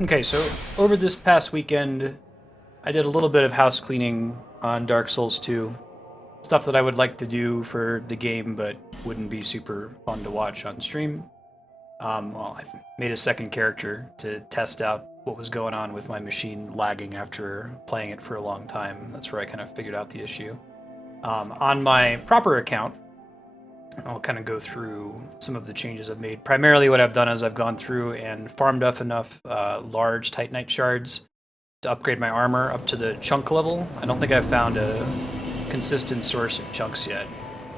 Okay, so over this past weekend, I did a little bit of house cleaning on Dark Souls 2. Stuff that I would like to do for the game, but wouldn't be super fun to watch on stream. Well, I made a second character to test out what was going on with my machine lagging after playing it for a long time. That's where I kind of figured out the issue. On my proper account, I'll kind of go through some of the changes I've made. Primarily what I've done is I've gone through and farmed up enough large Titanite shards to upgrade my armor up to the chunk level. I don't think I've found a consistent source of chunks yet,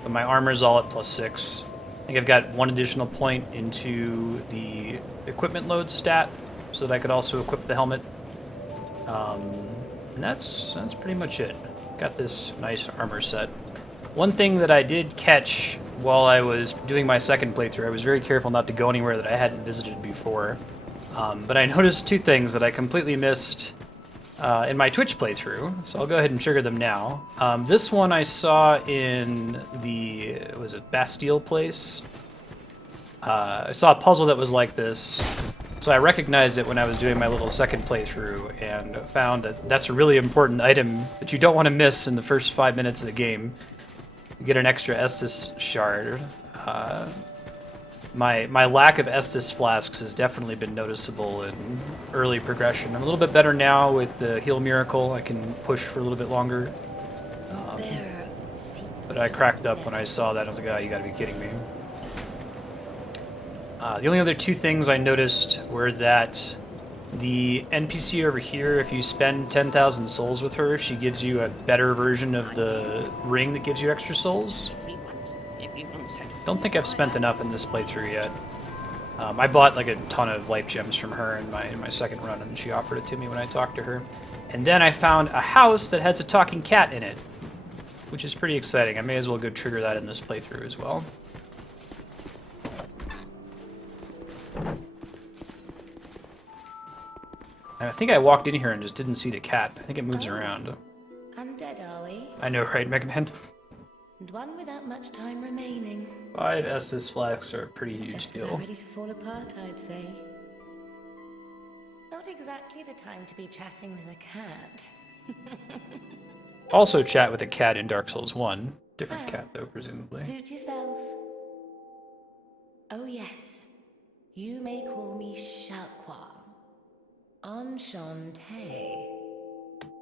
but my armor's all at +6. I think I've got one additional point into the equipment load stat so that I could also equip the helmet. And that's pretty much it. Got this nice armor set. One thing that I did catch while I was doing my second playthrough, I was very careful not to go anywhere that I hadn't visited before, but I noticed two things that I completely missed in my Twitch playthrough, so I'll go ahead and trigger them now. This one I saw in the, was it Bastille place? I saw a puzzle that was like this, so I recognized it when I was doing my little second playthrough and found that that's a really important item that you don't want to miss in the first 5 minutes of the game. You get an extra Estus shard. My lack of Estus flasks has definitely been noticeable in early progression. I'm a little bit better now with the heal miracle. I can push for a little bit longer. But I cracked up when I saw that. I was like, oh, you gotta be kidding me. The only other two things I noticed were that the NPC over here, if you spend 10,000 souls with her, she gives you a better version of the ring that gives you extra souls. Don't think I've spent enough in this playthrough yet. I bought like a ton of life gems from her in my second run, and she offered it to me when I talked to her. And then I found a house that has a talking cat in it, which is pretty exciting. I may as well go trigger that in this playthrough as well. I think I walked in here and just didn't see the cat. I think it moves around. Undead, are we? I know, right, Mega Man? And one without much time remaining. 5 Estus flasks are a pretty huge Just deal. about ready to fall apart, I'd say. Not exactly the time to be chatting with a cat. Also chat with a cat in Dark Souls 1. Different cat, though, presumably. Suit yourself. Oh yes, you may call me Shalquar. Enchanté.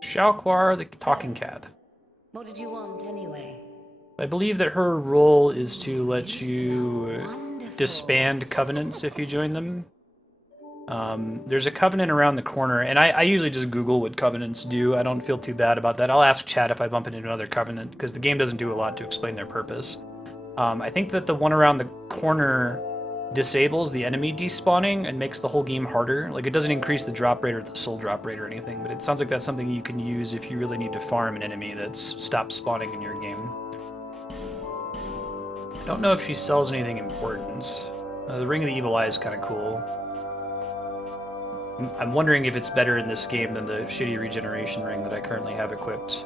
Shalquar, the talking cat. What did you want anyway? I believe that her role is to let you disband covenants if you join them. There's a covenant around the corner, and I usually just Google what covenants do. I don't feel too bad about that. I'll ask chat if I bump into another covenant, because the game doesn't do a lot to explain their purpose. I think that the one around the corner disables the enemy despawning and makes the whole game harder. Like, it doesn't increase the drop rate or the soul drop rate or anything, but it sounds like that's something you can use if you really need to farm an enemy that's stopped spawning in your game. I don't know if she sells anything important. The Ring of the Evil Eye is kind of cool. I'm wondering if it's better in this game than the shitty regeneration ring that I currently have equipped.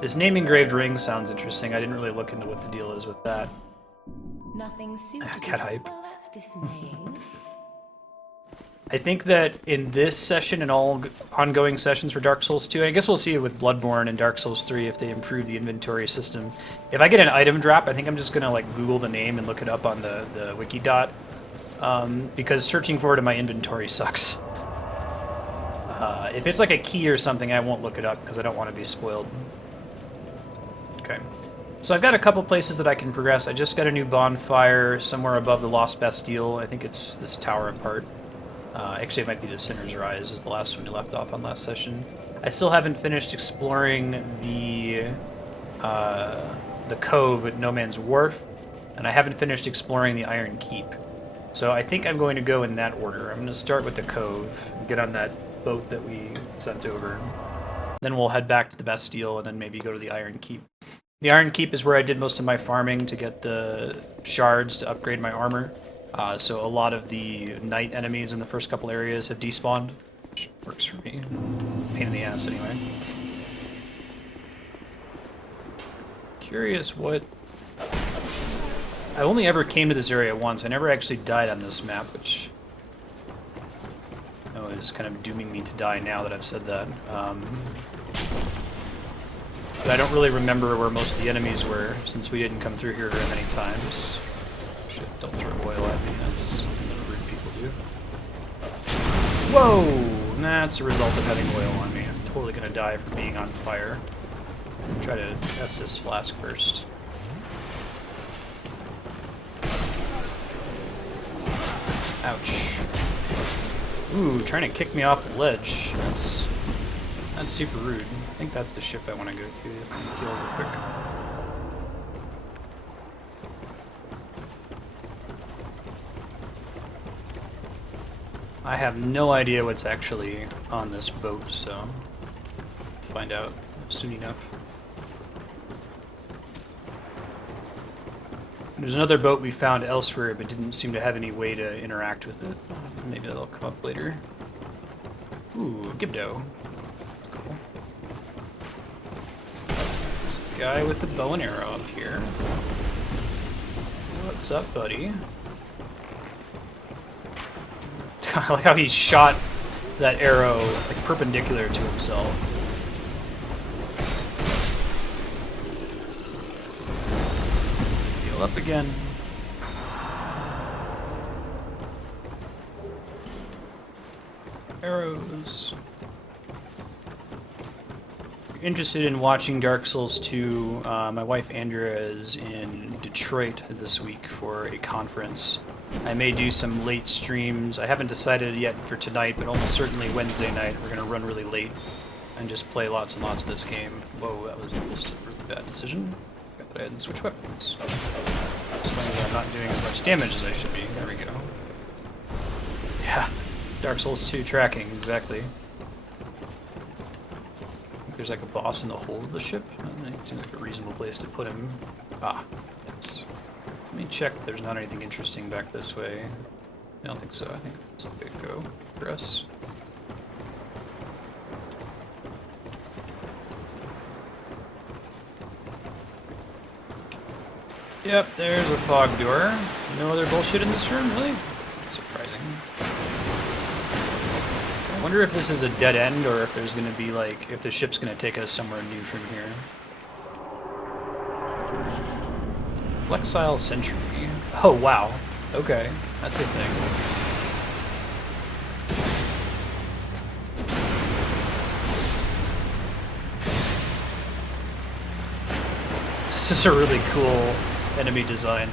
This name engraved ring sounds interesting. I didn't really look into what the deal is with that. Nothing suitable. Cat hype. Well, that's dismaying. I think that in this session and all ongoing sessions for Dark Souls 2, and I guess we'll see it with Bloodborne and Dark Souls 3 if they improve the inventory system. If I get an item drop, I think I'm just going to like Google the name and look it up on the Wikidot, because searching for it in my inventory sucks. If it's like a key or something, I won't look it up because I don't want to be spoiled. Okay. So I've got a couple places that I can progress. I just got a new bonfire somewhere above the Lost Bastille. I think it's this tower apart. Actually, it might be the Sinner's Rise is the last one we left off on last session. I still haven't finished exploring the cove at No Man's Wharf, and I haven't finished exploring the Iron Keep. So I think I'm going to go in that order. I'm going to start with the cove, get on that boat that we sent over. Then we'll head back to the Bastille, and then maybe go to the Iron Keep. The Iron Keep is where I did most of my farming to get the shards to upgrade my armor. So a lot of the night enemies in the first couple areas have despawned, which works for me. Pain in the ass, anyway. Curious what... I only ever came to this area once. I never actually died on this map, which is kind of dooming me to die now that I've said that. But I don't really remember where most of the enemies were, since we didn't come through here very many times. Shit, don't throw oil at me, that's what rude people do. Whoa! That's a result of having oil on me. I'm totally gonna die from being on fire. Try to test this flask first. Ouch. Ooh, trying to kick me off the ledge. That's super rude. I think that's the ship I want to go to. Let me heal real quick. I have no idea what's actually on this boat, so I'll find out soon enough. There's another boat we found elsewhere, but didn't seem to have any way to interact with it. Maybe that'll come up later. Ooh, Gibdo. That's cool. There's a guy with a bow and arrow up here. What's up, buddy? I like how he shot that arrow like perpendicular to himself. Heal up again. Arrows. If you're interested in watching Dark Souls 2, my wife Andrea is in Detroit this week for a conference. I may do some late streams. I haven't decided yet for tonight, but almost certainly Wednesday night. We're going to run really late and just play lots and lots of this game. Whoa, that was almost a really bad decision. Forgot that I hadn't switched weapons. Explaining that I'm not doing as much damage as I should be. There we go. Yeah, Dark Souls 2 tracking, exactly. I think there's like a boss in the hold of the ship. It seems like a reasonable place to put him. Ah, yes. Let me check if there's not anything interesting back this way. I don't think so. I think that's the big go for us. Yep, there's a fog door. No other bullshit in this room, really? That's surprising. I wonder if this is a dead end or if there's gonna be like, if the ship's gonna take us somewhere new from here. Flexile Sentry. Oh, wow. Okay, that's a thing. This is a really cool enemy design.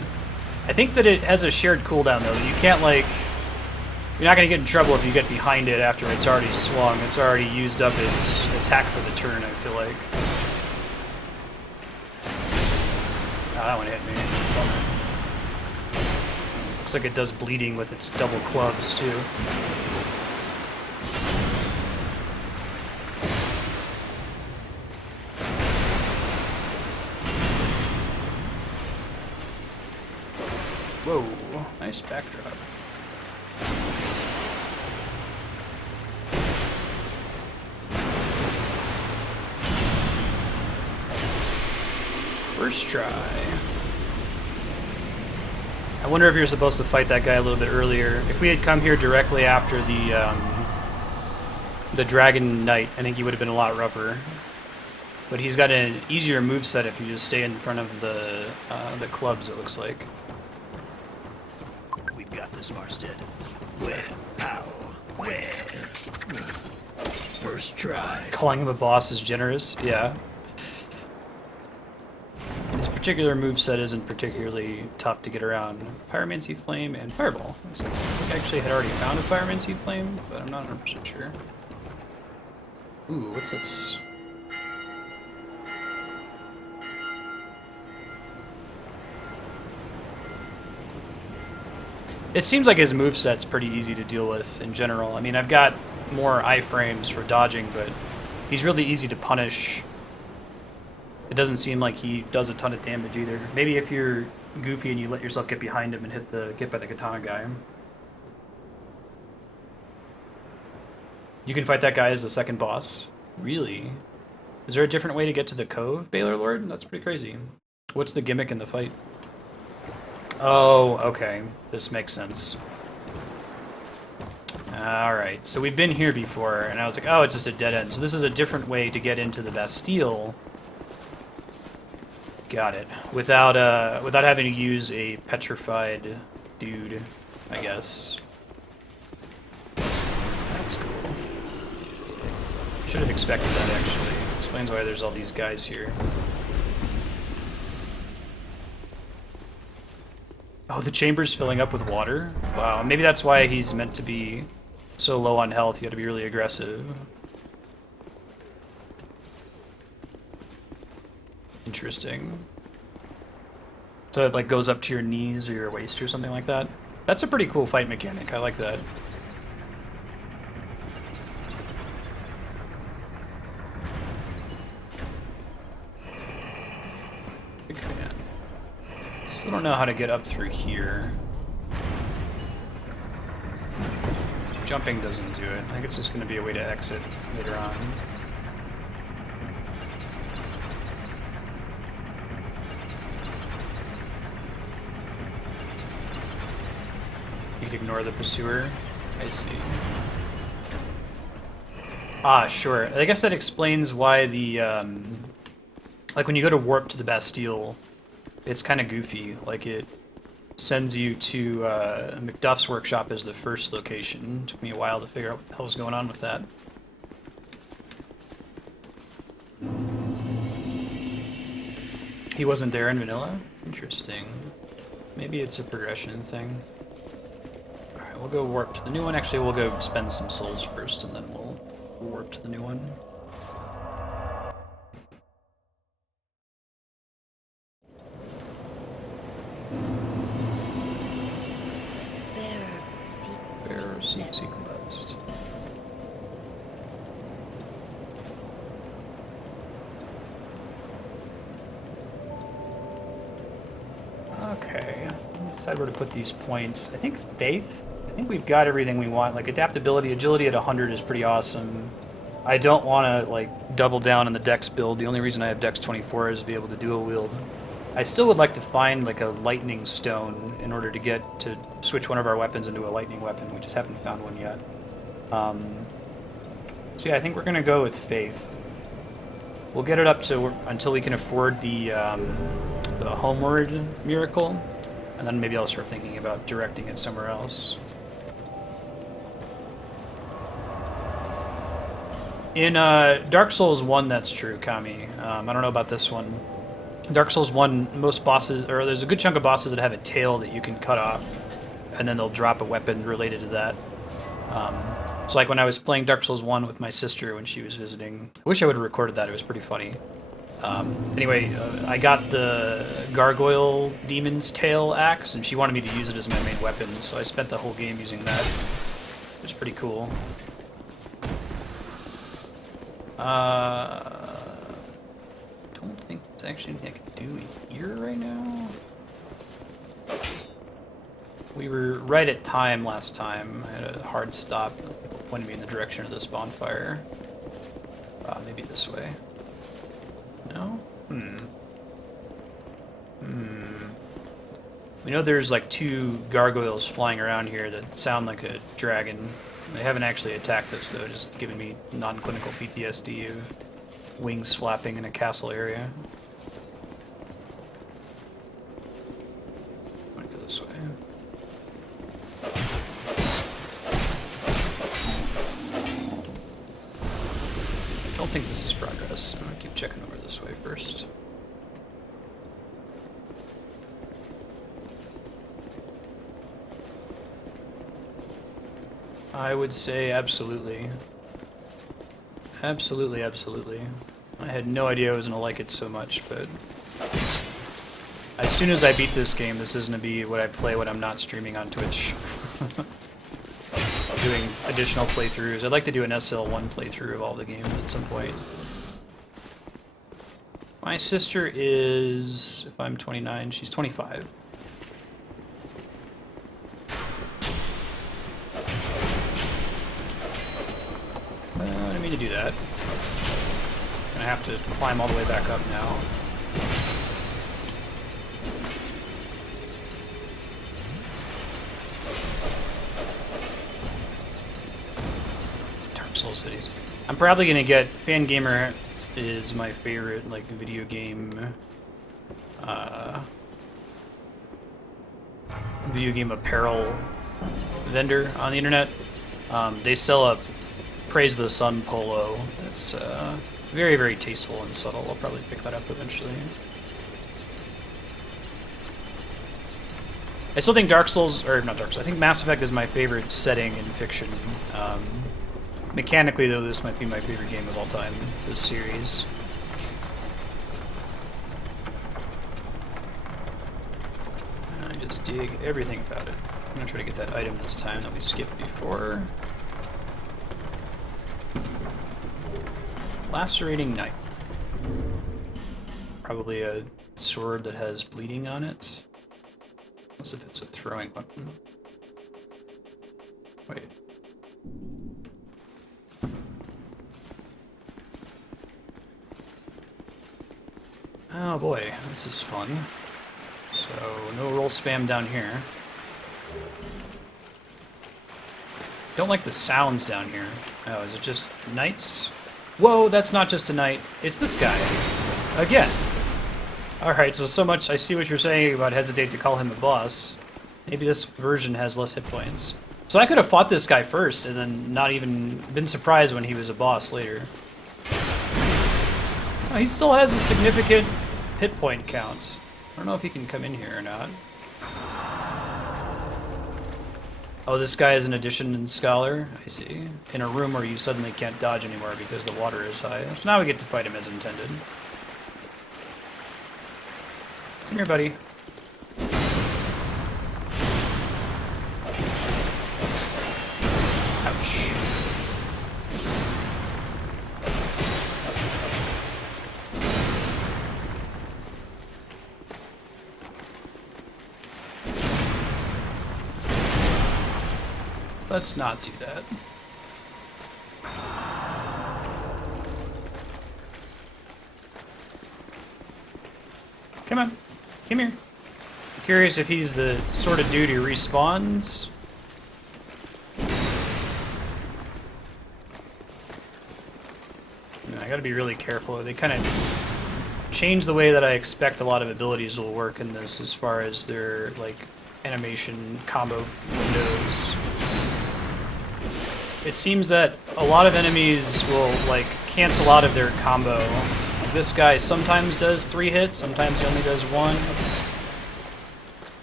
I think that it has a shared cooldown, though. You can't, like... You're not going to get in trouble if you get behind it after it's already swung. It's already used up its attack for the turn, I feel like. Oh, that one hit me. Bummer. Looks like it does bleeding with its double clubs, too. Whoa, nice backdrop. First try. I wonder if you're supposed to fight that guy a little bit earlier. If we had come here directly after the Dragon Knight, I think he would have been a lot rougher. But he's got an easier moveset if you just stay in front of the clubs, it looks like. We've got this, Marstead. When? How? When? First try. Calling him a boss is generous, yeah. This particular moveset isn't particularly tough to get around. Pyromancy Flame and Fireball. I think I actually had already found a Pyromancy Flame, but I'm not 100% sure. Ooh, what's this? It seems like his moveset's pretty easy to deal with in general. I mean, I've got more iframes for dodging, but he's really easy to punish. It doesn't seem like he does a ton of damage either. Maybe if you're goofy and you let yourself get behind him and get by the katana guy. You can fight that guy as the second boss. Really? Is there a different way to get to the cove, Baylor Lord? That's pretty crazy. What's the gimmick in the fight? Oh, okay. This makes sense. Alright, so we've been here before, and I was like, oh, it's just a dead end. So this is a different way to get into the Bastille. Got it. Without having to use a petrified dude, I guess. That's cool. Should have expected that, actually. Explains why there's all these guys here. Oh, the chamber's filling up with water? Wow, maybe that's why he's meant to be so low on health. You have to be really aggressive. Interesting. So it like goes up to your knees or your waist or something like that? That's a pretty cool fight mechanic. I like that. Big fan. Still don't know how to get up through here. Jumping doesn't do it. I think it's just going to be a way to exit later on. You can ignore the pursuer. I see. Ah, sure. I guess that explains why the, like when you go to warp to the Bastille, it's kind of goofy. Like it sends you to Macduff's workshop as the first location. Took me a while to figure out what the hell was going on with that. He wasn't there in vanilla? Interesting. Maybe it's a progression thing. Alright, we'll go warp to the new one. Actually, we'll go spend some souls first, and then we'll warp to the new one. Bearer sequence. Okay, decide where to put these points. I think faith. I think we've got everything we want. Like adaptability, agility at 100 is pretty awesome. I don't want to like double down on the Dex build. The only reason I have Dex 24 is to be able to dual wield. I still would like to find like a lightning stone in order to get to switch one of our weapons into a lightning weapon. We just haven't found one yet. So yeah, I think we're gonna go with faith. We'll get it up to until we can afford the homeward miracle, and then maybe I'll start thinking about directing it somewhere else. In Dark Souls 1, that's true, Kami. I don't know about this one. Dark Souls 1, most bosses, or there's a good chunk of bosses that have a tail that you can cut off, and then they'll drop a weapon related to that. So like when I was playing Dark Souls 1 with my sister when she was visiting, I wish I would have recorded that, it was pretty funny. Anyway, I got the Gargoyle Demon's Tail axe, and she wanted me to use it as my main weapon, so I spent the whole game using that. It was pretty cool. Don't think there's actually anything I can do here right now. We were right at time last time. I had a hard stop. It pointed me in the direction of this bonfire. Maybe this way. No? We know there's like 2 gargoyles flying around here that sound like a dragon. They haven't actually attacked us though, just giving me non-clinical PTSD of wings flapping in a castle area. I'm gonna go this way. I don't think this is progress. I'm gonna keep checking over this way first. I would say absolutely. Absolutely, absolutely. I had no idea I was going to like it so much, but as soon as I beat this game, this is going to be what I play when I'm not streaming on Twitch. Doing additional playthroughs. I'd like to do an SL1 playthrough of all the games at some point. My sister is, if I'm 29, she's 25. I didn't mean to do that. I'm gonna have to climb all the way back up now. Souls cities. I'm probably gonna get Fangamer is my favorite like video game apparel vendor on the internet. They sell a Praise the Sun polo that's very, very tasteful and subtle. I'll probably pick that up eventually. I still think Dark Souls, or not Dark Souls, I think Mass Effect is my favorite setting in fiction. Mechanically, though, this might be my favorite game of all time, this series. And I just dig everything about it. I'm gonna try to get that item this time that we skipped before. Lacerating Knife. Probably a sword that has bleeding on it. As if it's a throwing weapon. Wait. Oh boy, this is fun. So, no roll spam down here. Don't like the sounds down here. Oh, is it just knights? Whoa, that's not just a knight. It's this guy. Again. Alright, so much, I see what you're saying about hesitate to call him a boss. Maybe this version has less hit points. So I could have fought this guy first and then not even been surprised when he was a boss later. Oh, he still has a significant hit point count. I don't know if he can come in here or not. Oh, this guy is an addition in Scholar? I see. In a room where you suddenly can't dodge anymore because the water is high. So now we get to fight him as intended. Come here, buddy. Ouch. Let's not do that. Come on. Come here. I'm curious if he's the sort of dude who respawns. I gotta be really careful. They kind of change the way that I expect a lot of abilities will work in this as far as their, like, animation combo windows. It seems that a lot of enemies will, like, cancel out of their combo. Like, this guy sometimes does 3 hits, sometimes he only does 1.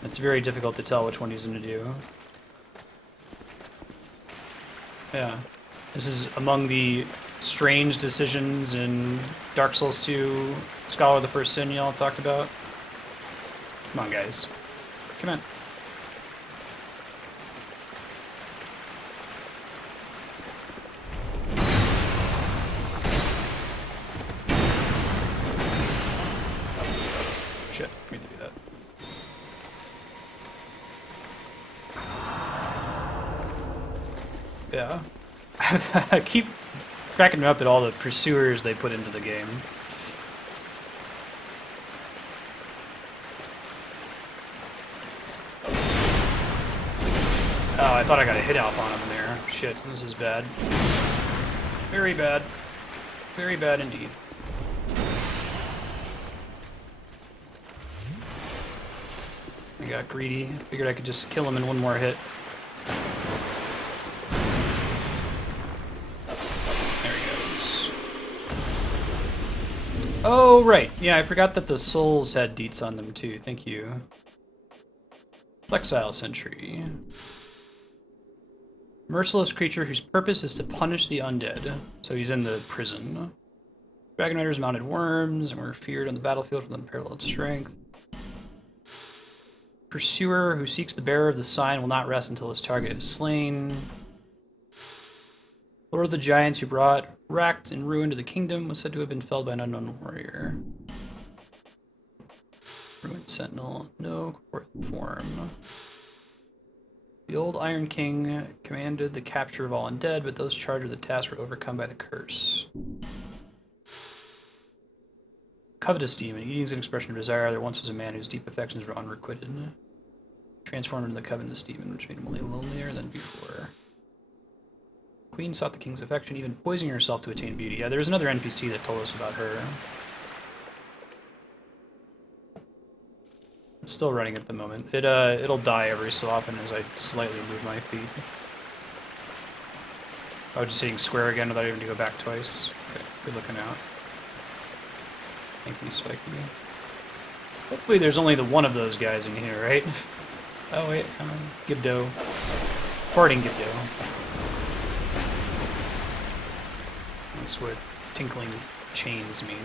It's very difficult to tell which one he's going to do. Yeah. This is among the strange decisions in Dark Souls 2, Scholar of the First Sin y'all talked about. Come on, guys. Come on. Shit, we need to do that. Yeah. I keep cracking me up at all the pursuers they put into the game. Oh, I thought I got a hit off on him there. Shit, this is bad. Very bad. Very bad indeed. I got greedy. Figured I could just kill him in one more hit. There he goes. Oh, right. Yeah, I forgot that the souls had deets on them too. Thank you. Flexile Sentry. Merciless creature whose purpose is to punish the undead. So he's in the prison. Dragon Riders mounted worms and were feared on the battlefield for unparalleled strength. Pursuer who seeks the bearer of the sign will not rest until his target is slain. Lord of the giants who brought racked and ruin to the kingdom was said to have been felled by an unknown warrior. Ruined sentinel, no corporate form. The old Iron King commanded the capture of all undead, but those charged with the task were overcome by the curse. Covetous demon. Eating is an expression of desire. There once was a man whose deep affections were unrequited. Transformed into the covetous demon, which made him only lonelier than before. Queen sought the king's affection, even poisoning herself to attain beauty. Yeah, there's another NPC that told us about her. I'm still running at the moment. It'll die every so often as I slightly move my feet. Oh, just hitting square again without having to go back twice. Okay, good looking out. Thank you, Spiky. Hopefully there's only the one of those guys in here, right? Oh wait, Gibdo. Farting Gibdo. That's what tinkling chains mean.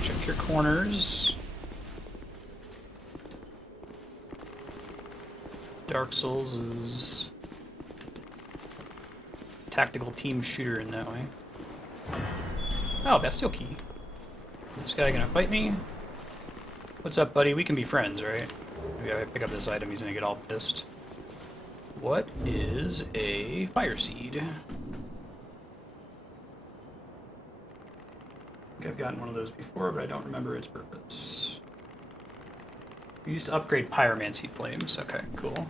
Check your corners. Dark Souls is tactical team shooter in that way. Oh, Bastille key. Is this guy gonna fight me? What's up, buddy? We can be friends, right? Maybe if I pick up this item, he's gonna get all pissed. What is a fire seed? I think I've gotten one of those before, but I don't remember its purpose. Used to upgrade pyromancy flames. Okay, cool.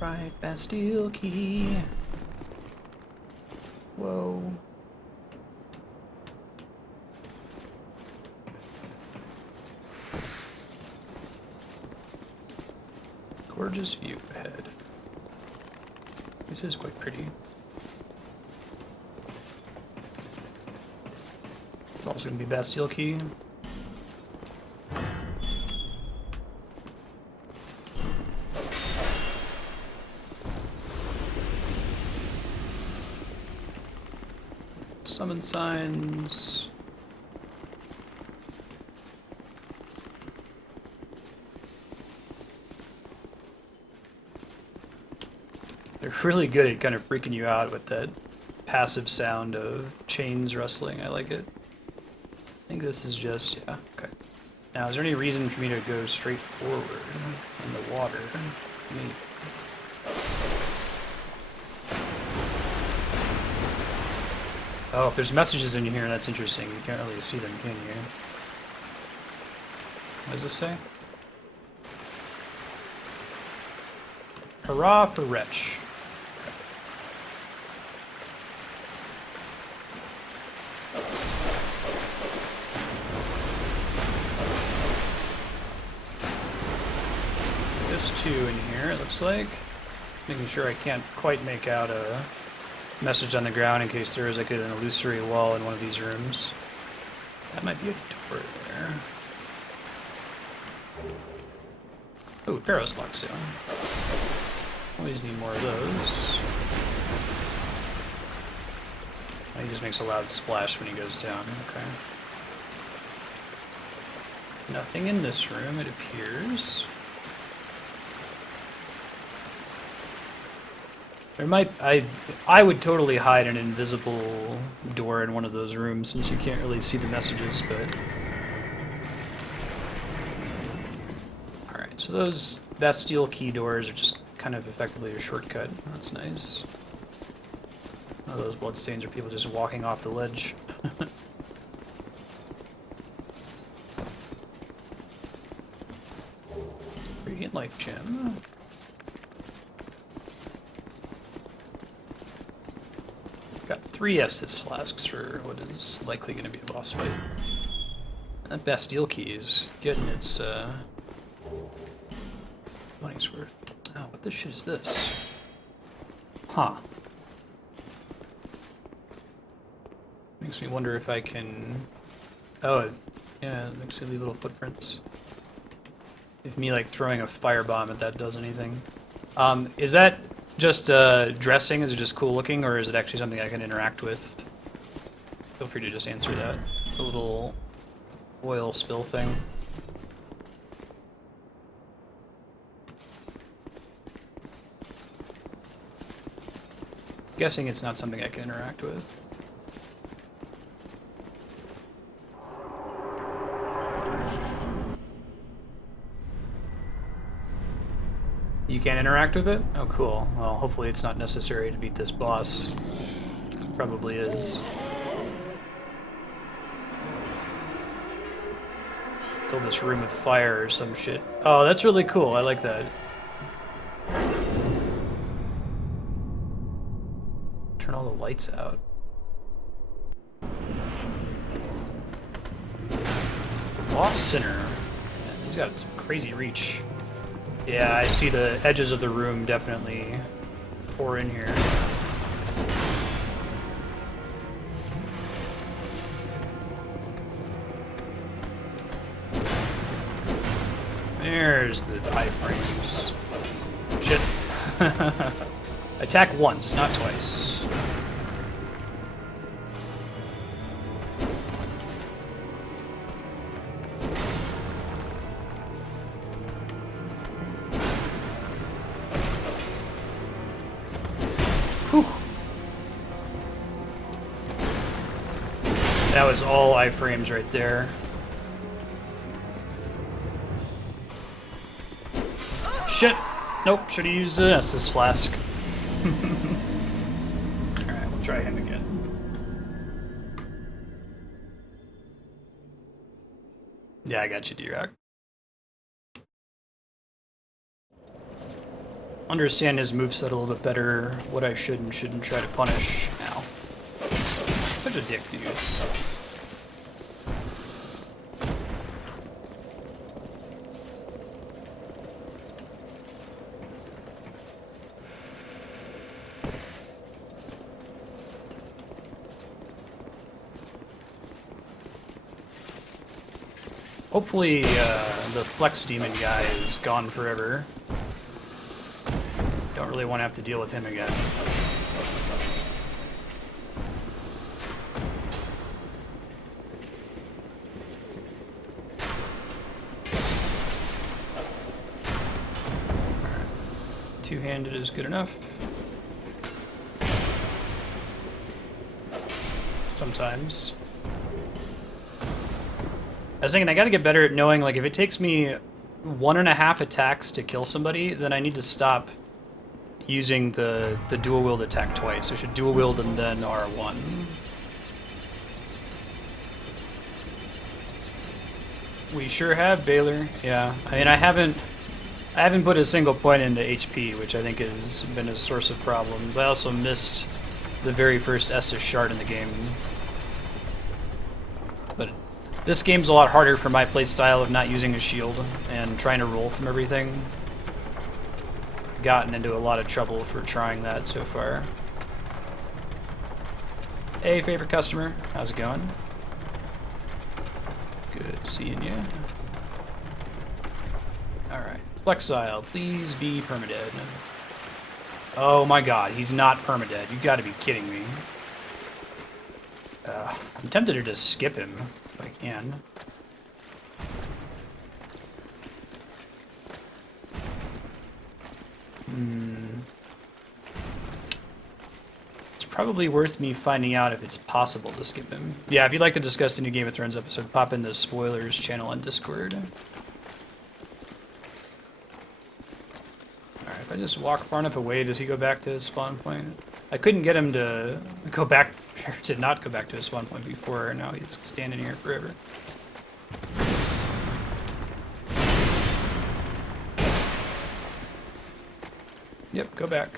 Right, Bastille key. Whoa. Gorgeous view ahead. This is quite pretty. It's also going to be Bastille key. Summon signs. They're really good at kind of freaking you out with that passive sound of chains rustling. I like it. I think this is just, yeah, okay. Now, is there any reason for me to go straight forward in the water? Maybe. Oh, if there's messages in here, that's interesting. You can't really see them, can you? What does this say? Hurrah for Wretch. There's two in here, it looks like. Making sure I can't quite make out a message on the ground in case there is like an illusory wall in one of these rooms. That might be a door there. Oh, Pharaoh's Lockstone. Always need more of those. He just makes a loud splash when he goes down. Okay. Nothing in this room, it appears. There might, I would totally hide an invisible door in one of those rooms since you can't really see the messages, but... Alright, so those Bastille key doors are just kind of effectively a shortcut. That's nice. Oh, those bloodstains are people just walking off the ledge. Radiant Life Gem. Got 3 Estus flasks for what is likely going to be a boss fight. That Bastille key is getting its money's worth. Oh, what the shit is this? Huh. Makes me wonder if I can... Oh, yeah, it makes me leave little footprints. If me, like, throwing a firebomb at that does anything. Is that just dressing? Is it just cool looking, or is it actually something I can interact with? Feel free to just answer that. The little oil spill thing. Guessing it's not something I can interact with. You can't interact with it? Oh, cool. Well, hopefully it's not necessary to beat this boss. Probably is. Fill this room with fire or some shit. Oh, that's really cool. I like that. Turn all the lights out. Lost Sinner. Man, he's got some crazy reach. Yeah, I see the edges of the room definitely pour in here. There's the iframes. Shit. Attack once, not twice. Whew. That was all iframes right there. Shit! Nope, should have used the Estus flask. Alright, we'll try him again. Yeah, I got you, D-Rock. Understand his moveset a little bit better, what I should and shouldn't try to punish. Ow. Such a dick, dude. Hopefully, the Flex Demon guy is gone forever. Don't really want to have to deal with him again. Alright. Two-handed is good enough. Sometimes. I was thinking I gotta get better at knowing, like, if it takes me 1.5 attacks to kill somebody, then I need to stop using the dual wield attack twice. I should dual wield and then R1. We sure have, Baylor. Yeah, I mean, I haven't put a single point into HP, which I think has been a source of problems. I also missed the very first Estus shard in the game. But this game's a lot harder for my playstyle of not using a shield and trying to roll from everything. Gotten into a lot of trouble for trying that so far. Hey, favorite customer. How's it going? Good seeing you. Alright. Flexile, please be permadead. Oh my god, he's not permadead. You gotta be kidding me. I'm tempted to just skip him if I can. It's probably worth me finding out if it's possible to skip him. Yeah, if you'd like to discuss the new Game of Thrones episode, pop in the spoilers channel on Discord. Alright, if I just walk far enough away, does he go back to his spawn point? I couldn't get him to go back, to not go back to his spawn point before, and now he's standing here forever. Yep, go back.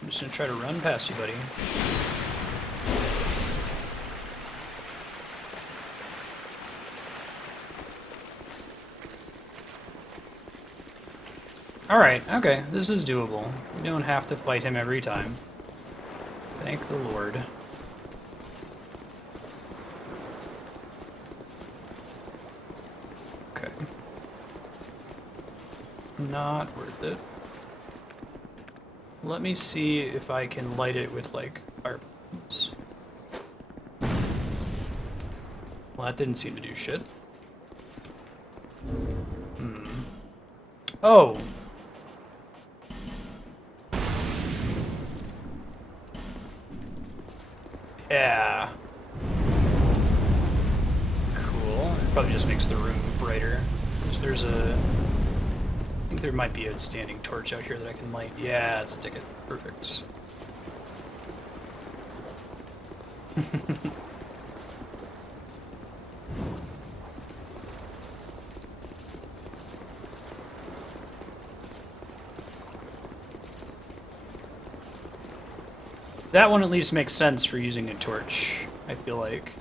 I'm just gonna try to run past you, buddy. Alright, okay, this is doable. We don't have to fight him every time. Thank the Lord. Okay. Not worth it. Let me see if I can light it with, like, fire bombs. Well, that didn't seem to do shit. Oh! Yeah. Cool. It probably just makes the room brighter. There's a... I think there might be a standing torch out here that I can light. Yeah, it's a ticket. Perfect. That one at least makes sense for using a torch, I feel like.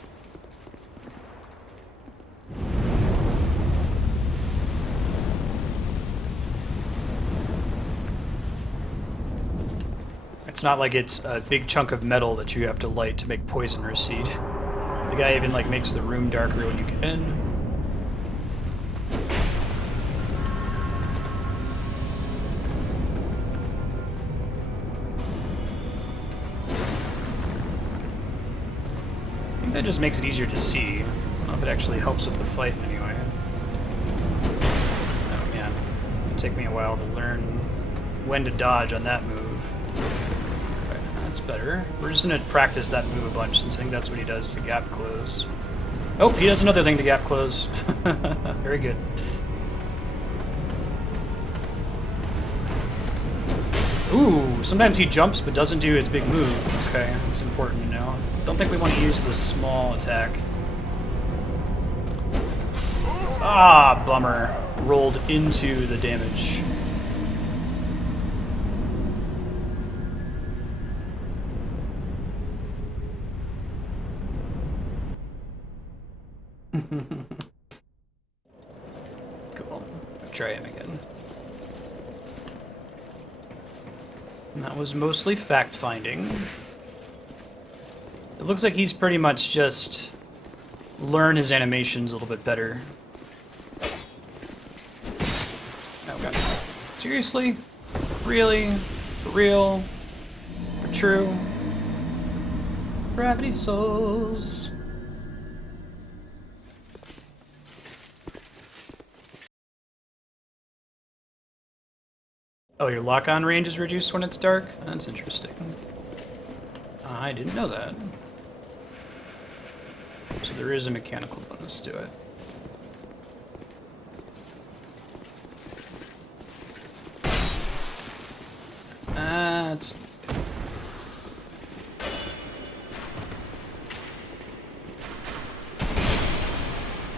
It's not like it's a big chunk of metal that you have to light to make poison recede. The guy even like makes the room darker when you get in. I think that just makes it easier to see. I don't know if it actually helps with the fight in any way. Oh man, it'll take me a while to learn when to dodge on that move. Okay, that's better. We're just gonna practice that move a bunch since I think that's what he does, the gap close. Oh, he does another thing to gap close. Very good. Ooh, sometimes he jumps but doesn't do his big move. Okay, that's important to know. Don't think we want to use the small attack. Ah, bummer. Rolled into the damage. Cool. Try him again. And that was mostly fact-finding. It looks like he's pretty much just learned his animations a little bit better. Oh god. Seriously? Really? For real? For true? Gravity souls. Oh, your lock-on range is reduced when it's dark? That's interesting. I didn't know that. So there is a mechanical bonus to it. It's...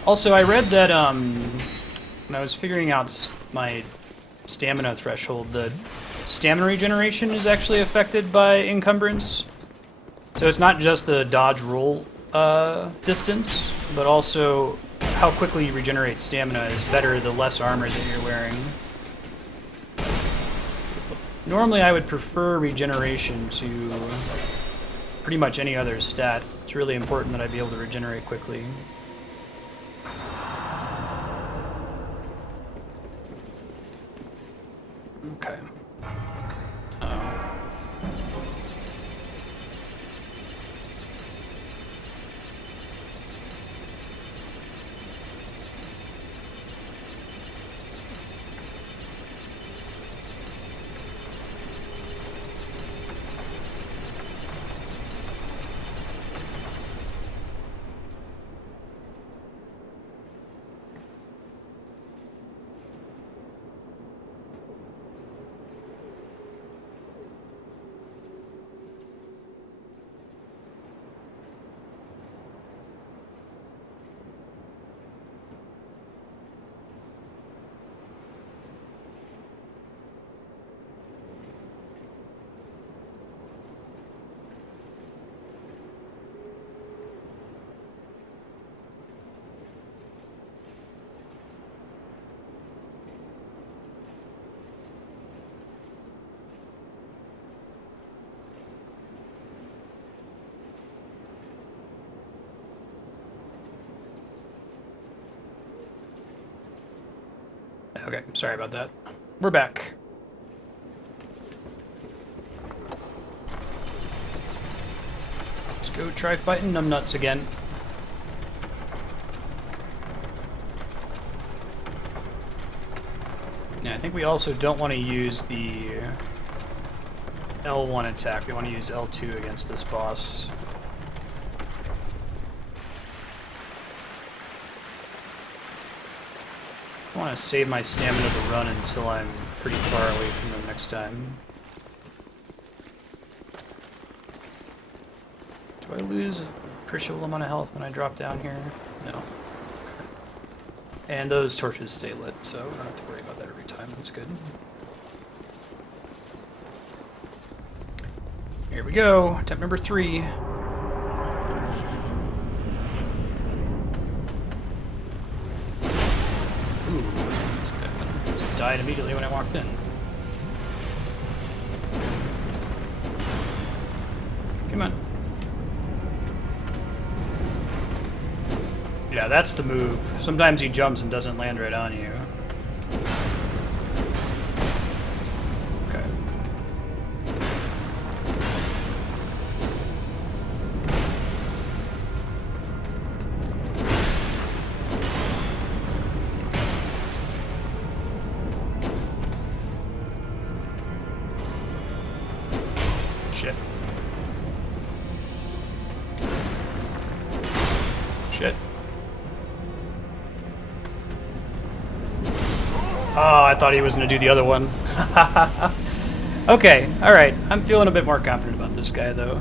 Also, I read that when I was figuring out my stamina threshold, the stamina regeneration is actually affected by encumbrance. So it's not just the dodge roll distance, but also how quickly you regenerate stamina is better the less armor that you're wearing. Normally I would prefer regeneration to pretty much any other stat. It's really important that I be able to regenerate quickly. Okay. Okay, sorry about that. We're back. Let's go try fighting numbnuts again. Yeah, I think we also don't want to use the L1 attack. We want to use L2 against this boss. I want to save my stamina to run until I'm pretty far away from them next time. Do I lose a appreciable amount of health when I drop down here? No. Okay. And those torches stay lit, so I don't have to worry about that every time. That's good. Here we go. Attempt number 3. Ooh, this guy just died immediately when I walked in. Come on. Yeah, that's the move. Sometimes he jumps and doesn't land right on you. Okay. Shit. Shit. Oh, I thought he was going to do the other one. Okay, alright. I'm feeling a bit more confident about this guy, though.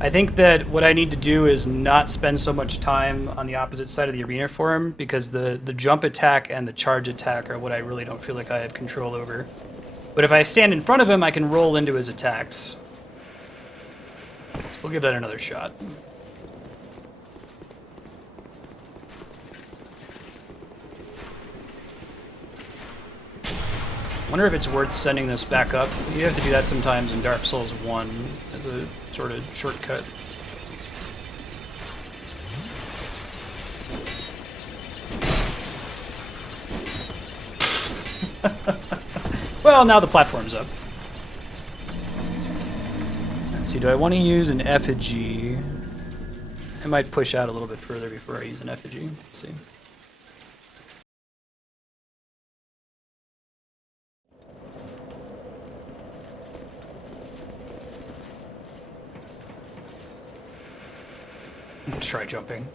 I think that what I need to do is not spend so much time on the opposite side of the arena for him, because the jump attack and the charge attack are what I really don't feel like I have control over. But if I stand in front of him, I can roll into his attacks. We'll give that another shot. I wonder if it's worth sending this back up. You have to do that sometimes in Dark Souls 1 as a sort of shortcut. Well, now the platform's up. Let's see, do I want to use an effigy? I might push out a little bit further before I use an effigy. Let's see. Try jumping.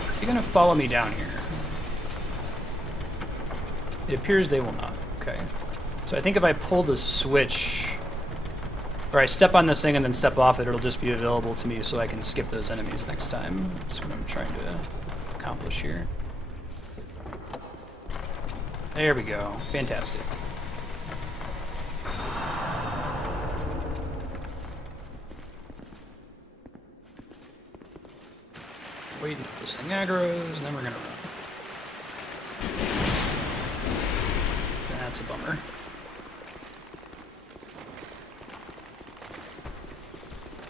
Are you gonna follow me down here? It appears they will not. Okay. So I think if I pull the switch, or I step on this thing and then step off it, it'll just be available to me so I can skip those enemies next time. That's what I'm trying to accomplish here. There we go. Fantastic. Wait until this thing aggroes, and then we're gonna run. That's a bummer.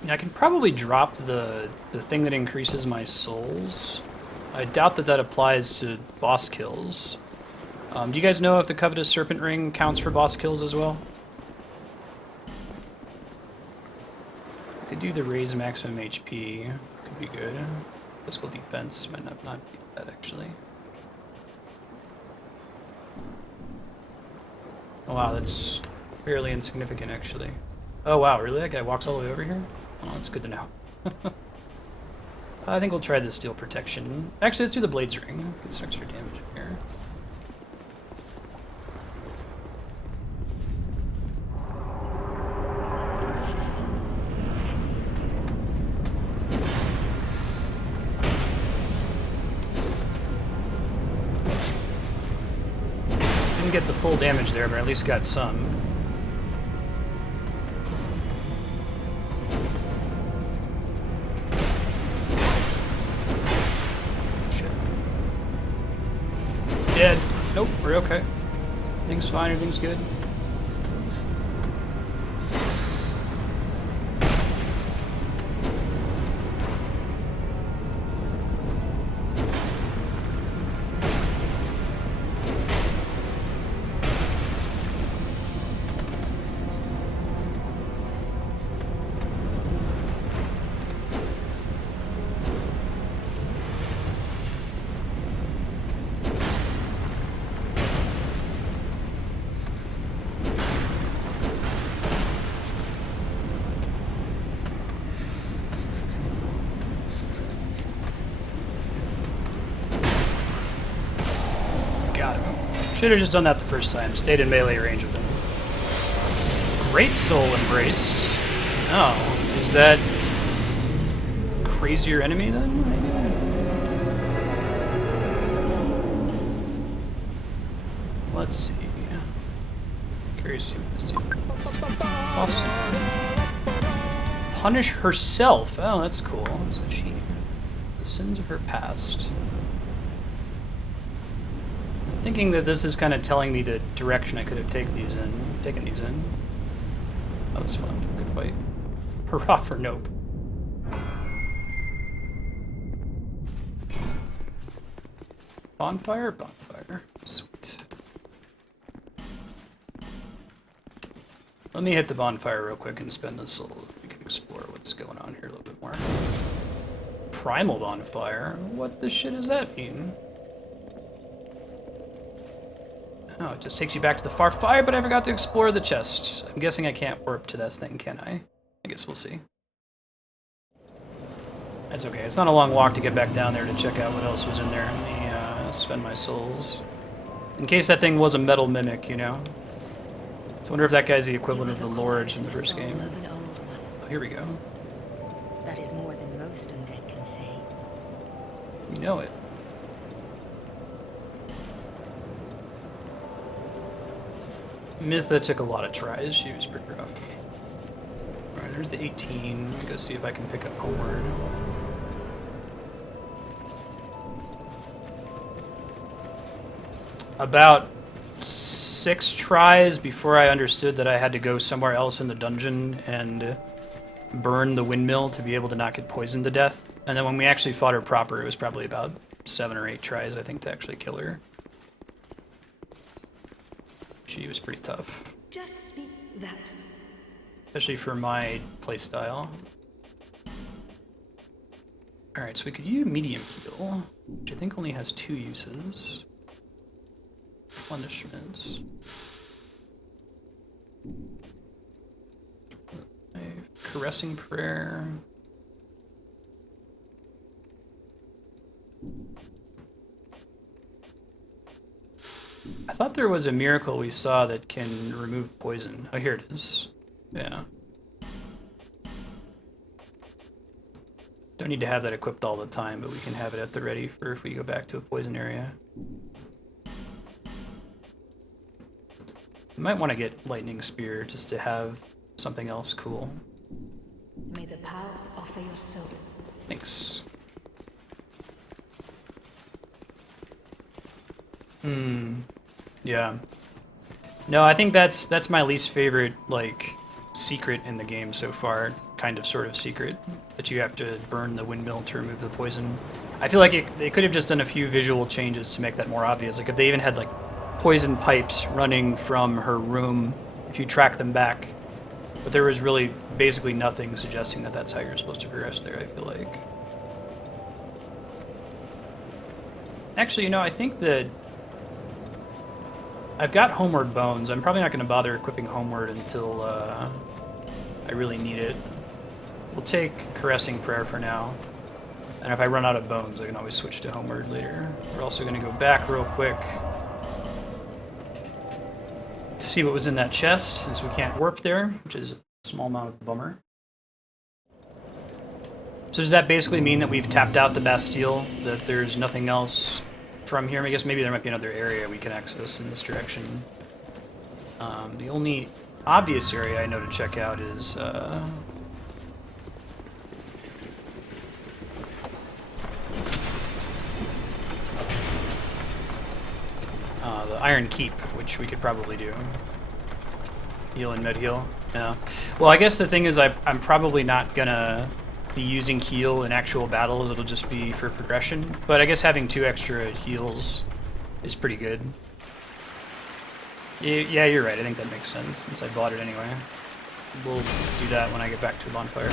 Yeah, I can probably drop the thing that increases my souls. I doubt that that applies to boss kills. Do you guys know if the Covetous Serpent Ring counts for boss kills as well? Could do the raise maximum HP. Could be good. Physical defense might not be bad, actually. Oh, wow, that's fairly insignificant, actually. Oh, wow, really? That guy walks all the way over here? Oh, that's good to know. I think we'll try the steel protection. Actually, let's do the Blades Ring. Get some extra damage here. Didn't get the full damage there, but I at least got some. Shit. Dead. Nope, we're okay. Everything's fine, everything's good. Got him. Should have just done that the first time. Stayed in melee range with him. Great Soul embraced. Oh, is that crazier enemy then? Maybe? Let's see. Curious to see what this dude. Awesome. Punish herself. Oh, that's cool. So she, the sins of her past. Thinking that this is kind of telling me the direction I could have taken these in. That was fun. Good fight. Hurrah for Nope. Bonfire? Bonfire. Sweet. Let me hit the bonfire real quick and spend this so we can explore what's going on here a little bit more. Primal bonfire? What the shit does that mean? Oh, it just takes you back to the far fire, but I forgot to explore the chest. I'm guessing I can't warp to this thing, can I? I guess we'll see. That's okay. It's not a long walk to get back down there to check out what else was in there. Let me spend my souls. In case that thing was a metal mimic, you know? So I wonder if that guy's the equivalent of the Lords in the first game. Oh, here we go. That is more than most undead can say. You know it. Mytha took a lot of tries. She was pretty rough. Alright, there's the 18. Go see if I can pick up Homeward. About 6 tries before I understood that I had to go somewhere else in the dungeon and burn the windmill to be able to not get poisoned to death. And then when we actually fought her proper, it was probably about 7 or 8 tries, I think, to actually kill her. She was pretty tough. Just speak that. Especially for my playstyle. Alright, so we could use medium heal, which I think only has 2 uses. Replenishments. Caressing prayer. I thought there was a miracle we saw that can remove poison. Oh, here it is. Yeah. Don't need to have that equipped all the time, but we can have it at the ready for if we go back to a poison area. You might want to get Lightning Spear just to have something else cool. May the power offer your soul. Thanks. Yeah. No, I think that's my least favorite, like, secret in the game so far. Kind of, sort of secret. That you have to burn the windmill to remove the poison. I feel like they could have just done a few visual changes to make that more obvious. Like, if they even had, like, poison pipes running from her room, if you track them back. But there was really basically nothing suggesting that that's how you're supposed to progress there, I feel like. Actually, you know, I think that I've got Homeward Bones. I'm probably not going to bother equipping Homeward until I really need it. We'll take Caressing Prayer for now. And if I run out of bones, I can always switch to Homeward later. We're also going to go back real quick. See what was in that chest, since we can't warp there, which is a small amount of bummer. So does that basically mean that we've tapped out the Bastille? That there's nothing else from here? I guess maybe there might be another area we can access in this direction. The only obvious area I know to check out is the Iron Keep, which we could probably do. Heal and mid-heal. Yeah. Well, I guess the thing is I'm probably not gonna be using heal in actual battles. It'll just be for progression. But I guess having 2 extra heals is pretty good. Yeah, you're right. I think that makes sense, since I bought it anyway. We'll do that when I get back to a bonfire.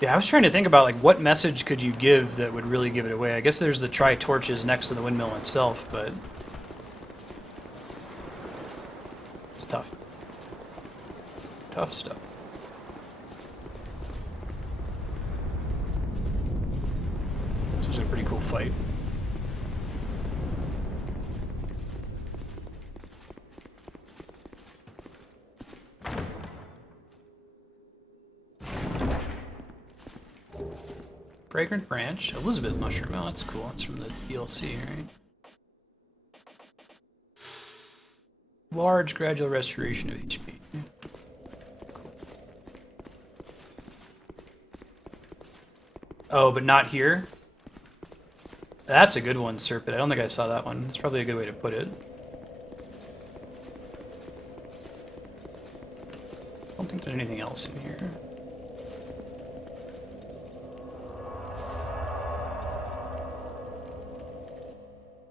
Yeah, I was trying to think about, like, what message could you give that would really give it away. I guess there's the tri-torches next to the windmill itself, but it's tough. Tough stuff. This was a pretty cool fight. Fragrant branch, Elizabeth mushroom. Oh, that's cool. That's from the DLC, right? Large gradual restoration of HP. Cool. Oh, but not here? That's a good one, Serpent. I don't think I saw that one. That's probably a good way to put it. I don't think there's anything else in here.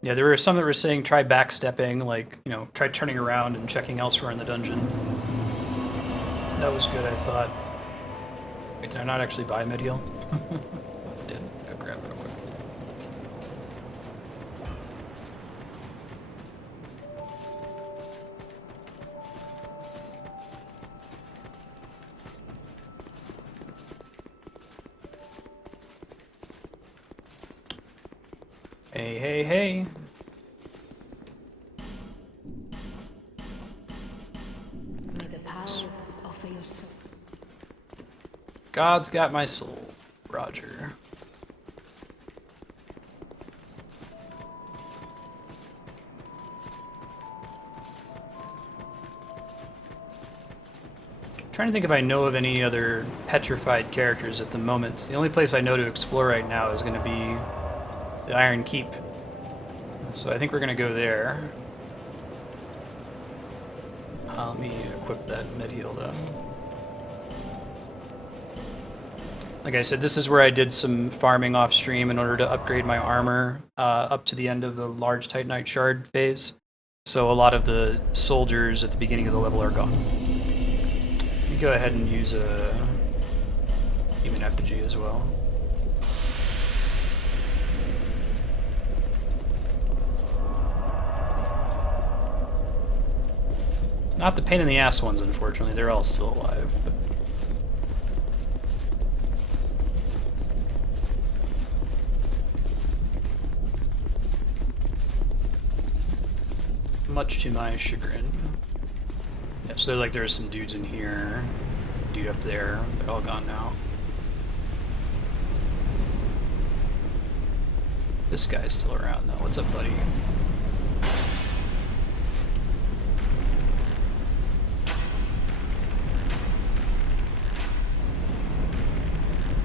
Yeah, there were some that were saying try backstepping, like, you know, try turning around and checking elsewhere in the dungeon. That was good, I thought. Wait, did I not actually buy mid heal? I did. Go grab it real quick. Hey, hey, hey. May the power offer your soul. God's got my soul, Roger. Trying to think if I know of any other petrified characters at the moment. The only place I know to explore right now is going to be the Iron Keep. So I think we're going to go there. Let me equip that mid heal though. Like I said, this is where I did some farming off stream in order to upgrade my armor up to the end of the large Titanite shard phase. So a lot of the soldiers at the beginning of the level are gone. Let me go ahead and use a human effigy as well. Not the pain in the ass ones, unfortunately. They're all still alive. But... much to my chagrin. Yeah, so like there's some dudes in here, dude up there. They're all gone now. This guy's still around though. What's up, buddy?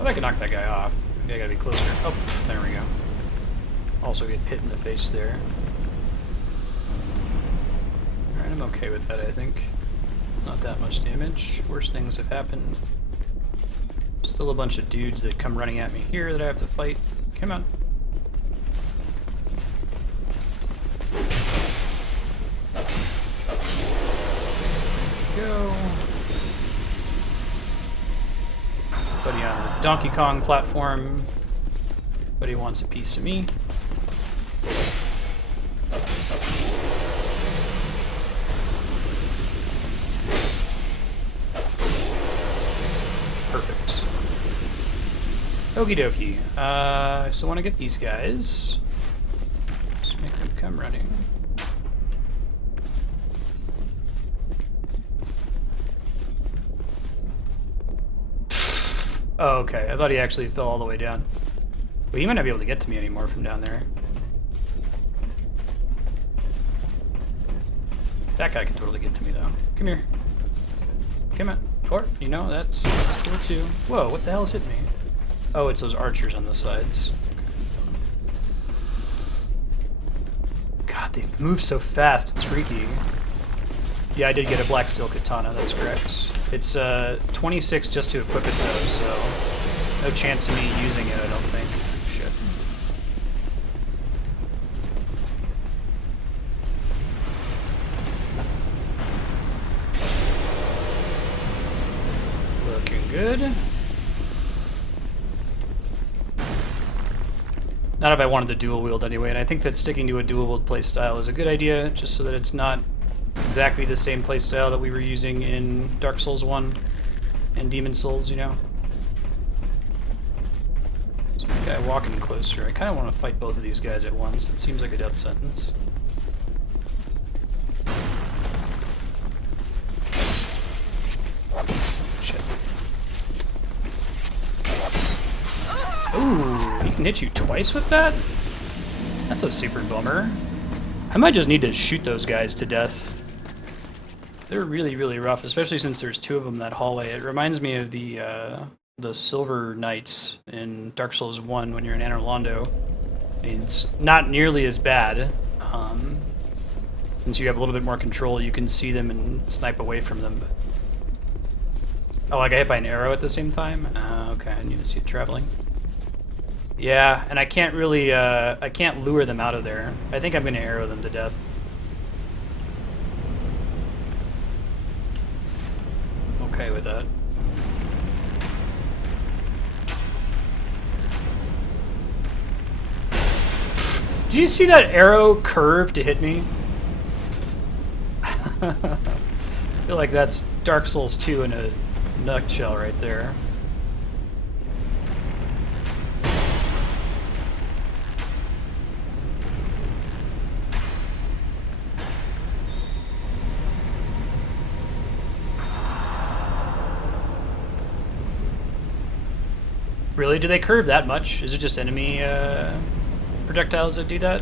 I can knock that guy off. Maybe I gotta be closer. Oh, there we go. Also get hit in the face there. Alright, I'm okay with that, I think. Not that much damage. Worse things have happened. Still a bunch of dudes that come running at me here that I have to fight. Come on. Go. Buddy on the Donkey Kong platform. Buddy wants a piece of me. Perfect. Okie dokie. I still want to get these guys. Just make them come running. Oh, okay. I thought he actually fell all the way down. But he might not be able to get to me anymore from down there. That guy can totally get to me, though. Come here. Come on. Or, you know, that's cool, too. Whoa, what the hell's hit me? Oh, it's those archers on the sides. Okay. God, they move so fast. It's freaky. Yeah, I did get a black steel katana, that's correct. It's 26 just to equip it though, so no chance of me using it, I don't think. Shit. Looking good. Not if I wanted to dual wield anyway, and I think that sticking to a dual wield playstyle is a good idea, just so that it's not exactly the same playstyle that we were using in Dark Souls 1 and Demon Souls, you know? So Guy walking closer. I kind of want to fight both of these guys at once. It seems like a death sentence. Shit. Ooh, he can hit you twice with that? That's a super bummer. I might just need to shoot those guys to death. They're really, really rough, especially since there's two of them in that hallway. It reminds me of the Silver Knights in Dark Souls 1 when you're in Anor Londo. I mean, it's not nearly as bad. Since you have a little bit more control, you can see them and snipe away from them. But... oh, I got hit by an arrow at the same time? Okay, I need to see it traveling. Yeah, and I can't really, I can't lure them out of there. I think I'm going to arrow them to death. Okay with that. Did you see that arrow curve to hit me? I feel like that's Dark Souls 2 in a nutshell right there. Really? Do they curve that much? Is it just enemy projectiles that do that?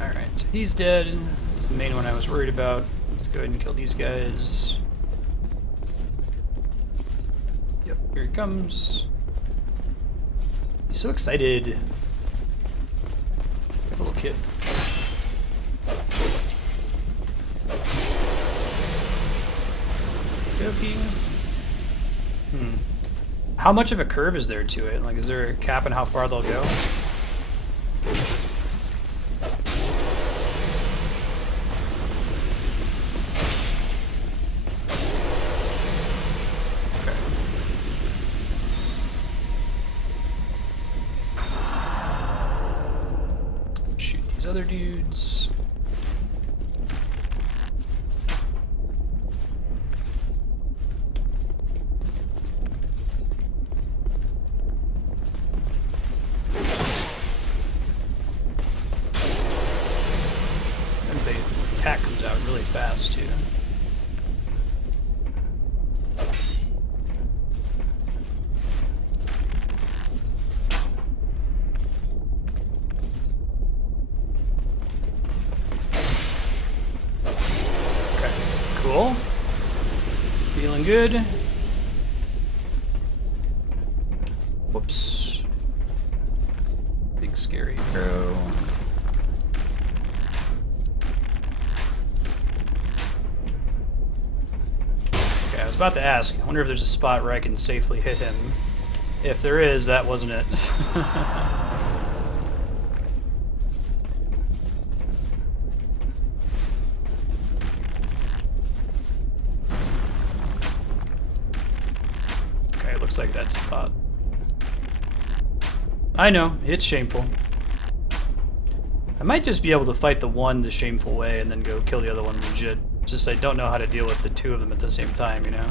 Alright, so he's dead. That's the main one I was worried about. Let's go ahead and kill these guys. Yep, here he comes. He's so excited. Little kid. How much of a curve is there to it? Like, is there a cap on how far they'll go? Okay. Shoot these other dudes. Comes out really fast too. Okay, cool. Feeling good. Whoops. Big scary arrow. I was about to ask, I wonder if there's a spot where I can safely hit him. If there is, that wasn't it. Okay, looks like that's the spot. I know, it's shameful. I might just be able to fight the one the shameful way and then go kill the other one legit. Just I don't know how to deal with the two of them at the same time, you know?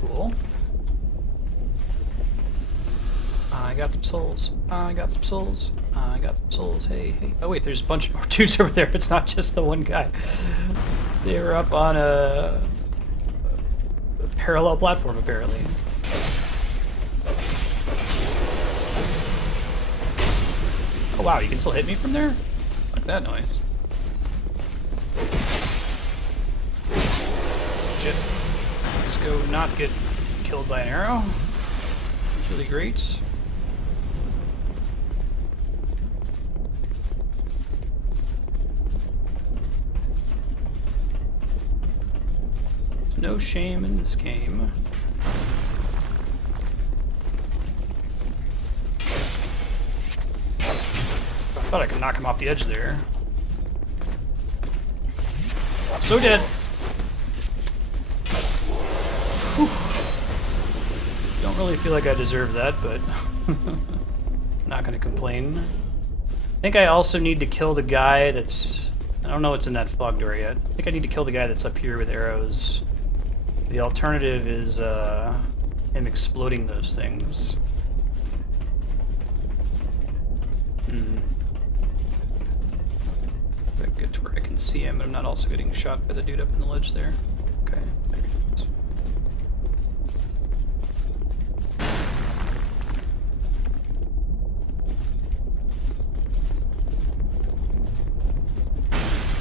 Cool. I got some souls. I got some souls. I got some souls. Hey, hey. Oh wait, there's a bunch more dudes over there. It's not just the one guy. They were up on a parallel platform, apparently. Oh wow, you can still hit me from there? Like that noise. Shit. Let's go not get killed by an arrow. That's really great. No shame in this game. I thought I could knock him off the edge there. So dead. don't really feel like I deserve that, but not gonna complain. I think I also need to kill the guy that's... I don't know what's in that fog door yet. I think I need to kill the guy that's up here with arrows. The alternative is him exploding those things. If I get to where I can see him, but I'm not also getting shot by the dude up in the ledge there. Okay, there he is.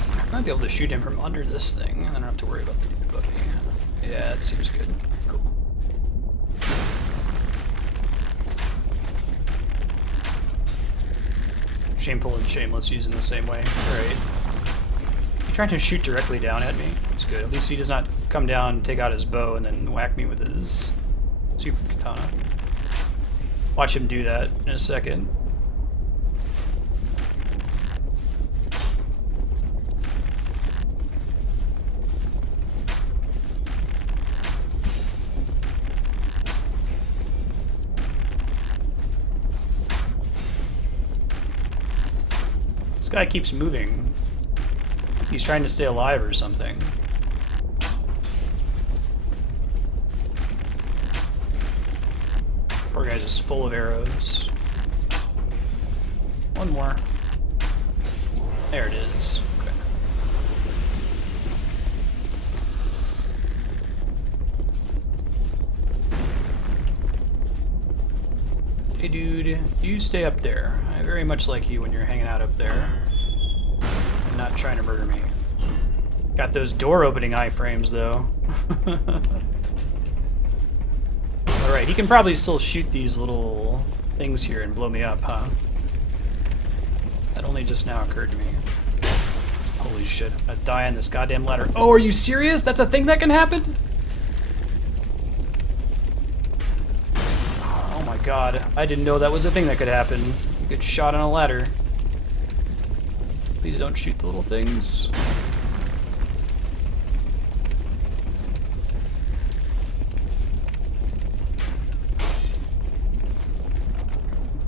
I might be able to shoot him from under this thing. I don't have to worry about the dude above me. Yeah, that seems good. Cool. Shameful and shameless using the same way. Alright. He's trying to shoot directly down at me. That's good. At least he does not come down, take out his bow, and then whack me with his super katana. Watch him do that in a second. This guy keeps moving. He's trying to stay alive or something. Poor guy's just full of arrows. One more. There it is. Okay. Hey dude, you stay up there. I very much like you when you're hanging out up there. And not trying to murder me. Got those door opening iframes though. Alright, he can probably still shoot these little things here and blow me up, huh? That only just now occurred to me. Holy shit, I'd die on this goddamn ladder. Oh, are you serious? That's a thing that can happen? Oh my god, I didn't know that was a thing that could happen. You get shot on a ladder. Please don't shoot the little things.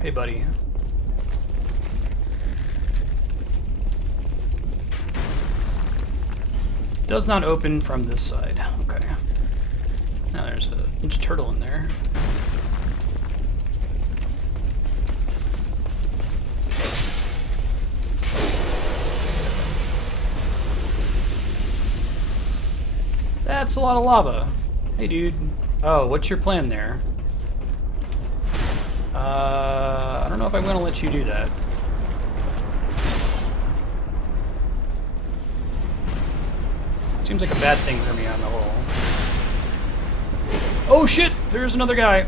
Hey, buddy. Does not open from this side. Okay. Now there's a Ninja Turtle in there. That's a lot of lava. Hey, dude. Oh, what's your plan there? I don't know if I'm gonna let you do that. Seems like a bad thing for me on the whole. Oh shit! There's another guy.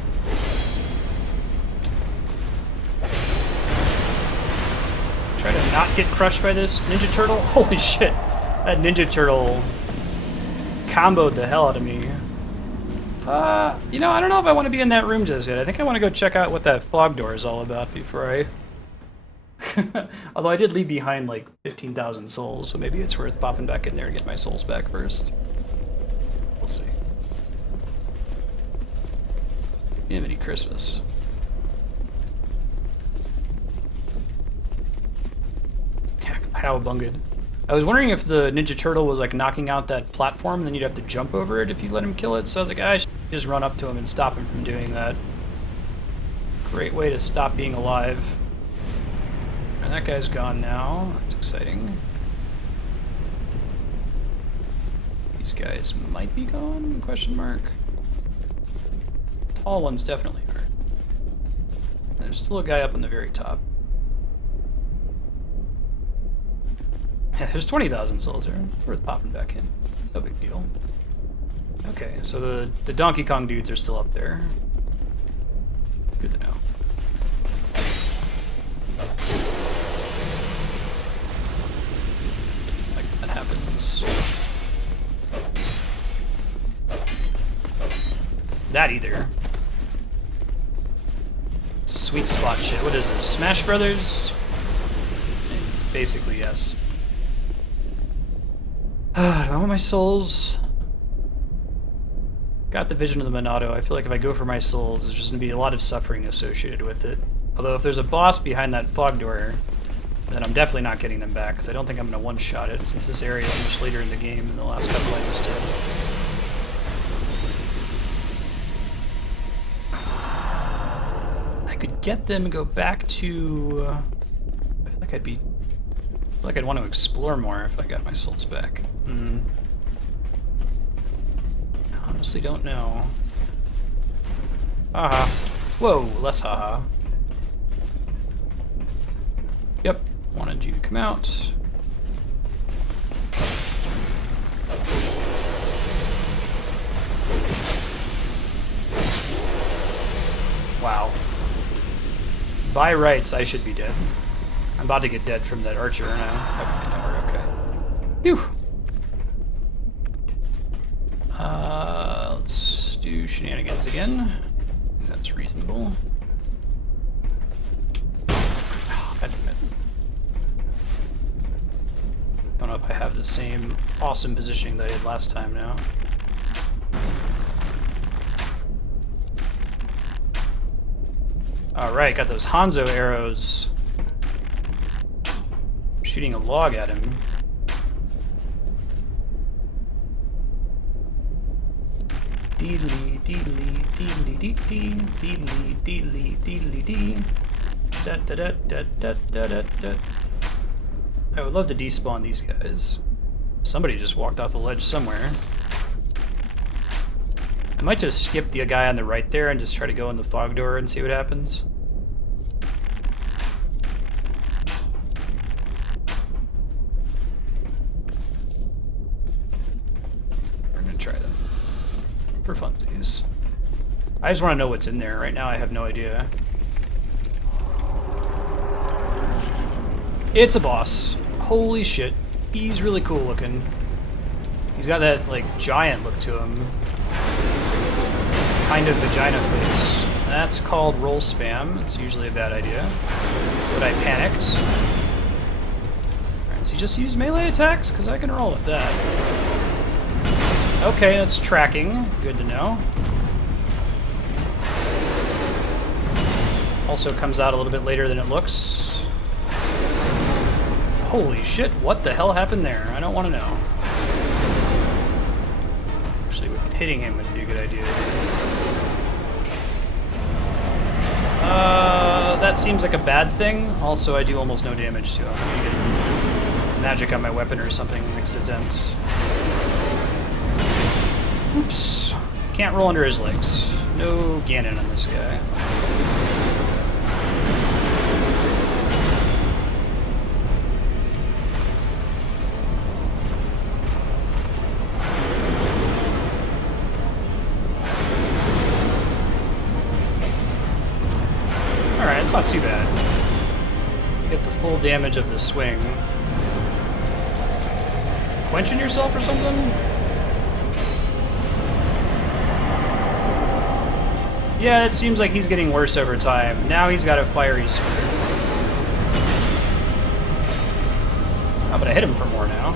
Try to not get crushed by this Ninja Turtle. Holy shit! That Ninja Turtle comboed the hell out of me. You know, I don't know if I want to be in that room just yet. I think I want to go check out what that fog door is all about before I... Although I did leave behind like 15,000 souls, so maybe it's worth popping back in there and get my souls back first. We'll see. Yiminy Christmas. How bunged. I was wondering if the Ninja Turtle was like knocking out that platform, and then you'd have to jump over it if you let him kill it. So I was like, I should just run up to him and stop him from doing that. Great way to stop being alive. And that guy's gone now. That's exciting. These guys might be gone? Question mark. Tall ones definitely are. There's still a guy up on the very top. Yeah, there's 20,000 souls there. Worth popping back in. No big deal. Okay, so the Donkey Kong dudes are still up there. Good to know. Like that happens. That either. Sweet spot shit. What is this? Smash Brothers? And basically, yes. Do I want my souls? Got the vision of the Monado. I feel like if I go for my souls, there's just going to be a lot of suffering associated with it. Although if there's a boss behind that fog door, then I'm definitely not getting them back, because I don't think I'm going to one-shot it, since this area is much later in the game than the last couple I just did. I could get them and go back to... I feel like I'd want to explore more if I got my souls back. Honestly don't know. Haha. Whoa, less haha. Yep, wanted you to come out. Wow. By rights, I should be dead. I'm about to get dead from that archer now. Okay, never, okay. Phew! Let's do shenanigans again. That's reasonable. Oh, God damn it. Don't know if I have the same awesome positioning that I did last time now. Alright, got those Hanzo arrows. Shooting a log at him. Deedly, deedly, deedly, deedly, deedly, deedly, deedly, dee. Da da da da da da da da. I would love to despawn these guys. Somebody just walked off a ledge somewhere. I might just skip the guy on the right there and just try to go in the fog door and see what happens. We're gonna try that. For funsies. I just want to know what's in there. Right now I have no idea. It's a boss. Holy shit. He's really cool looking. He's got that, like, giant look to him. Kind of vagina face. That's called roll spam. It's usually a bad idea. But I panicked. Alright, does he just use melee attacks? Because I can roll with that. Okay, that's tracking. Good to know. Also comes out a little bit later than it looks. Holy shit, what the hell happened there? I don't want to know. Actually, hitting him would be a good idea. That seems like a bad thing. Also, I do almost no damage to him. I'm gonna get magic on my weapon or something next attempt. Oops. Can't roll under his legs. No Ganon on this guy. Alright, it's not too bad. You get the full damage of the swing. Quenching yourself or something? Yeah, it seems like he's getting worse over time. Now he's got a fiery sword. Oh, but I hit him for more now.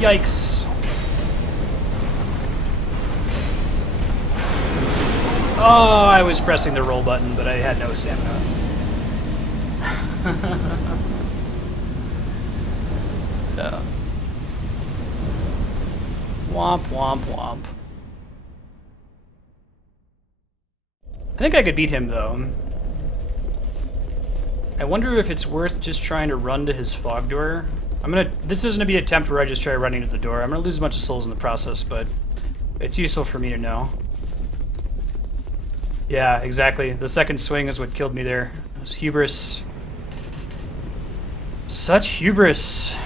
Yikes. Oh, I was pressing the roll button, but I had no stamina. Yeah. Womp, womp, womp. I think I could beat him, though. I wonder if it's worth just trying to run to his fog door. This isn't gonna be an attempt where I just try running to the door. I'm gonna lose a bunch of souls in the process, but it's useful for me to know. Yeah, exactly. The second swing is what killed me there. It was hubris. Such hubris.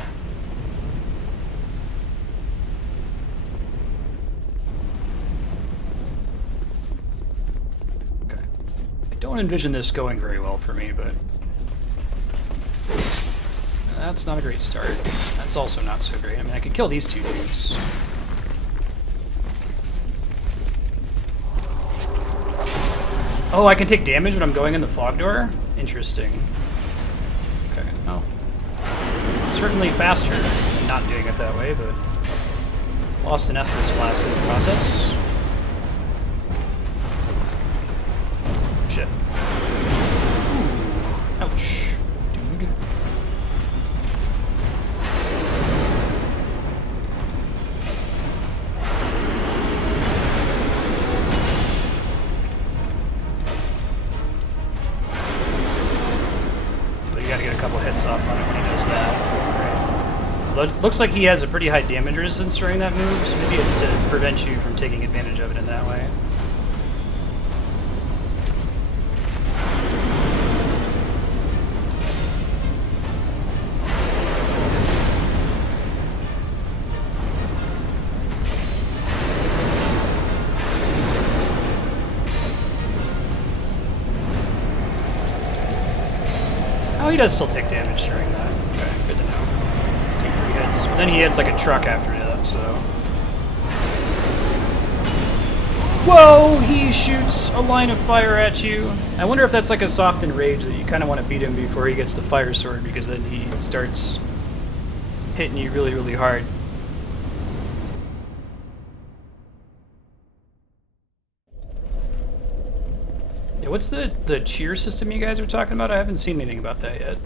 I don't envision this going very well for me, but that's not a great start. That's also not so great. I mean, I could kill these two dudes. Oh, I can take damage when I'm going in the fog door? Interesting. Okay, oh. Certainly faster than not doing it that way, but lost an Estus flask in the process. Shit. Ooh. Ouch. Dude. But you gotta get a couple hits off on it when he does that. Right. Looks like he has a pretty high damage resistance during that move, so maybe it's to prevent you from taking advantage of it in that way. Oh, he does still take damage during that. Okay, good to know. 2 free hits. But then he hits like a truck after that, so... Whoa! He shoots a line of fire at you. I wonder if that's like a soft enrage that you kind of want to beat him before he gets the fire sword, because then he starts hitting you really, really hard. Yeah, what's the cheer system you guys are talking about? I haven't seen anything about that yet.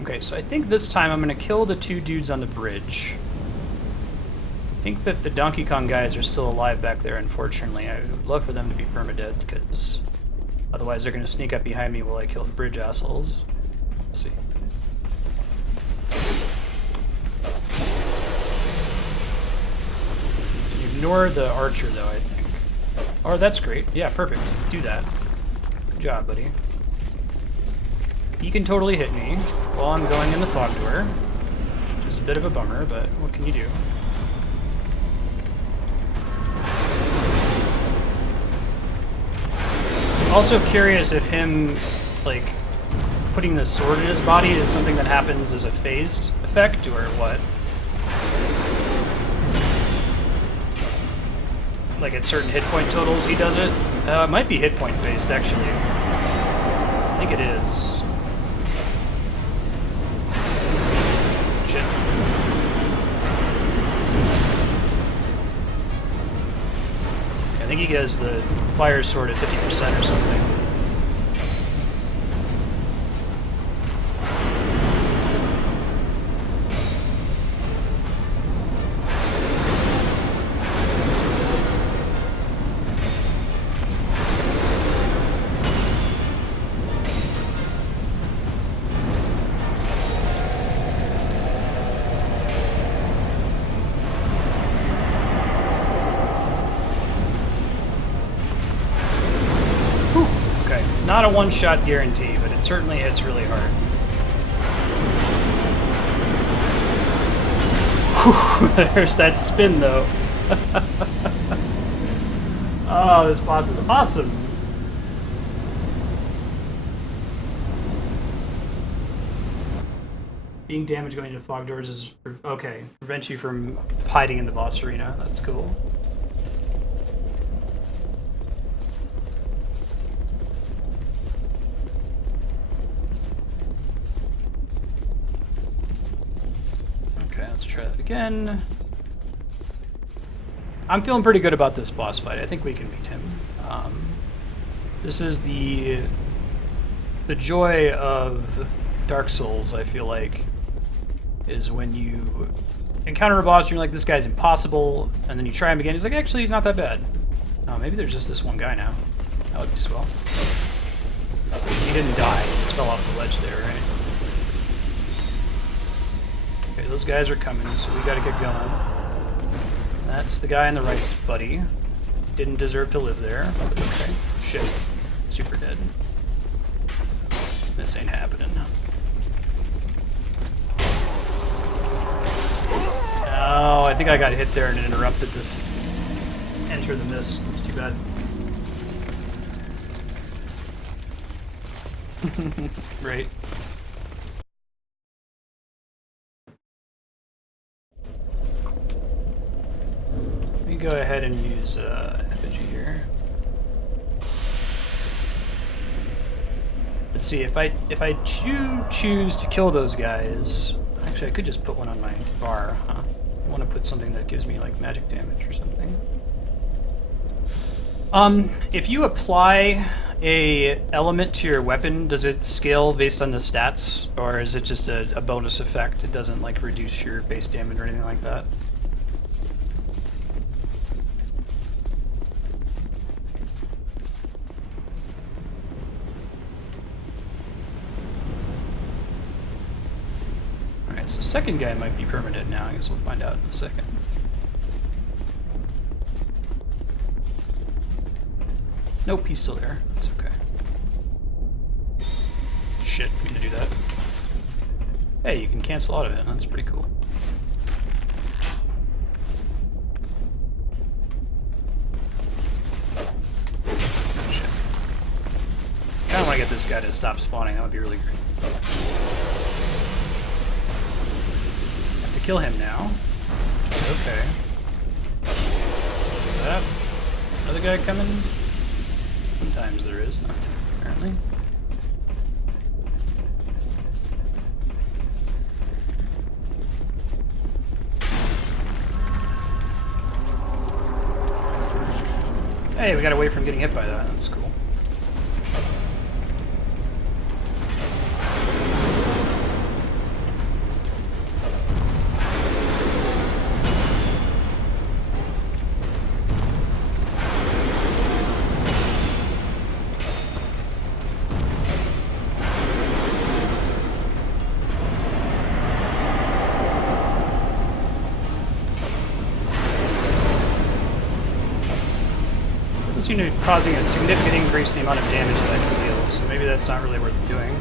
Okay, so I think this time I'm going to kill the 2 dudes on the bridge. I think that the Donkey Kong guys are still alive back there, unfortunately. I would love for them to be permadead, because otherwise they're going to sneak up behind me while I kill the bridge assholes. Let's see. Ignore the archer, though, I think. Oh, that's great. Yeah, perfect. Do that. Good job, buddy. He can totally hit me while I'm going in the fog door. Just a bit of a bummer, but what can you do? Also curious if him, like, putting the sword in his body is something that happens as a phased effect, or what? Like at certain hit point totals he does it? It might be hit point based, actually. I think it is. Shit. I think he gets the fire sword at 50% or something. Not a one-shot guarantee, but it certainly hits really hard. Whew, there's that spin, though. Oh, this boss is awesome. Being damaged going into fog doors is... okay, prevents you from hiding in the boss arena. That's cool. Try that again. I'm feeling pretty good about this boss fight. I think we can beat him. This is the joy of Dark Souls, I feel like, is when you encounter a boss and you're like, this guy's impossible, and then you try him again, he's like, actually, he's not that bad. Oh, maybe there's just this one guy now. That would be swell. He didn't die, he just fell off the ledge there, right? Okay, those guys are coming, so we gotta get going. That's the guy on the right, buddy. Didn't deserve to live there, but okay. Shit. Super dead. This ain't happening. Oh, I think I got hit there and it interrupted the enter the mist. That's too bad. Right. go ahead and use effigy here. Let's see if I choose to kill those guys. Actually, I could just put one on my bar. Huh? I want to put something that gives me like magic damage or something. If you apply a element to your weapon, does it scale based on the stats, or is it just a bonus effect? It doesn't like reduce your base damage or anything like that. Alright, so second guy might be permanent now. I guess we'll find out in a second. Nope, he's still there. It's okay. Shit, I'm gonna do that. Hey, you can cancel out of it. That's pretty cool. Shit. Kinda wanna get this guy to stop spawning. That would be really great. Have to kill him now. Okay. That another guy coming? Sometimes there is, not apparently. Hey, we got away from getting hit by that. That's cool. Causing a significant increase in the amount of damage that I can deal, so maybe that's not really worth doing.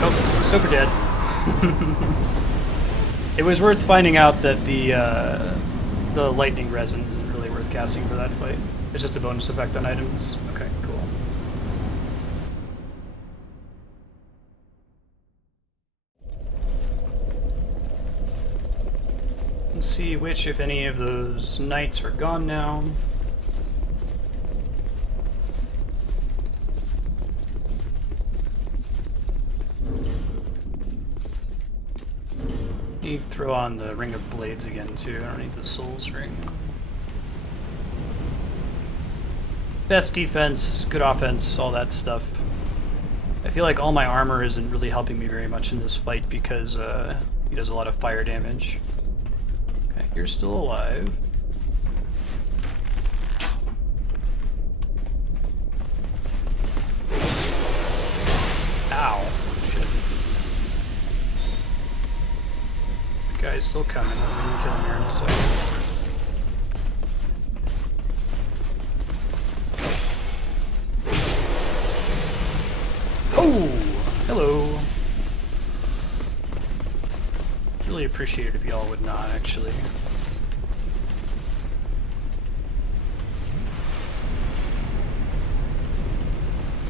Oh, super dead. It was worth finding out that the lightning resin isn't really worth casting for that fight. It's just a bonus effect on items. Okay, cool. Let's see which, if any, of those knights are gone now. You throw on the Ring of Blades again too. I don't need the Souls Ring. Best defense, good offense, all that stuff. I feel like all my armor isn't really helping me very much in this fight because he does a lot of fire damage. Okay, you're still alive. Ow. Guy's still coming. I'm gonna kill him here in a second. Oh! Hello! Really appreciate it if y'all would not, actually.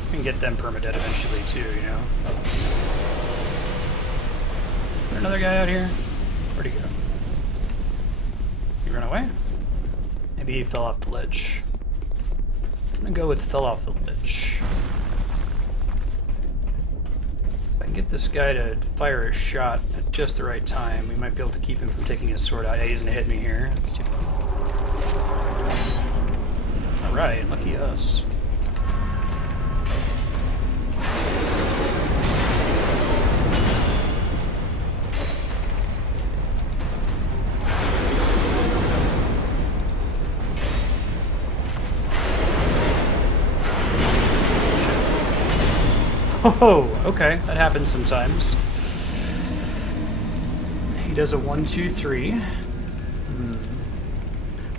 I can get them permadead eventually, too, you know? Is there another guy out here? Where'd he go? He ran away? Maybe he fell off the ledge. I'm gonna go with fell off the ledge. If I can get this guy to fire a shot at just the right time, we might be able to keep him from taking his sword out. Yeah, he's gonna hit me here. That's too bad. Alright, lucky us. Oh, okay, that happens sometimes. He does a 1, 2, 3.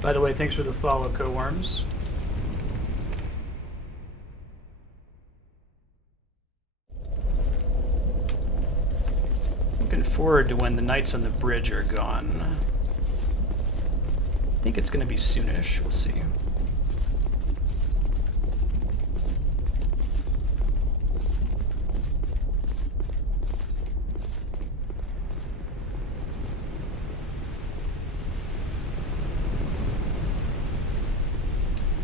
By the way, thanks for the follow, Co-Worms. Looking forward to when the knights on the bridge are gone. I think it's going to be soonish, we'll see.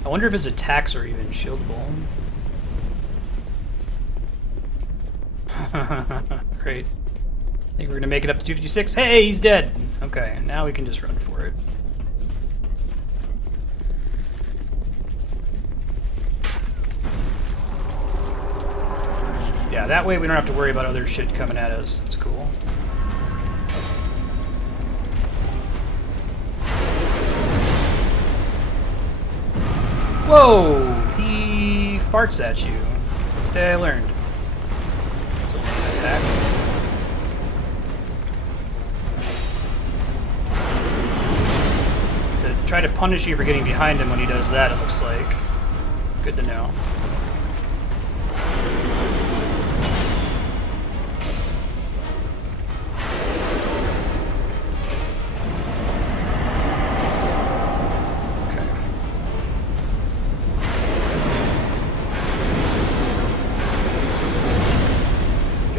I wonder if his attacks are even shieldable. Great. I think we're gonna make it up to 256. Hey, he's dead! Okay, now we can just run for it. Yeah, that way we don't have to worry about other shit coming at us. That's cool. Whoa! He farts at you. Today I learned. That's a lame attack. To try to punish you for getting behind him when he does that, it looks like. Good to know.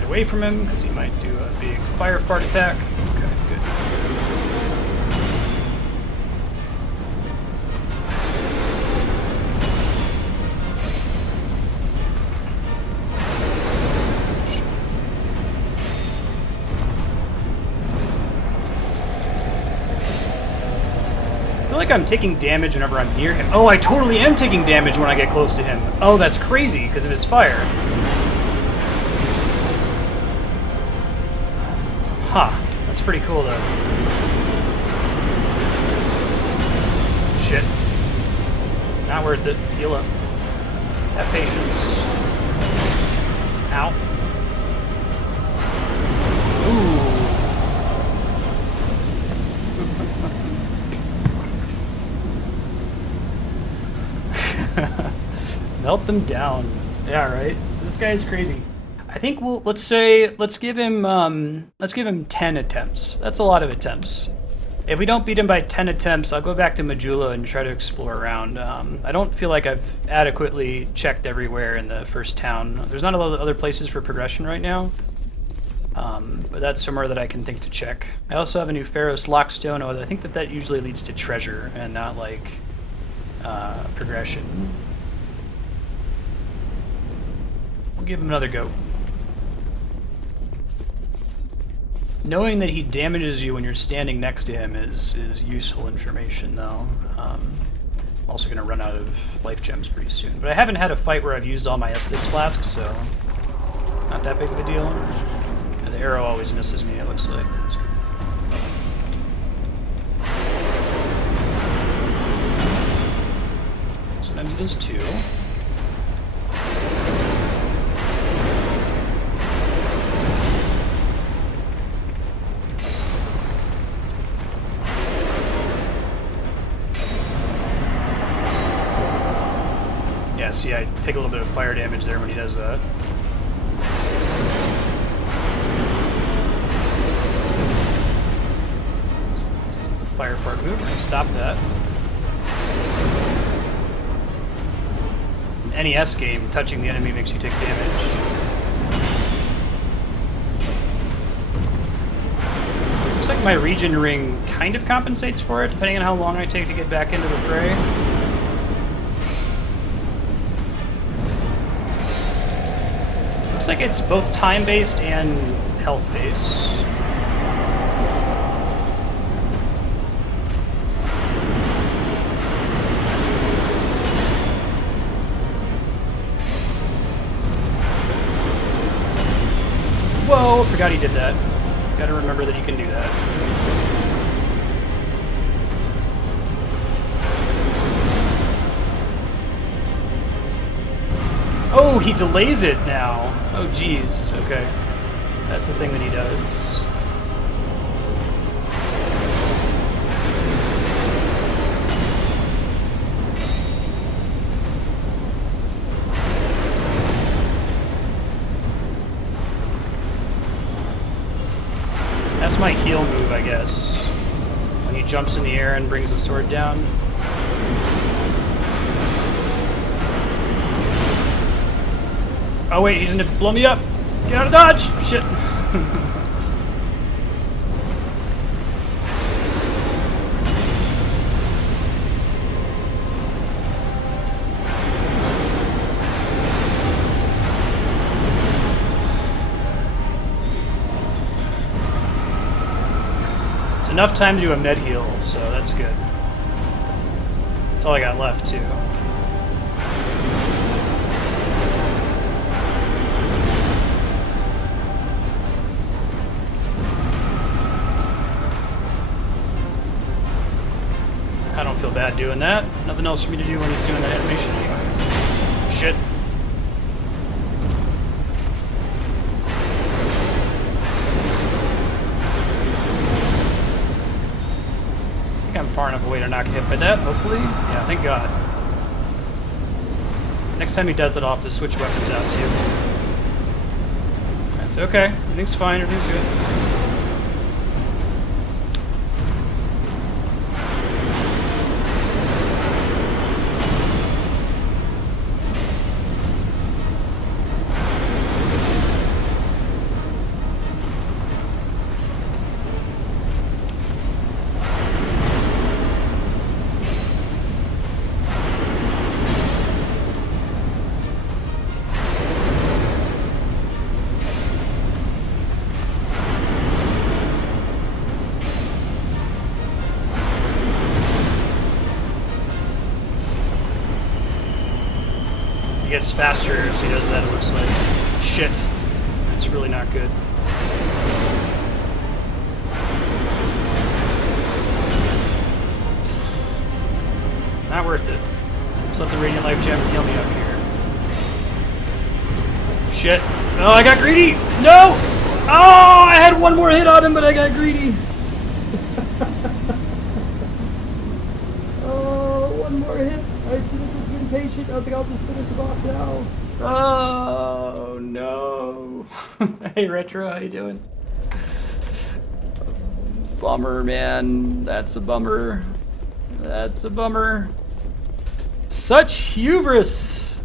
Away from him because he might do a big fire fart attack. Okay, good. I feel like I'm taking damage whenever I'm near him. Oh, I totally am taking damage when I get close to him. Oh, that's crazy because of his fire. Huh, that's pretty cool though. Shit. Not worth it. Heal up. Have patience. Ow. Ooh. Melt them down. Yeah, right? This guy is crazy. I think let's give him 10 attempts. That's a lot of attempts. If we don't beat him by 10 attempts, I'll go back to Majula and try to explore around. I don't feel like I've adequately checked everywhere in the first town. There's not a lot of other places for progression right now. But that's somewhere that I can think to check. I also have a new Pharos Lockstone, although I think that usually leads to treasure and not like progression. We'll give him another go. Knowing that he damages you when you're standing next to him is useful information, though. I'm also going to run out of life gems pretty soon. But I haven't had a fight where I've used all my Estus flasks, so not that big of a deal. And the arrow always misses me, it looks like. That's good. So now he does 2. Yeah, see, I take a little bit of fire damage there when he does that. The fire fart move, we're gonna stop that. It's an NES game, touching the enemy makes you take damage. Looks like my regen ring kind of compensates for it, depending on how long I take to get back into the fray. Looks like it's both time-based and health-based. Whoa, forgot he did that. Gotta remember that you can do that. Oh, he delays it now. Oh, geez. Okay. That's a thing that he does. That's my heal move, I guess. When he jumps in the air and brings the sword down. Oh wait, he's gonna blow me up! Get out of dodge! Shit! enough time to do a med heal, so that's good. That's all I got left, too. I don't feel bad doing that. Nothing else for me to do when he's doing that animation anyway. Shit. I think I'm far enough away to not get hit by that, hopefully. Yeah, thank God. Next time he does it, I'll have to switch weapons out too. That's okay. Everything's fine, everything's good. Gets faster as he does that, it looks like. Shit. That's really not good. Not worth it. Just let the Radiant Life Gem heal me up here. Shit. Oh, I got greedy! No! Oh, I had one more hit on him, but I got greedy. Oh, one more hit. I should have just been patient. I was like, I'll just finish him off now. Oh, no. Hey, Retro, how you doing? Bummer, man. That's a bummer. That's a bummer. Such hubris.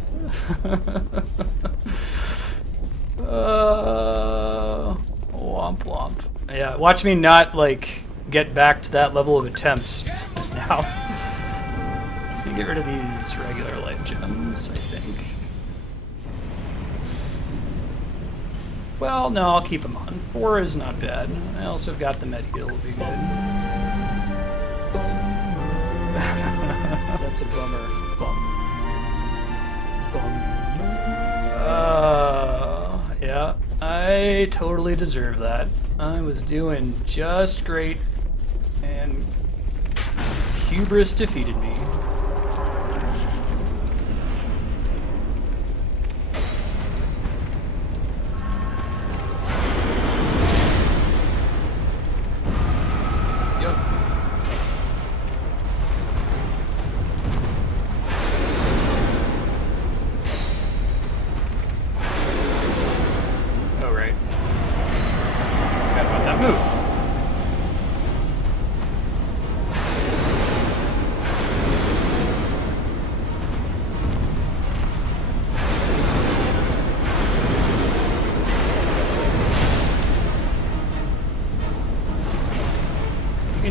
Womp womp. Yeah, watch me not, like, get back to that level of attempt now. Get rid of these regular life gems, I think. Well, no, I'll keep them on. 4 is not bad. I also got the med heal, will be good. That's a bummer. Yeah, I totally deserve that. I was doing just great, and hubris defeated me.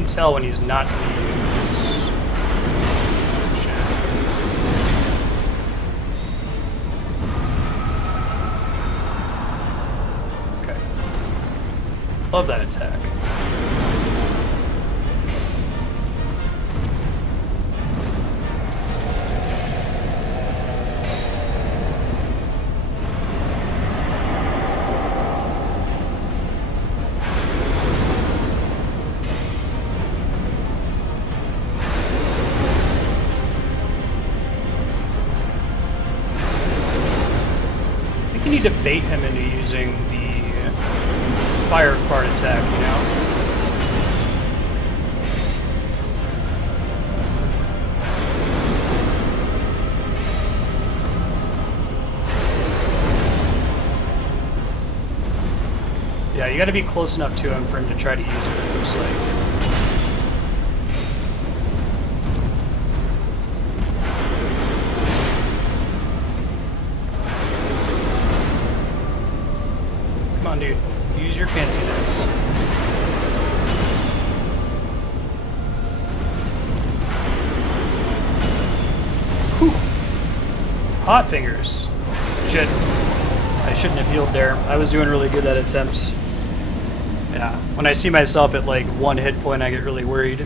Tell when he's not going to use shit. Okay. Love that attack. Need to bait him into using the fire fart attack, you know? Yeah, you gotta be close enough to him for him to try to use it, it looks like. Dude, use your fanciness. Whew. Hot fingers. Shit. I shouldn't have healed there. I was doing really good at attempts. Yeah, when I see myself at like 1 hit point, I get really worried.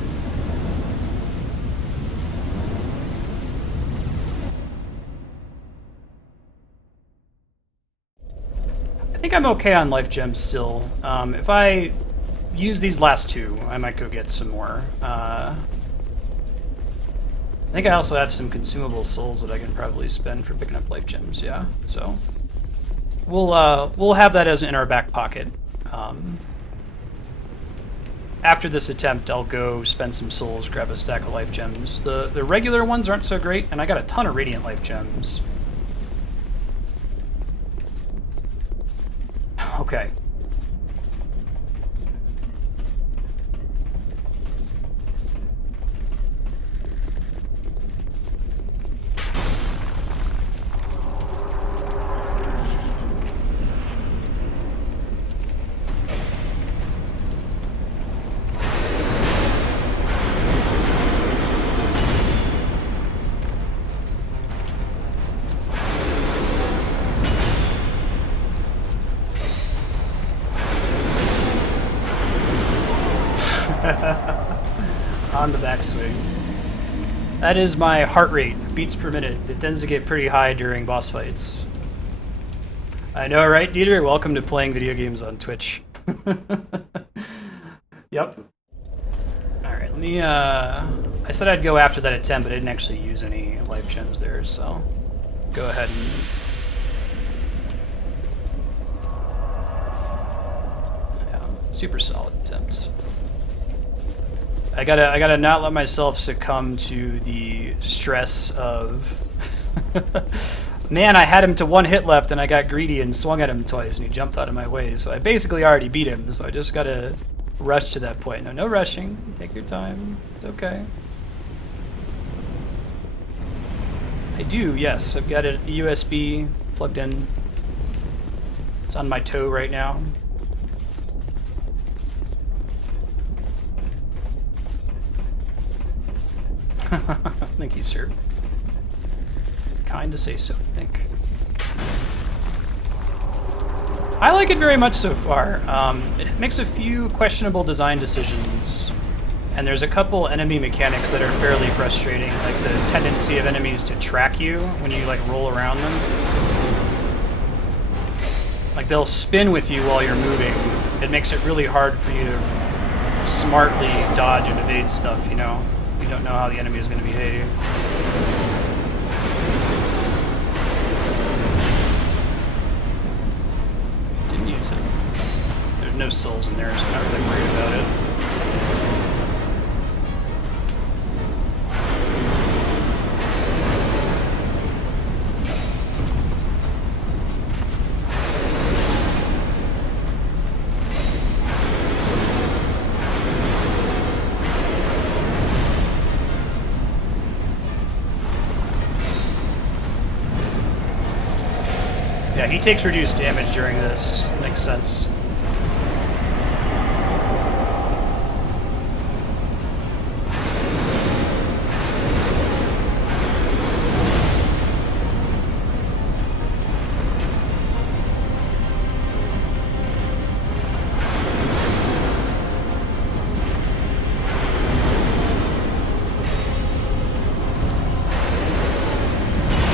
I think I'm okay on life gems still. If I use these last 2, I might go get some more. I think I also have some consumable souls that I can probably spend for picking up life gems. Yeah, so we'll have that as in our back pocket. After this attempt, I'll go spend some souls, grab a stack of life gems. The regular ones aren't so great, and I got a ton of radiant life gems. Okay. On the backswing. That is my heart rate, beats per minute. It tends to get pretty high during boss fights. I know, right, Dieter? Welcome to playing video games on Twitch. Yep. Alright, let me, I said I'd go after that attempt, but I didn't actually use any life gems there, so go ahead and... Yeah, super solid attempts. I gotta not let myself succumb to the stress of man, I had him to 1 hit left and I got greedy and swung at him twice and he jumped out of my way, so I basically already beat him, so I just gotta rush to that point. No rushing, take your time, it's okay. I do, yes, I've got a USB plugged in. It's on my toe right now. Thank you, sir. Kind to say so, I think. I like it very much so far. It makes a few questionable design decisions, and there's a couple enemy mechanics that are fairly frustrating, like the tendency of enemies to track you when you like roll around them. Like they'll spin with you while you're moving. It makes it really hard for you to smartly dodge and evade stuff, you know? You don't know how the enemy is going to behave. Didn't use it. There's no souls in there, so I'm not really worried about it. Yeah, he takes reduced damage during this. Makes sense.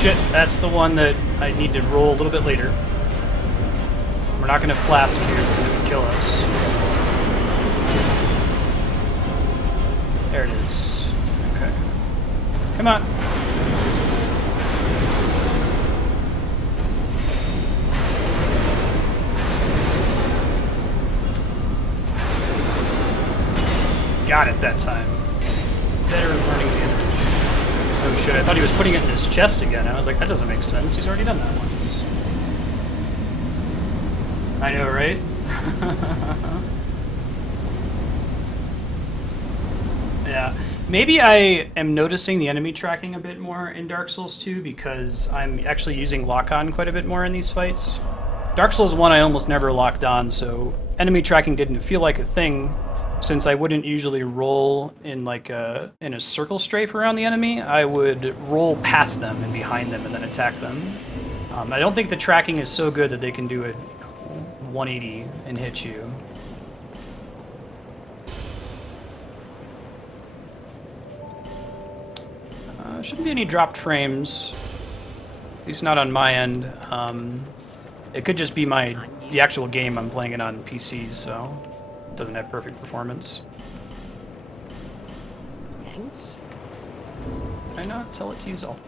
Shit, that's the one that I need to roll a little bit later. We're not going to flask here because it would kill us. There it is. Okay. Come on. Got it that time. Better learning the image. Oh shit, I thought he was putting it in his chest again. I was like, that doesn't make sense. He's already done that once. I know, right? Yeah. Maybe I am noticing the enemy tracking a bit more in Dark Souls 2 because I'm actually using lock-on quite a bit more in these fights. Dark Souls 1 I almost never locked on, so enemy tracking didn't feel like a thing. Since I wouldn't usually roll in like a circle strafe around the enemy, I would roll past them and behind them and then attack them. I don't think the tracking is so good that they can do a 180 and hit you. Shouldn't be any dropped frames. At least not on my end. It could just be the actual game. I'm playing it on PC, so it doesn't have perfect performance. Thanks. Can I not tell it to use alt?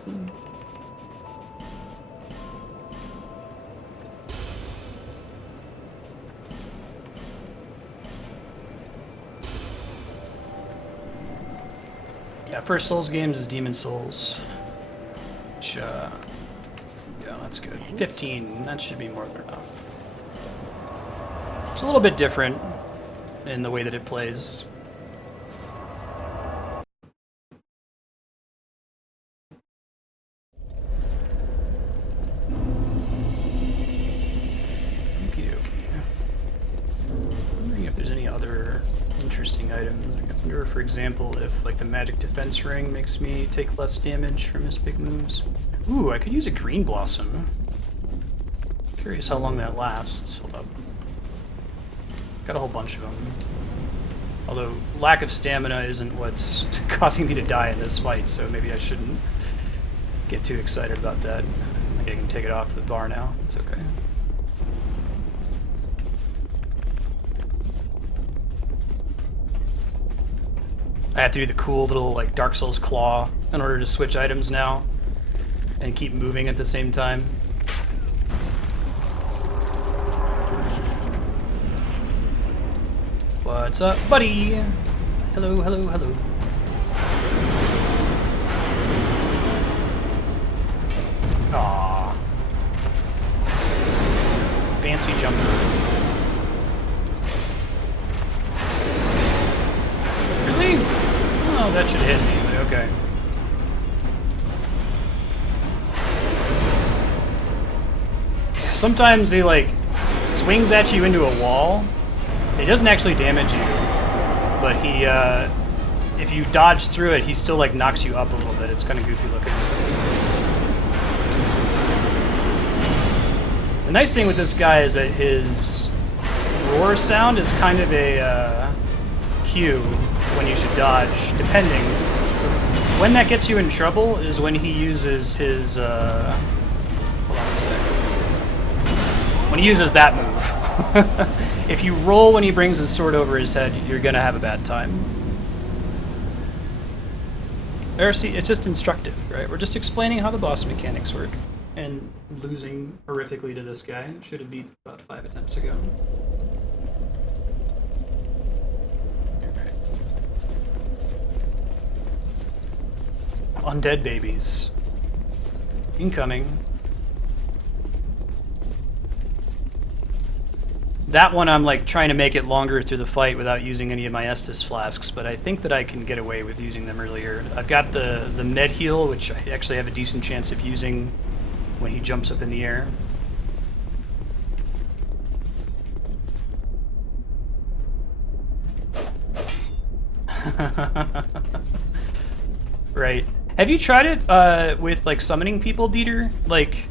Yeah, first Souls games is Demon Souls. Which, yeah, that's good. 15, that should be more than enough. It's a little bit different in the way that it plays. Wondering if there's any other interesting items. I wonder, for example, if like the magic defense ring makes me take less damage from his big moves. Ooh, I could use a green blossom. Curious how long that lasts. Hold up. Got a whole bunch of them. Although lack of stamina isn't what's causing me to die in this fight, so maybe I shouldn't get too excited about that. I think I can take it off the bar now. It's okay. I have to do the cool little like Dark Souls claw in order to switch items now and keep moving at the same time. What's up, buddy? Hello, hello, hello. Aww. Fancy jumper. Really? Oh, that should hit me, but okay. Sometimes he, like, swings at you into a wall. It doesn't actually damage you, but he, if you dodge through it, he still, like, knocks you up a little bit. It's kind of goofy looking. The nice thing with this guy is that his roar sound is kind of a, cue to when you should dodge, depending. When that gets you in trouble is when he uses his, hold on a sec. When he uses that move. If you roll when he brings his sword over his head, you're gonna have a bad time. There, see, it's just instructive, right? We're just explaining how the boss mechanics work. And losing horrifically to this guy. Should have beat about 5 attempts ago. Undead babies. Incoming. That one I'm like trying to make it longer through the fight without using any of my Estus flasks, but I think that I can get away with using them earlier. I've got the med heal, which I actually have a decent chance of using when he jumps up in the air. Right. Have you tried it with like summoning people, Dieter? Like,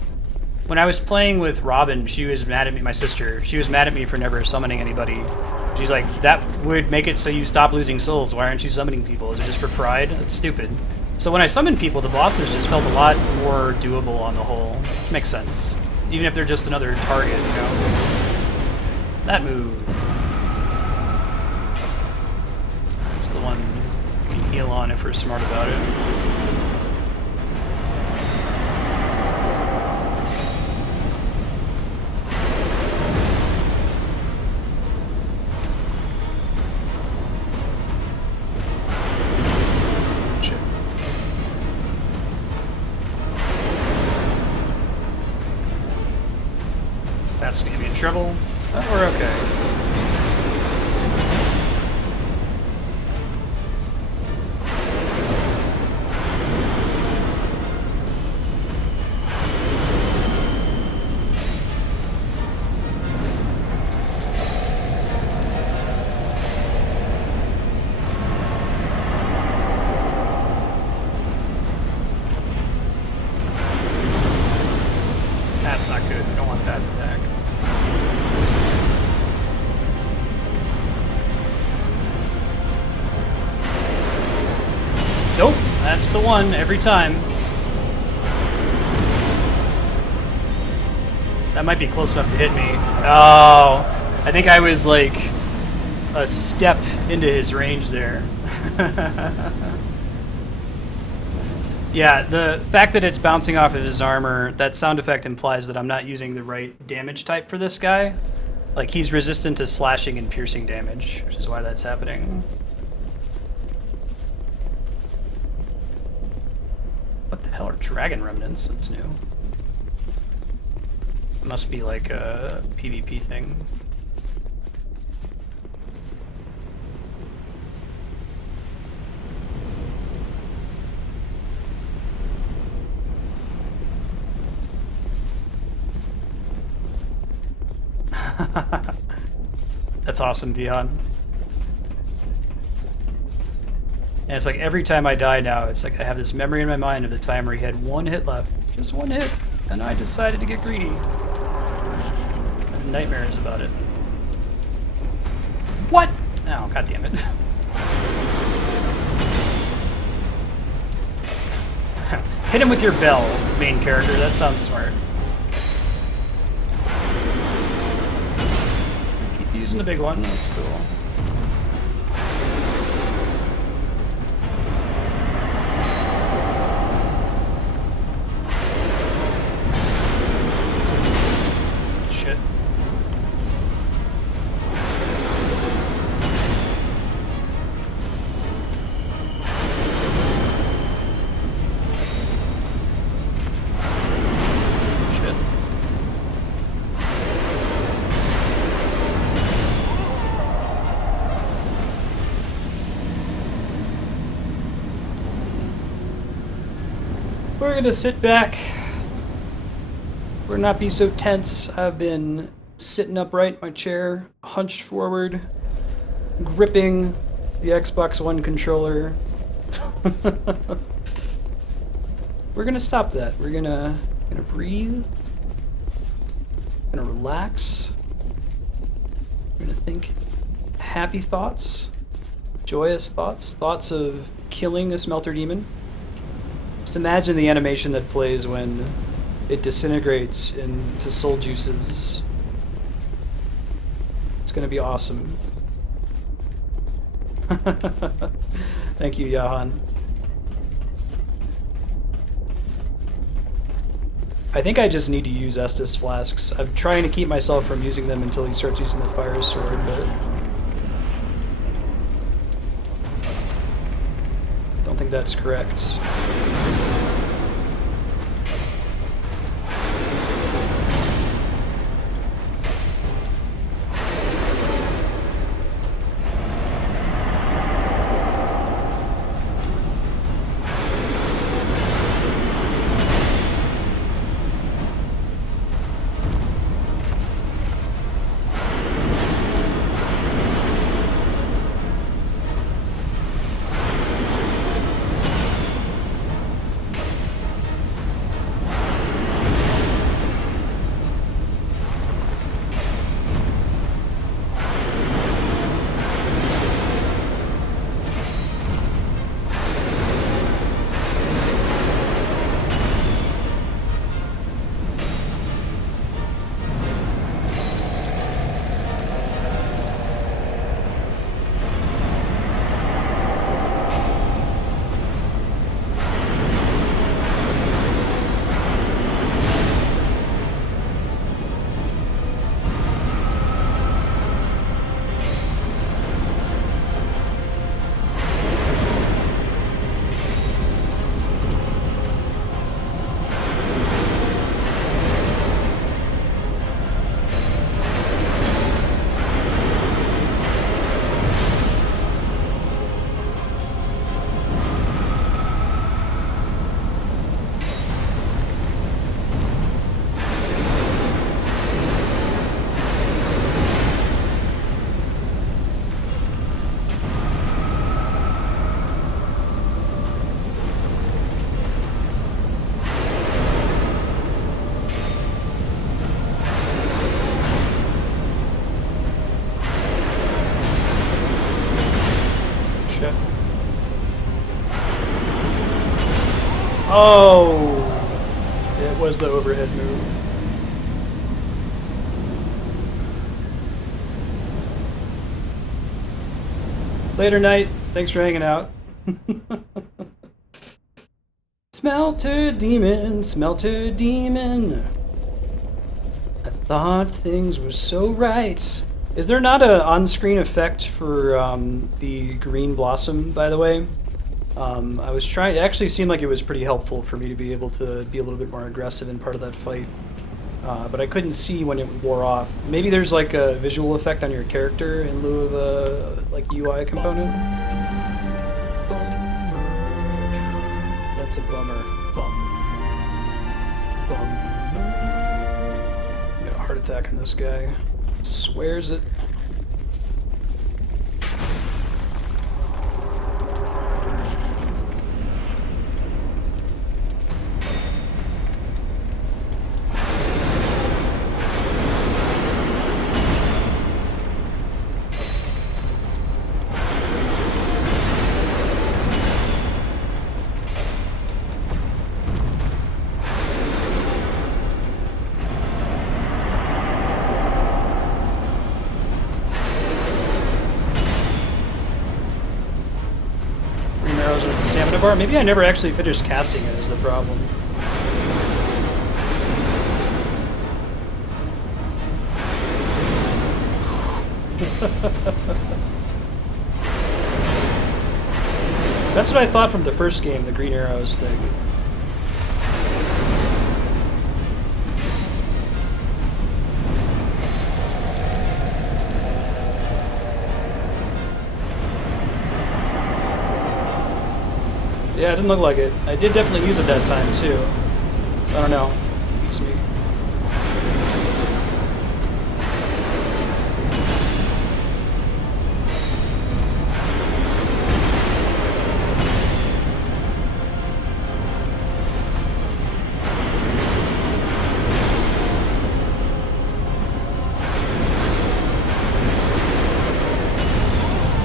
when I was playing with Robin, she was mad at me, my sister. She was mad at me for never summoning anybody. She's like, that would make it so you stop losing souls. Why aren't you summoning people? Is it just for pride? That's stupid. So when I summon people, the bosses just felt a lot more doable on the whole. Makes sense. Even if they're just another target, you know? That move. That's the one we can heal on if we're smart about it. That's gonna be in trouble, but we're okay. That's not good. We don't want that back. Nope, that That's the one every time. That might be close enough to hit me. Oh, I think I was like a step into his range there. Yeah, the fact that it's bouncing off of his armor, that sound effect implies that I'm not using the right damage type for this guy. Like, he's resistant to slashing and piercing damage, which is why that's happening. What the hell are dragon remnants? That's new. It must be like a PvP thing. That's awesome, Vihan. And it's like every time I die now, it's like I have this memory in my mind of the time where he had one hit left. Just one hit. And I decided to get greedy. I have nightmares about it. What? Oh, god damn it. Hit him with your bell, main character. That sounds smart. Keep using the big one. That's cool. Shit. We're gonna sit back. We're not be so tense. I've been sitting upright in my chair, hunched forward, gripping the Xbox One controller. We're gonna stop that. We're gonna breathe. Gonna relax. We're gonna think happy thoughts, joyous thoughts, thoughts of killing a smelter demon. Just imagine the animation that plays when it disintegrates into soul juices. It's gonna be awesome. Thank you, Yahan. I think I just need to use Estus flasks. I'm trying to keep myself from using them until he starts using the fire sword, but don't think that's correct. Oh! It was the overhead move. Later, Knight. Thanks for hanging out. Smelter demon, smelter demon. I thought things were so right. Is there not an on-screen effect for the green blossom, by the way? I was trying. It actually seemed like it was pretty helpful for me to be able to be a little bit more aggressive in part of that fight. But I couldn't see when it wore off. Maybe there's like a visual effect on your character in lieu of a like UI component. That's a bummer. Got a heart attack on this guy. Swears it. Bar. Maybe I never actually finished casting it is the problem. That's what I thought from the first game, the green arrows thing. Yeah, it didn't look like it. I did definitely use it that time, too. So, I don't know. Beats me.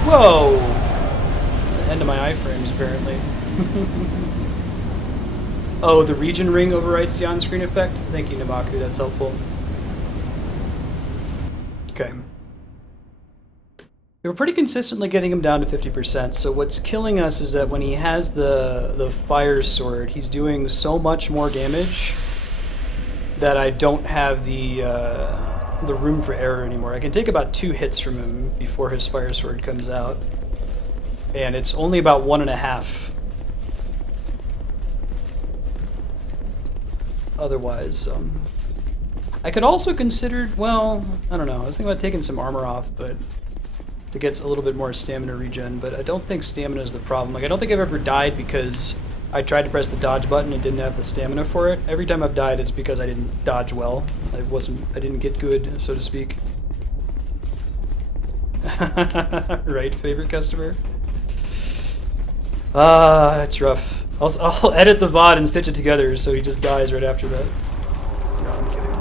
Whoa! The end of my iframes, apparently. Oh, the region ring overwrites the on-screen effect? Thank you, Namaku, that's helpful. Okay. We were pretty consistently getting him down to 50%, so what's killing us is that when he has the fire sword, he's doing so much more damage that I don't have the room for error anymore. I can take about 2 hits from him before his fire sword comes out, and it's only about 1.5. Otherwise, I could also consider, well, I don't know, I was thinking about taking some armor off, but to get a little bit more stamina regen, but I don't think stamina is the problem. Like, I don't think I've ever died because I tried to press the dodge button and didn't have the stamina for it. Every time I've died, it's because I didn't dodge well. I didn't get good, so to speak. Right, favorite customer? Ah, it's rough. I'll edit the VOD and stitch it together so he just dies right after that. No, I'm kidding.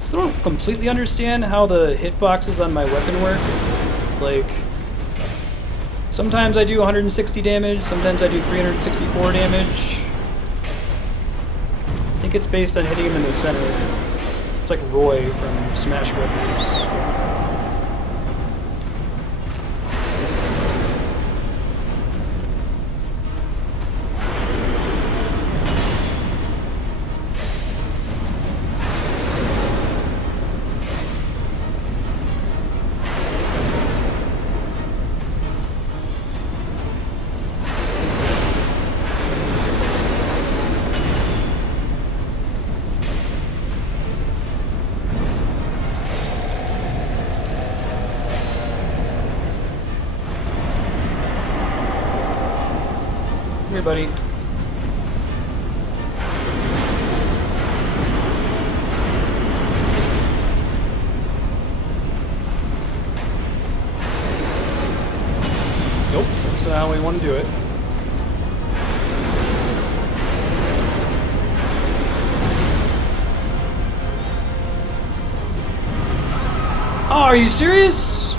Still don't completely understand how the hitboxes on my weapon work. Like, sometimes I do 160 damage, sometimes I do 364 damage. I think it's based on hitting him in the center. It's like Roy from Smash Brothers. Here, buddy. Nope, that's not how we want to do it. Oh, are you serious?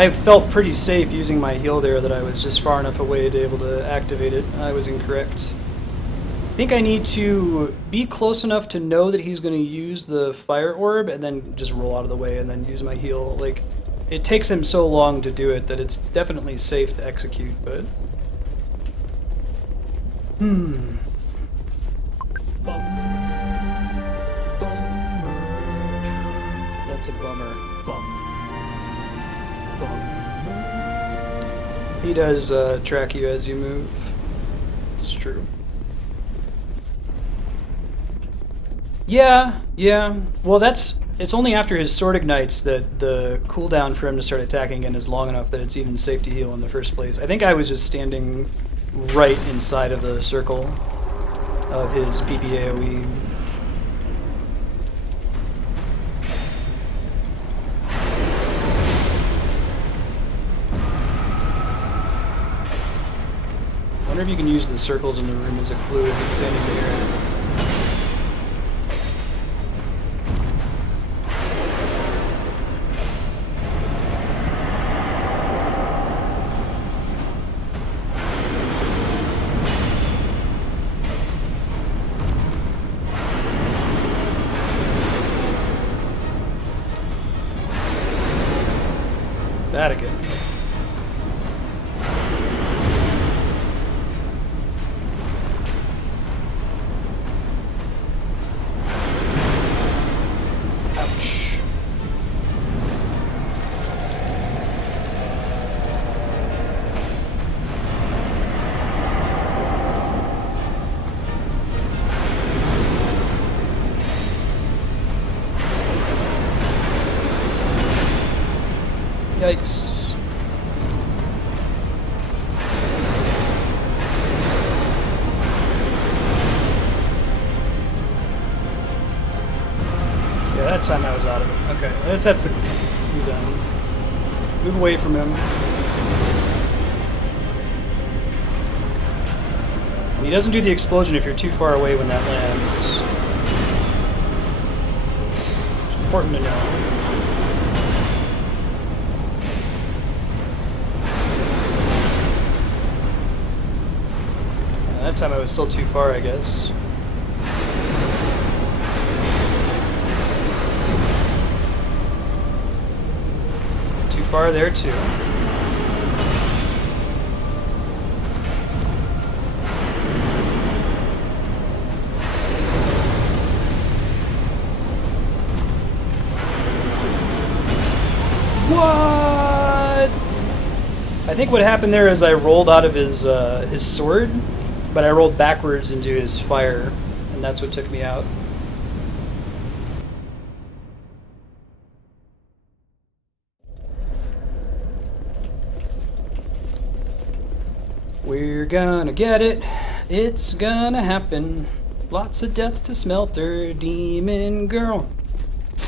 I felt pretty safe using my heal there that I was just far enough away to be able to activate it. I was incorrect. I think I need to be close enough to know that he's going to use the fire orb and then just roll out of the way and then use my heal. Like, it takes him so long to do it that it's definitely safe to execute, but... That's a bummer. He does track you as you move. It's true. Yeah. Well, it's only after his sword ignites that the cooldown for him to start attacking again is long enough that it's even safe to heal in the first place. I think I was just standing right inside of the circle of his PPAOE. I wonder if you can use the circles in the room as a clue if he's standing there. That again. Ouch. Yikes. Yeah, that time I was out of it. Okay, that's the move down. Move away from him. And he doesn't do the explosion if you're too far away when that lands. It's important to know. That time I was still too far, I guess. Too far there, too. What? I think what happened there is I rolled out of his sword, but I rolled backwards into his fire, and that's what took me out. We're gonna get it. It's gonna happen. Lots of deaths to Smelter, demon girl.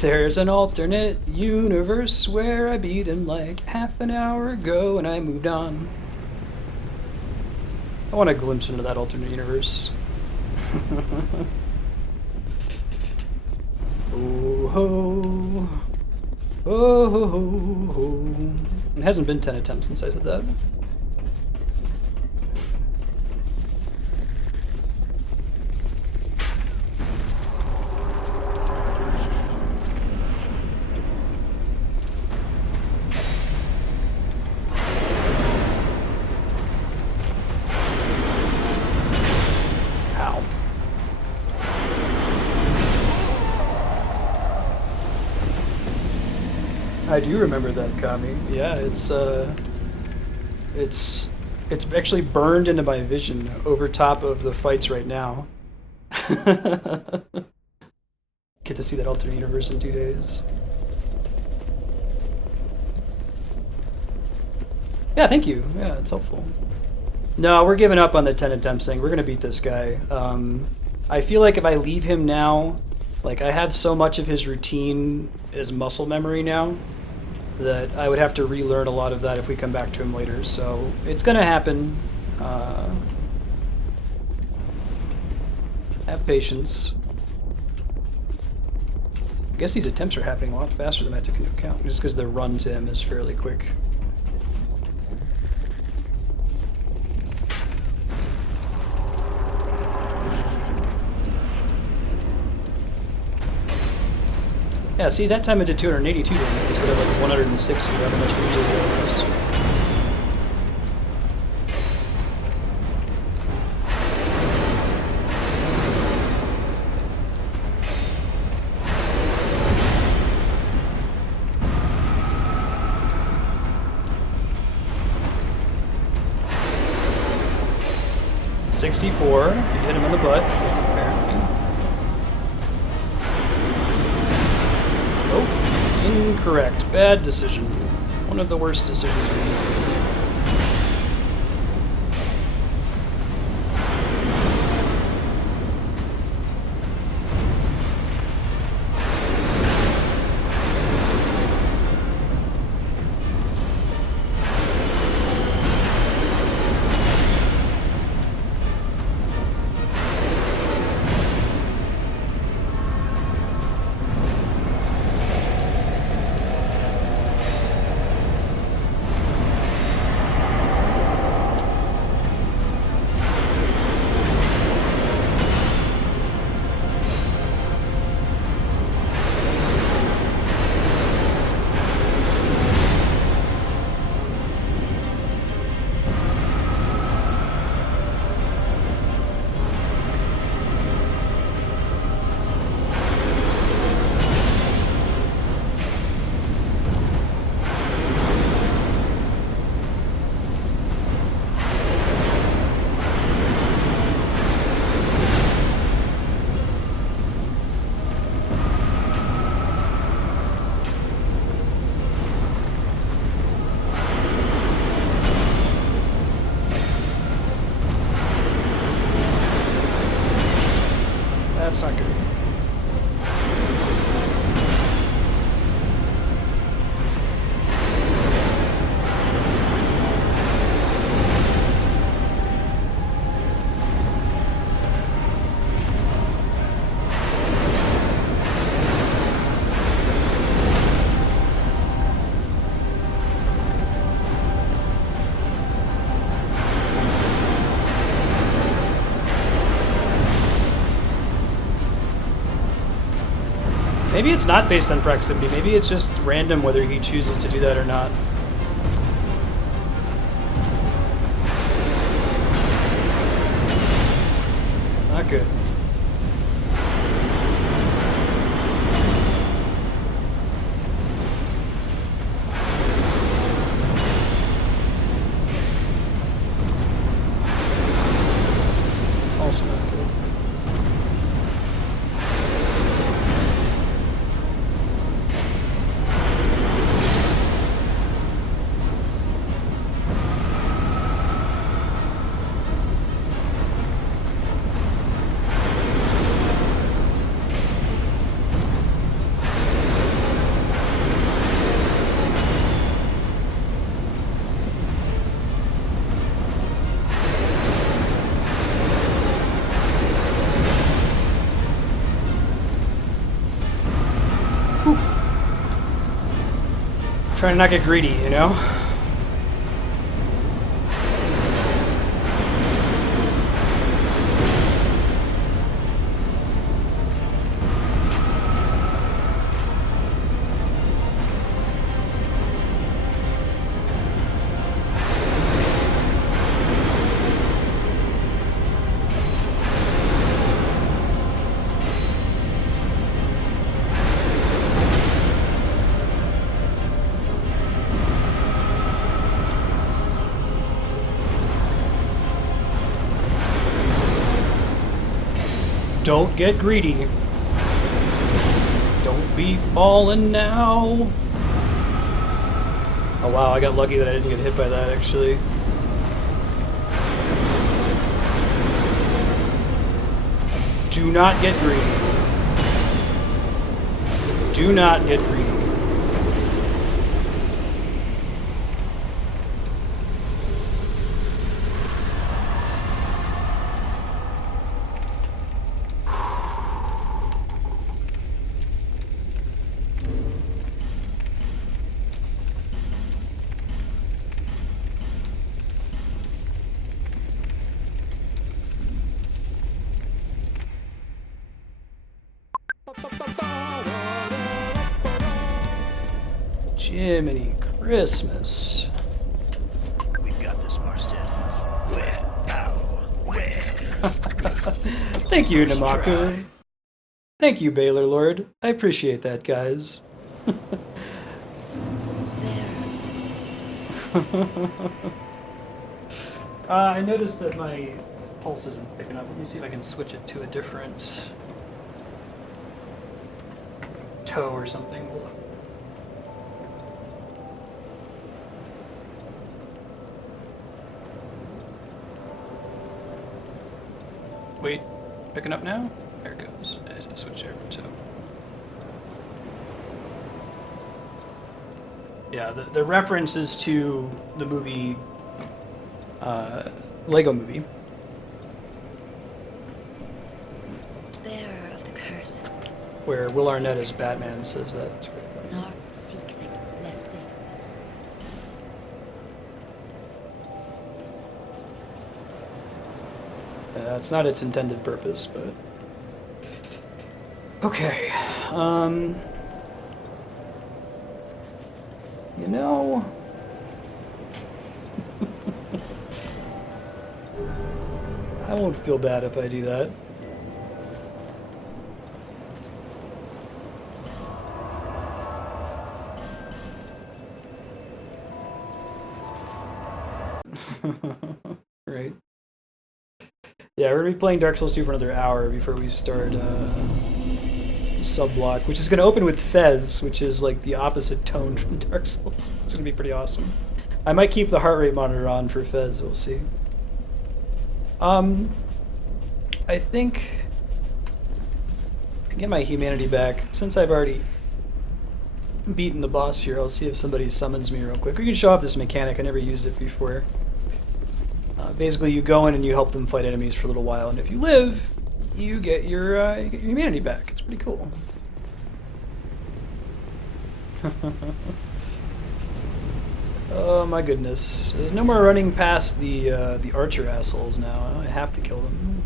There's an alternate universe where I beat him like half an hour ago and I moved on. I want a glimpse into that alternate universe. Oh ho. Oh ho ho ho. It hasn't been 10 attempts since I said that. I do remember that, Kami. Yeah, it's actually burned into my vision over top of the fights right now. Get to see that alternate universe in 2 days. Yeah, thank you. Yeah, it's helpful. No, we're giving up on the 10 attempts thing. We're gonna beat this guy. I feel like if I leave him now, like I have so much of his routine as muscle memory now, that I would have to relearn a lot of that if we come back to him later. So it's gonna happen. Have patience. I guess these attempts are happening a lot faster than I took into account, just because the run to him is fairly quick. Yeah, see, that time it did 282 damage instead of like 160, however much usually it was. $64, if you hit him in the butt, apparently. Oh, incorrect. Bad decision. One of the worst decisions we made. That's not good. Maybe it's not based on proximity. Maybe it's just random whether he chooses to do that or not. Not good. Also not good. Trying to not get greedy, you know? Don't get greedy. Don't be falling now. Oh wow, I got lucky that I didn't get hit by that actually. Do not get greedy. Do not get greedy. Jiminy Christmas. We've got this, Marstead. Where? How? Where? Thank you, First Namaku. try. Thank you, Baylor Lord. I appreciate that, guys. I noticed that my pulse isn't picking up. Let me see if I can switch it to a different toe or something. Hold on. Wait, picking up now? There it goes. I switched over to. Yeah, the reference is to the movie, Lego Movie. Bearer of the curse. Where Will Arnett as Batman says that. It's pretty funny. Nor seek the lest this. It's not its intended purpose, but... Okay, you know... I won't feel bad if I do that. Right. Yeah, we're gonna be playing Dark Souls 2 for another hour before we start Subblock, which is gonna open with Fez, which is like the opposite tone from Dark Souls. It's gonna be pretty awesome. I might keep the heart rate monitor on for Fez, we'll see. I think I get my humanity back. Since I've already beaten the boss here, I'll see if somebody summons me real quick. We can show off this mechanic, I never used it before. Basically, you go in and you help them fight enemies for a little while, and if you live, you get your humanity back. It's pretty cool. Oh my goodness! There's no more running past the archer assholes now. I have to kill them.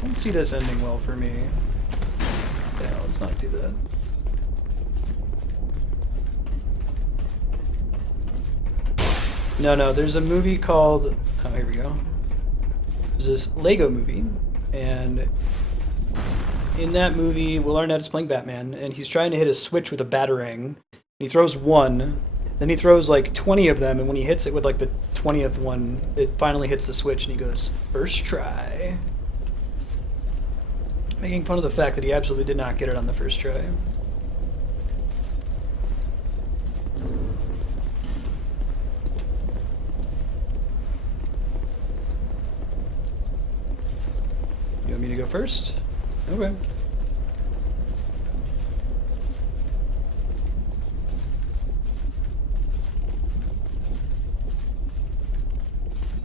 Don't see this ending well for me. Yeah, let's not do that. No, there's a movie called, oh, here we go. There's this Lego movie, and in that movie, Will Arnett is playing Batman, and he's trying to hit a switch with a batarang. He throws one, then he throws like 20 of them, and when he hits it with like the 20th one, it finally hits the switch, and he goes, "First try." Making fun of the fact that he absolutely did not get it on the first try. You want me to go first? Okay.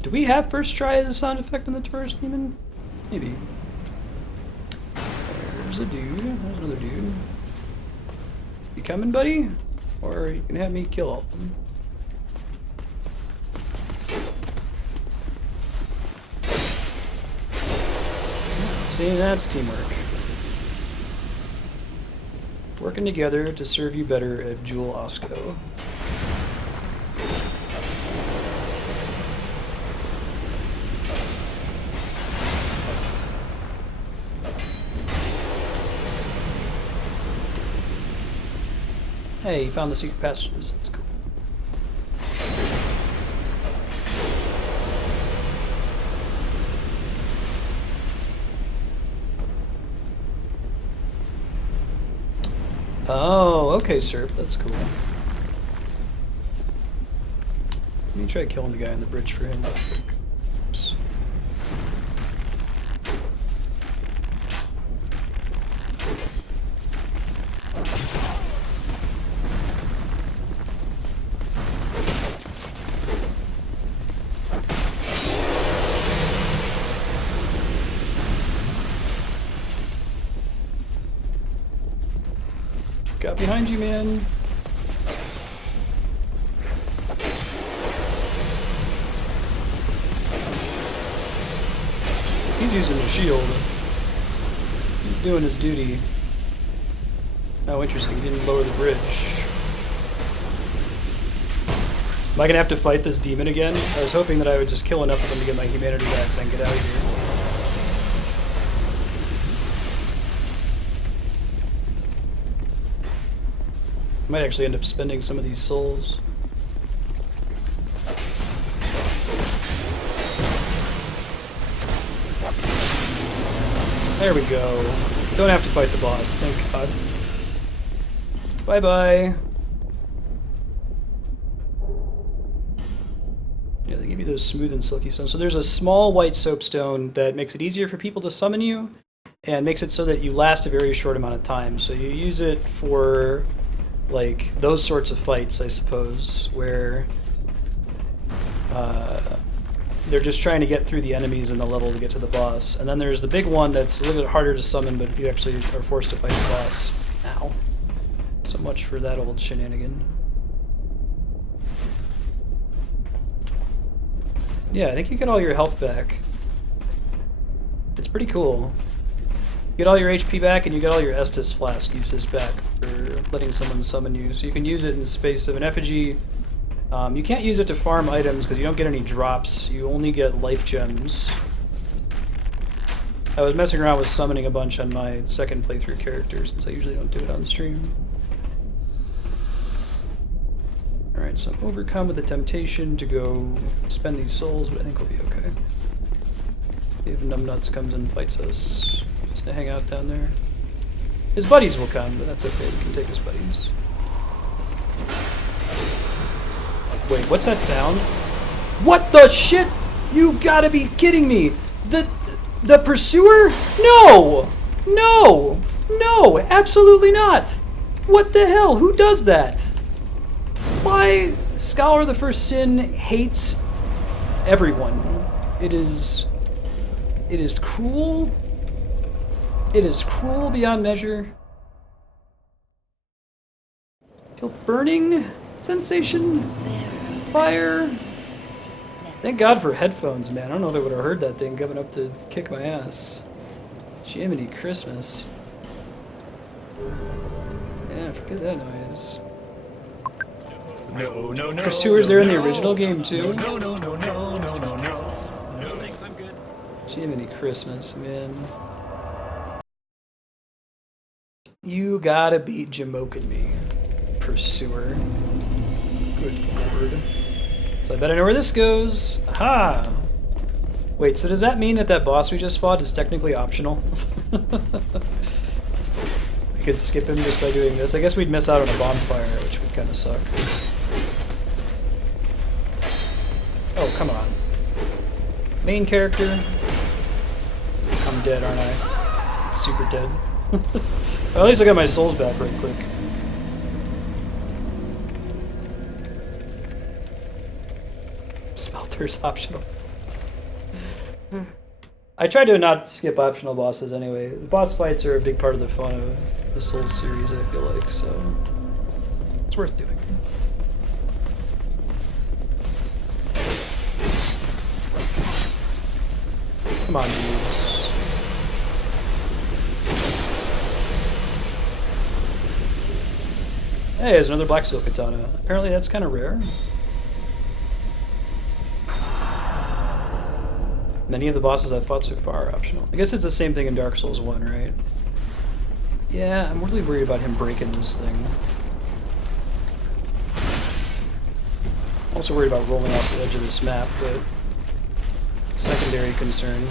Do we have first try as a sound effect on the Taurus Demon? Maybe. There's a dude. There's another dude. You coming, buddy? Or you can have me kill all of them. See, that's teamwork. Working together to serve you better at Jewel Osco. Hey, you found the secret passages. That's cool. Oh, okay, sir. That's cool. Let me try killing the guy on the bridge for him real quick. Oops. Got behind you, man. He's using a shield. doing his duty. Oh, interesting. He didn't lower the bridge. Am I gonna have to fight this demon again? I was hoping that I would just kill enough of them to get my humanity back, then get out of here. I might actually end up spending some of these souls. There we go. Don't have to fight the boss, thank God. Bye-bye. Yeah, they give you those smooth and silky stones. So there's a small white soapstone that makes it easier for people to summon you, and makes it so that you last a very short amount of time. So you use it for, like, those sorts of fights, I suppose, where they're just trying to get through the enemies in the level to get to the boss. And then there's the big one that's a little bit harder to summon, but you actually are forced to fight the boss. Ow. So much for that old shenanigan. Yeah, I think you get all your health back. It's pretty cool. You get all your HP back, and you get all your Estus Flask uses back for letting someone summon you. So you can use it in the space of an effigy. You can't use it to farm items because you don't get any drops. You only get life gems. I was messing around with summoning a bunch on my second playthrough character, since I usually don't do it on stream. Alright, so I'm overcome with the temptation to go spend these souls, but I think we'll be okay. If Numbnuts comes and fights us, just to hang out down there. His buddies will come, but that's okay, we can take his buddies. Wait, what's that sound? What the shit? You gotta be kidding me! The pursuer? No! No! No! Absolutely not! What the hell? Who does that? Why? Scholar of the First Sin hates everyone. It is cruel. It is cruel beyond measure. Feel burning sensation. Fire. Thank God for headphones, man. I don't know if I would have heard that thing coming up to kick my ass. Jiminy Christmas. Yeah, forget that noise. No. Pursuers there in the original game too? No. No, thanks, I'm good. Jiminy Christmas, man. You gotta beat Jamokin me, Pursuer. Good lord. So I bet I know where this goes. Aha! Wait, so does that mean that that boss we just fought is technically optional? We could skip him just by doing this. I guess we'd miss out on a bonfire, which would kind of suck. Oh, come on. Main character. I'm dead, aren't I? Super dead. Well, at least I got my souls back right quick. Smelter's optional. I try to not skip optional bosses anyway. The boss fights are a big part of the fun of the Souls series, I feel like, so it's worth doing. Come on, dudes. Hey, there's another Black Steel Katana. Apparently that's kind of rare. Many of the bosses I've fought so far are optional. I guess it's the same thing in Dark Souls 1, right? Yeah, I'm really worried about him breaking this thing. Also worried about rolling off the edge of this map, but secondary concern.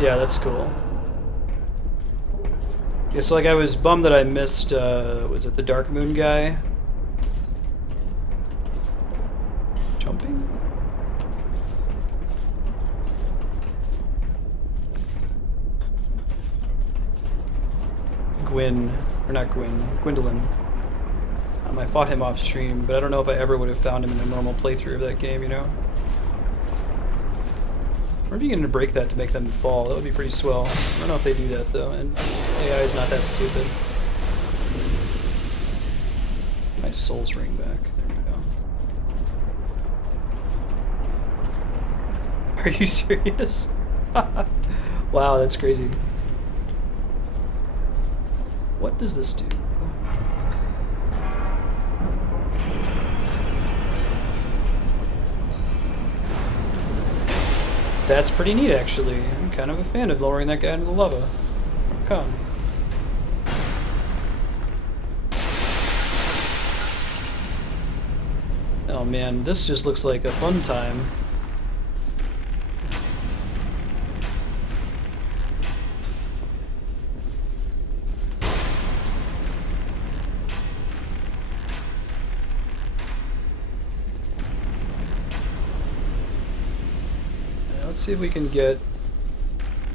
Yeah, that's cool. Yeah, so like I was bummed that I missed, was it the Dark Moon guy? Jumping? Gwendolyn. I fought him off stream, but I don't know if I ever would have found him in a normal playthrough of that game, you know? Or if you can break that to make them fall, that would be pretty swell. I don't know if they do that though, and AI is not that stupid. My soul's ring back. There Are you serious? Wow, that's crazy. What does this do? That's pretty neat, actually. I'm kind of a fan of lowering that guy into the lava. Come. Oh man, this just looks like a fun time. Let's see if we can get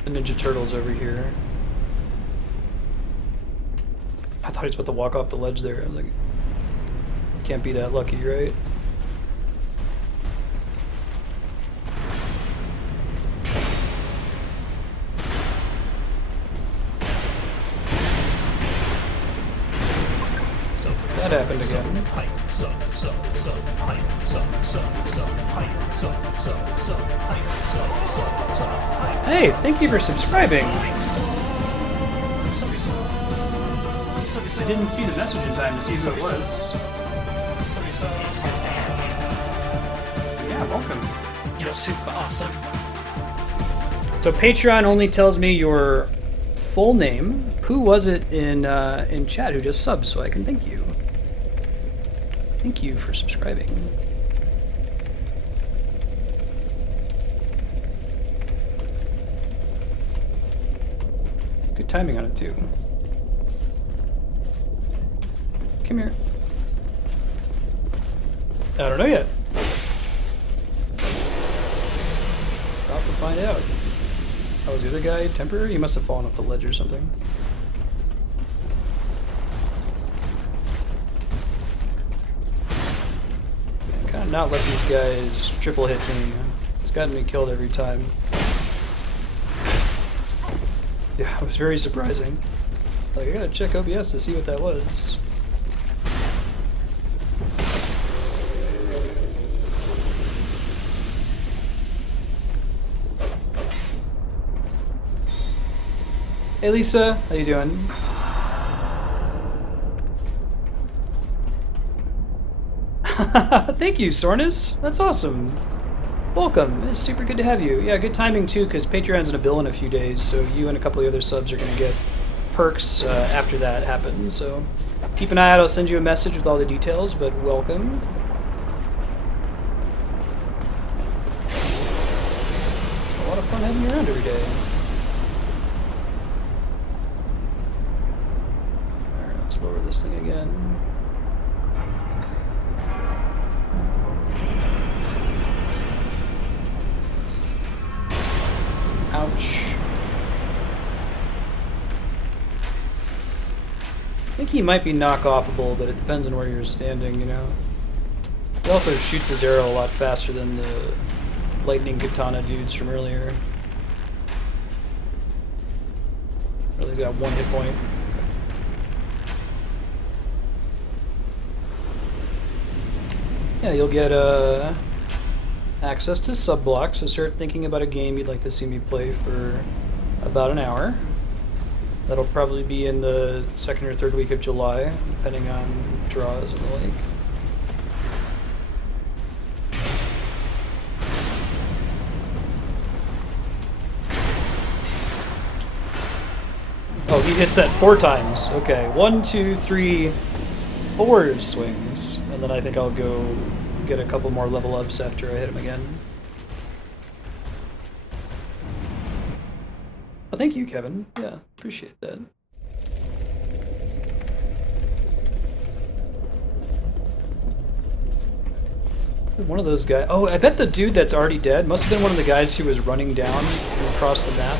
the Ninja Turtles over here. I thought he was about to walk off the ledge there. I was like, can't be that lucky, right? That happened again. Hey, thank you for subscribing. I didn't see the message in time to see who it was. Yeah, welcome. You're super awesome. So Patreon only tells me your full name. Who was it in chat who just subbed so I can thank you? Thank you for subscribing. Good timing on it too. Come here. I don't know yet. About to find out. Oh, was the other guy temporary? He must have fallen off the ledge or something. I kind of not let these guys triple hit me. It's gotten me killed every time. Yeah, it was very surprising. Like, I gotta check OBS to see what that was. Hey Lisa, how you doing? Thank you, Sornus. That's awesome. Welcome. It's super good to have you. Yeah, good timing too, because Patreon's in a bill in a few days, so you and a couple of the other subs are going to get perks after that happens. So keep an eye out. I'll send you a message with all the details, but welcome. A lot of fun having you around every day. Alright, let's lower this thing again. Ouch. I think he might be knock-offable, but it depends on where you're standing, you know. He also shoots his arrow a lot faster than the lightning katana dudes from earlier. Really got one hit point. Yeah, you'll get access to sub-block, so start thinking about a game you'd like to see me play for about an hour. That'll probably be in the second or third week of July, depending on draws and the like. Oh, he hits that 4 times. Okay, 1, 2, 3, 4 swings, and then I think I'll go get a couple more level ups after I hit him again. Oh, thank you, Kevin. Yeah, appreciate that. One of those guys. Oh, I bet the dude that's already dead must have been one of the guys who was running down across the map.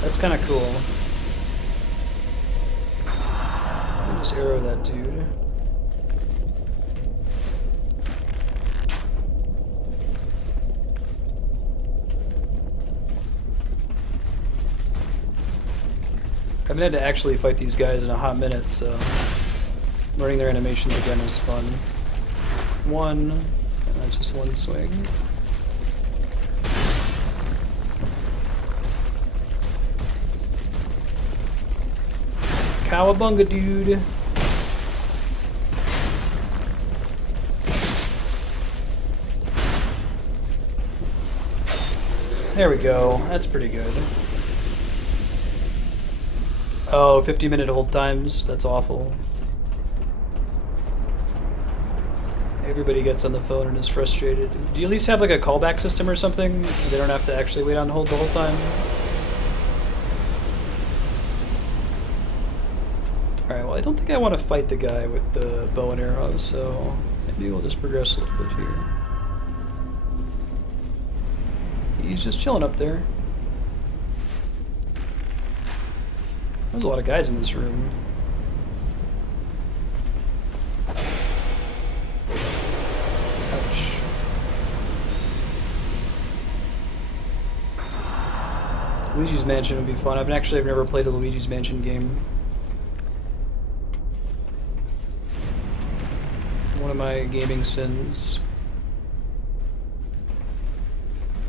That's kind of cool. I'll just arrow that dude. I haven't had to actually fight these guys in a hot minute, so learning their animations again is fun. 1, and that's just 1 swing. Cowabunga, dude. There we go. That's pretty good. Oh, 50-minute hold times. That's awful. Everybody gets on the phone and is frustrated. Do you at least have like a callback system or something? They don't have to actually wait on hold the whole time? Alright, well I don't think I want to fight the guy with the bow and arrows, so maybe we'll just progress a little bit here. He's just chilling up there. There's a lot of guys in this room. Ouch. Luigi's Mansion would be fun. I've never played a Luigi's Mansion game. One of my gaming sins.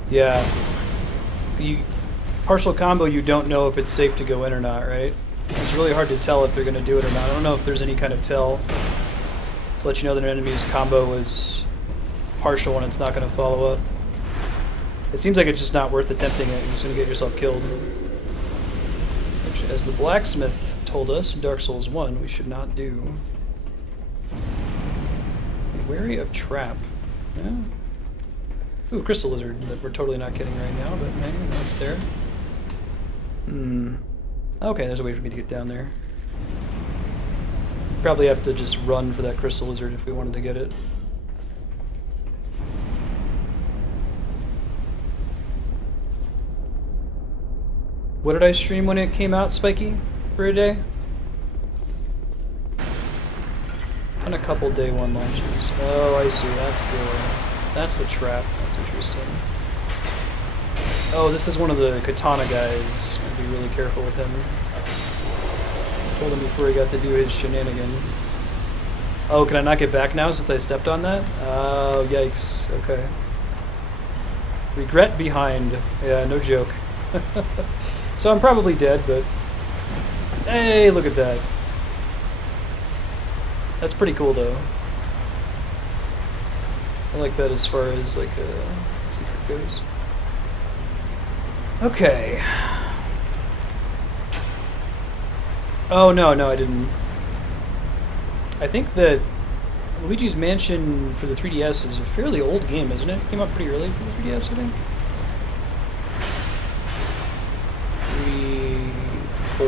Yeah. Partial combo, you don't know if it's safe to go in or not, right? It's really hard to tell if they're going to do it or not. I don't know if there's any kind of tell to let you know that an enemy's combo is partial and it's not going to follow up. It seems like it's just not worth attempting it. You're just going to get yourself killed. Which, as the blacksmith told us in Dark Souls 1, we should not do. Be wary of trap. Yeah. Ooh, crystal lizard that we're totally not getting right now, but maybe that's there. Okay, there's a way for me to get down there. Probably have to just run for that crystal lizard if we wanted to get it. What did I stream when it came out, Spiky, for a day? On a couple day one launches. Oh, I see. That's the trap. That's interesting. Oh, this is one of the katana guys. I'd be really careful with him. I told him before he got to do his shenanigan. Oh, can I not get back now since I stepped on that? Oh, yikes. Okay. Regret behind. Yeah, no joke. So I'm probably dead, but... Hey, look at that. That's pretty cool, though. I like that as far as, like, secret goes. Okay. Oh, no, I didn't. I think that Luigi's Mansion for the 3DS is a fairly old game, isn't it? It came out pretty early for the 3DS, I think. 3, 4.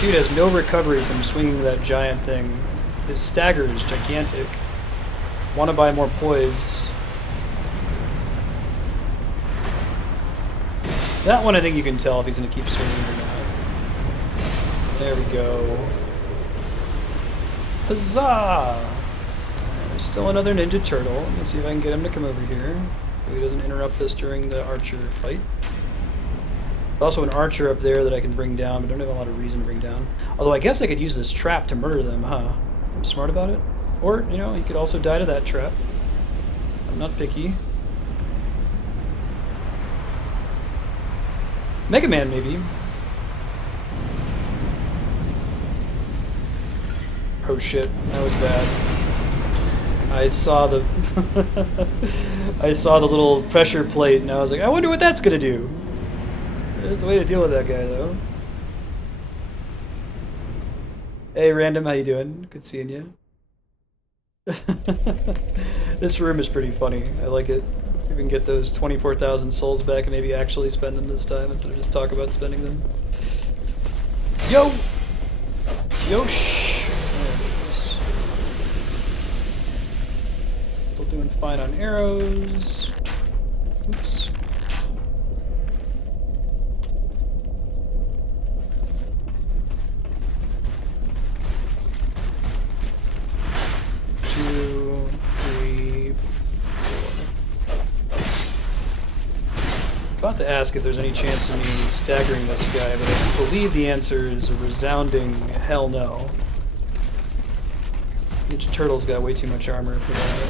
Dude has no recovery from swinging that giant thing. His stagger is gigantic. Want to buy more poise. That one I think you can tell if he's going to keep swinging or not. There we go. Huzzah! There's still another Ninja Turtle. Let me see if I can get him to come over here, so he doesn't interrupt us during the archer fight. There's also an archer up there that I can bring down, but don't have a lot of reason to bring down. Although I guess I could use this trap to murder them, huh? I'm smart about it. Or, you know, you could also die to that trap. I'm not picky. Mega Man, maybe. Oh shit, that was bad. I saw the I saw the little pressure plate and I was like, I wonder what that's gonna do. There's a way to deal with that guy though. Hey Random, how you doing? Good seeing you. This room is pretty funny. I like it. We can get those 24,000 souls back and maybe actually spend them this time instead of just talk about spending them. Yo! Yosh! There it is. Still doing fine on arrows. Oops. About to ask if there's any chance of me staggering this guy, but I believe the answer is a resounding hell no. Ninja Turtle's got way too much armor for that.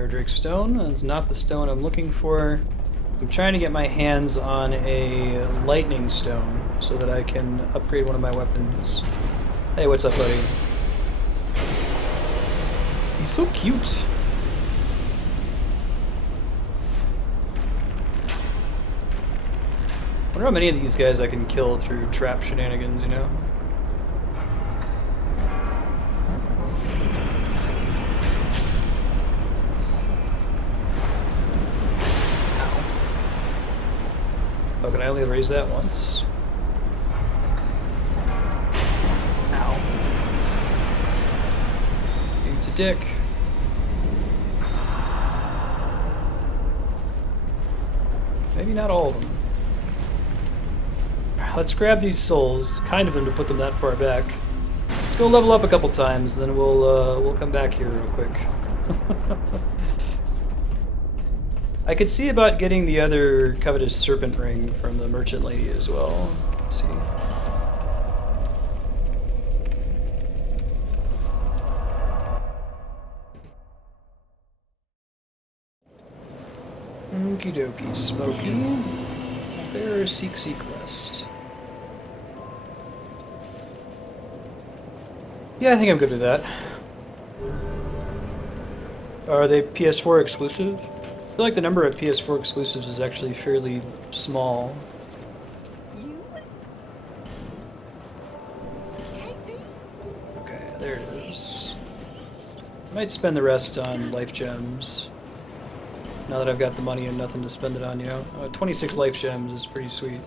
Fire Drake Stone. That's not the stone I'm looking for. I'm trying to get my hands on a Lightning Stone so that I can upgrade one of my weapons. Hey, what's up, buddy? He's so cute. I wonder how many of these guys I can kill through trap shenanigans, you know? Oh, can I only raise that once? Ow. Dude's a dick. Maybe not all of them. Let's grab these souls, kind of them to put them that far back. Let's go level up a couple times, then we'll come back here real quick. I could see about getting the other covetous serpent ring from the merchant lady as well. Let's see. Okie dokie, Smoky. There, seek list. Yeah, I think I'm good with that. Are they PS4 exclusive? I feel like the number of PS4 exclusives is actually fairly small. Okay, there it is. Might spend the rest on life gems. Now that I've got the money and nothing to spend it on, you know. 26 life gems is pretty sweet.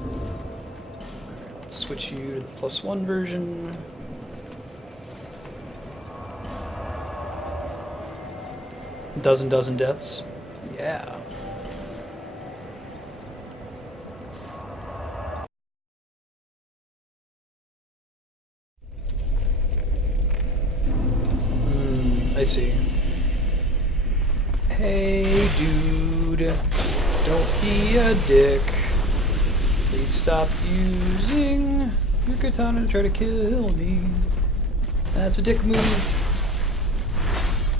Alright, let's switch you to the +1 version. Dozen deaths. Yeah. I see. Hey, dude. Don't be a dick. Please stop using your katana to try to kill me. That's a dick move.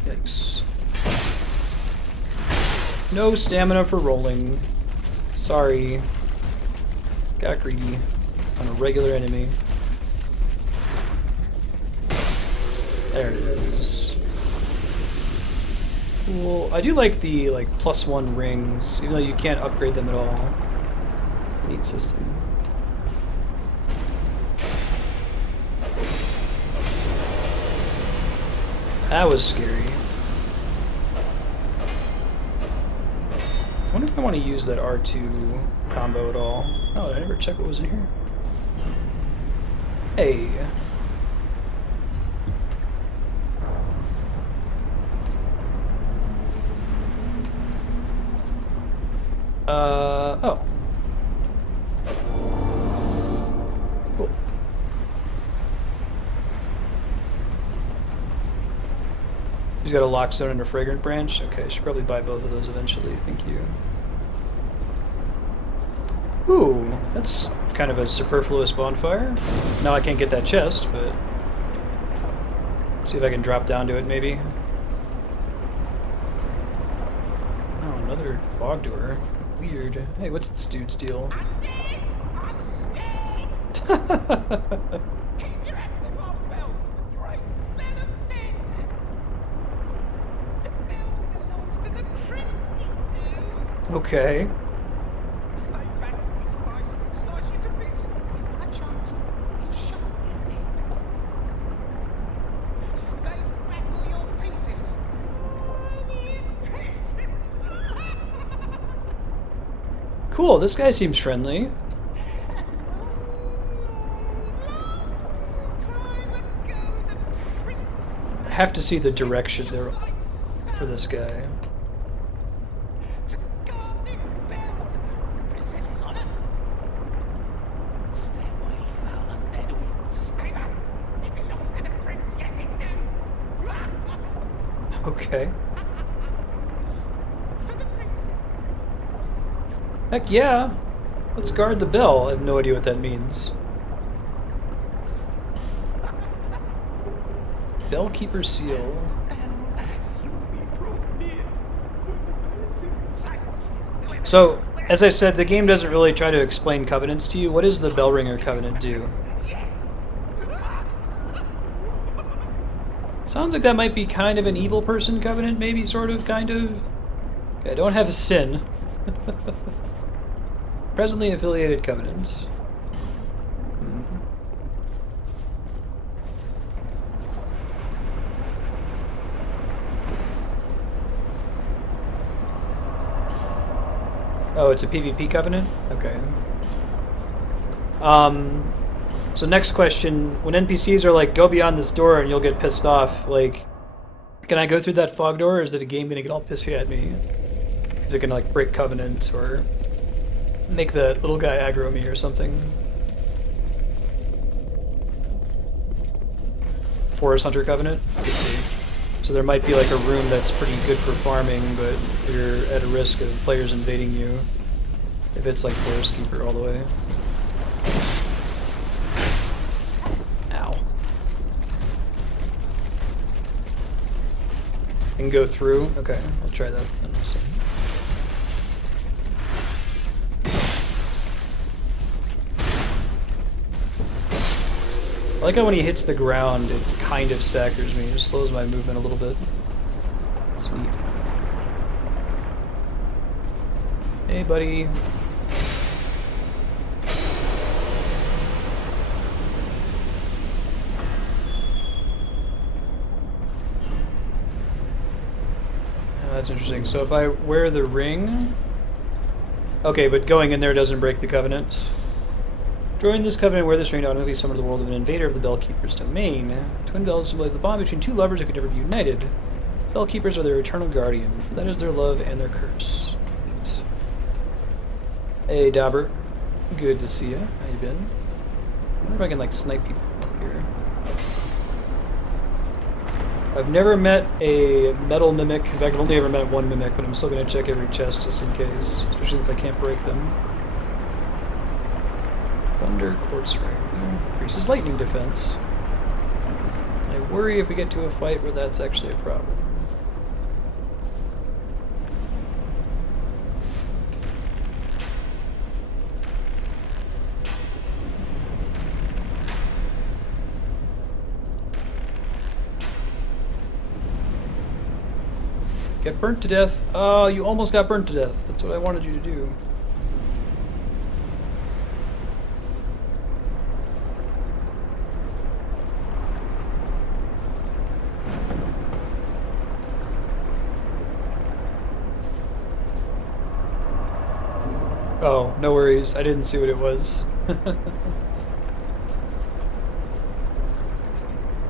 Yikes. No stamina for rolling. Sorry. Got greedy on a regular enemy. There it is. Cool. I do like the +1 rings, even though you can't upgrade them at all. Neat system. That was scary. I wonder if I want to use that R2 combo at all. Oh, I never checked what was in here. Hey. Oh. Cool. He's got a lockstone and a fragrant branch. Okay, I should probably buy both of those eventually. Thank you. Ooh, that's kind of a superfluous bonfire. Now I can't get that chest, but see if I can drop down to it maybe. Oh, another bog door. Weird. Hey, what's this dude's deal? I'm dead! I'm dead! Keep your hands off our bell! The great bell of Fen! The bell belongs to the prince, it do! Okay. Stay back and slice you to bits. I jumped. You shot me. Stay back all your pieces. Tiniest pieces. Cool, this guy seems friendly. I have to see the direction there for this guy. To guard this bell. Princess's honor. Stay away, foul undead. Stay back. It belongs to the prince. Yes, it do. Okay. For the princess. Heck yeah. Let's guard the bell. I have no idea what that means. Bellkeeper seal. Bell, you'll be brought So, as I said, the game doesn't really try to explain covenants to you. What does the Bellringer covenant do? Sounds like that might be kind of an evil person covenant, maybe, sort of, kind of. Okay, I don't have a sin. Presently affiliated covenants. Oh, it's a PvP covenant? Okay. So next question, when NPCs are like, go beyond this door and you'll get pissed off, like, can I go through that fog door, or is the game gonna get all pissy at me? Is it gonna, like, break covenant, or make the little guy aggro me or something? Forest Hunter Covenant? I see. So there might be like a room that's pretty good for farming, but you're at a risk of players invading you if it's like Forest Keeper all the way. Ow. And go through? Okay, I'll try that. I like how when he hits the ground, it kind of staggers me. It just slows my movement a little bit. Sweet. Hey, buddy. Oh, that's interesting. So if I wear the ring... Okay, but going in there doesn't break the covenant. Join this covenant where this ring automatically summons the world of an invader of the Bellkeeper's domain. Twin bells symbolize the bond between two lovers who could never be united. Bellkeepers are their eternal guardian, for that is their love and their curse. Hey, Dauber. Good to see you. How you been? I wonder if I can, like, snipe people up here. I've never met a metal mimic. In fact, I've only ever met one mimic, but I'm still going to check every chest just in case, especially since I can't break them. Thunder Quartz Ring. Increases lightning defense. I worry if we get to a fight where that's actually a problem. Get burnt to death. Oh, you almost got burnt to death. That's what I wanted you to do. Oh, no worries. I didn't see what it was.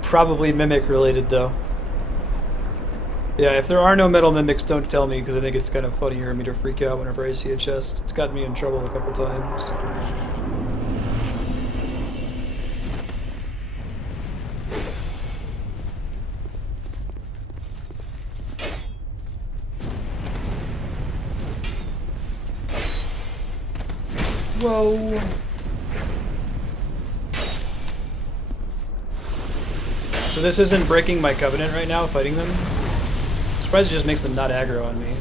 Probably mimic related, though. Yeah, if there are no metal mimics, don't tell me, because I think it's kind of funnier for me to freak out whenever I see a chest. It's gotten me in trouble a couple times. Whoa. So this isn't breaking my covenant right now, fighting them? I'm surprised it just makes them not aggro on me.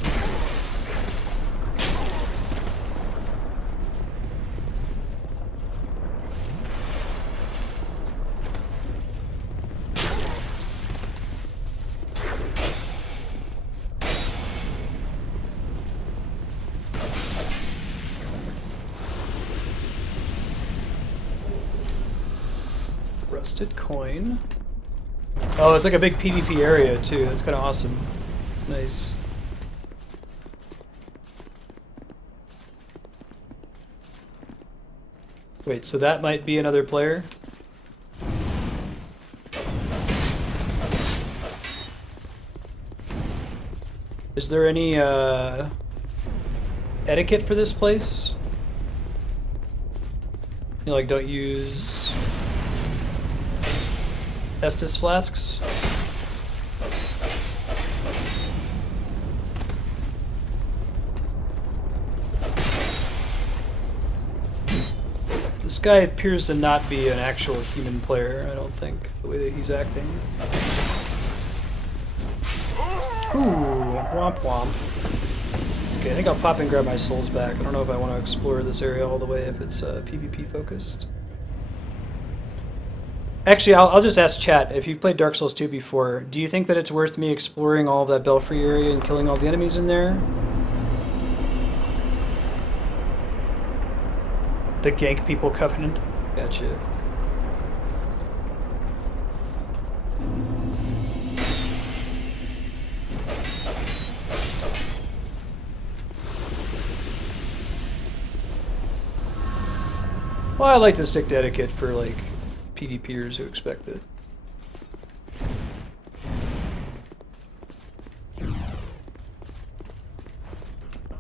Rusted coin. Oh, it's like a big PvP area too. That's kind of awesome. Nice. Wait, so that might be another player? Is there any etiquette for this place? You know, like, don't use Estus flasks? This guy appears to not be an actual human player, I don't think, the way that he's acting. Ooh, womp womp. Okay, I think I'll pop and grab my souls back. I don't know if I want to explore this area all the way if it's PvP focused. Actually, I'll just ask chat, if you've played Dark Souls 2 before, do you think that it's worth me exploring all of that Belfry area and killing all the enemies in there? The Gank People Covenant? Gotcha. Well, I like to stick to etiquette for, like, PvPers who expect it.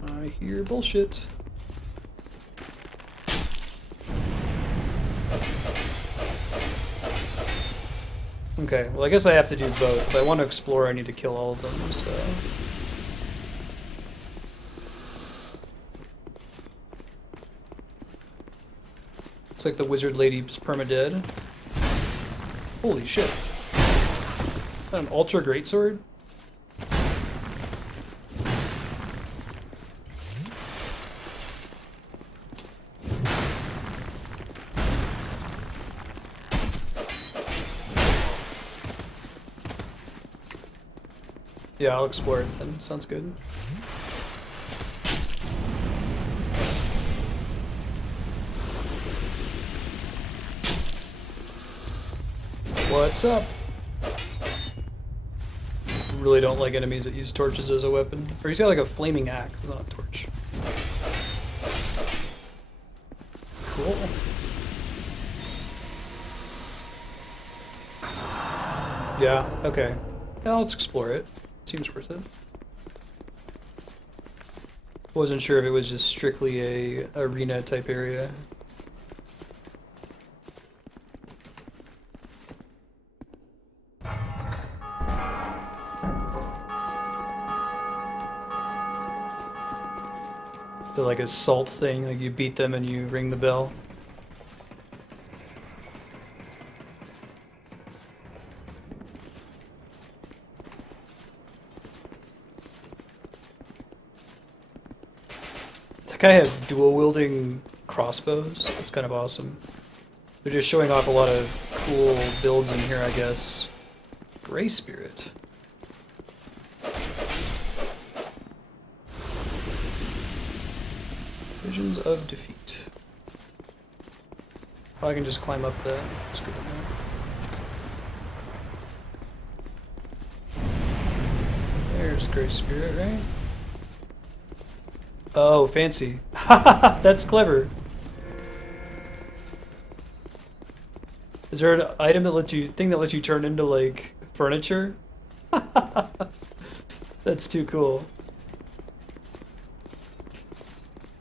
I hear bullshit. Okay, well I guess I have to do both. If I want to explore, I need to kill all of them, so... Looks like the wizard lady's permadead. Holy shit. Is that an ultra greatsword? Yeah, I'll explore it then. Sounds good. What's up? Really don't like enemies that use torches as a weapon. Or he's got like a flaming axe, not a torch. Cool. Yeah, okay. Yeah, let's explore it. Seems worth it. Wasn't sure if it was just strictly a arena type area. So like a salt thing, like you beat them and you ring the bell. Does that guy have dual wielding crossbows? That's kind of awesome. They're just showing off a lot of cool builds in here, I guess. Grey Spirit. Visions of Defeat. Oh, I can just climb up that. That's good to know. There's Grey Spirit, right? Oh, fancy. That's clever. Is there an item that lets you, thing that lets you turn into like furniture? That's too cool.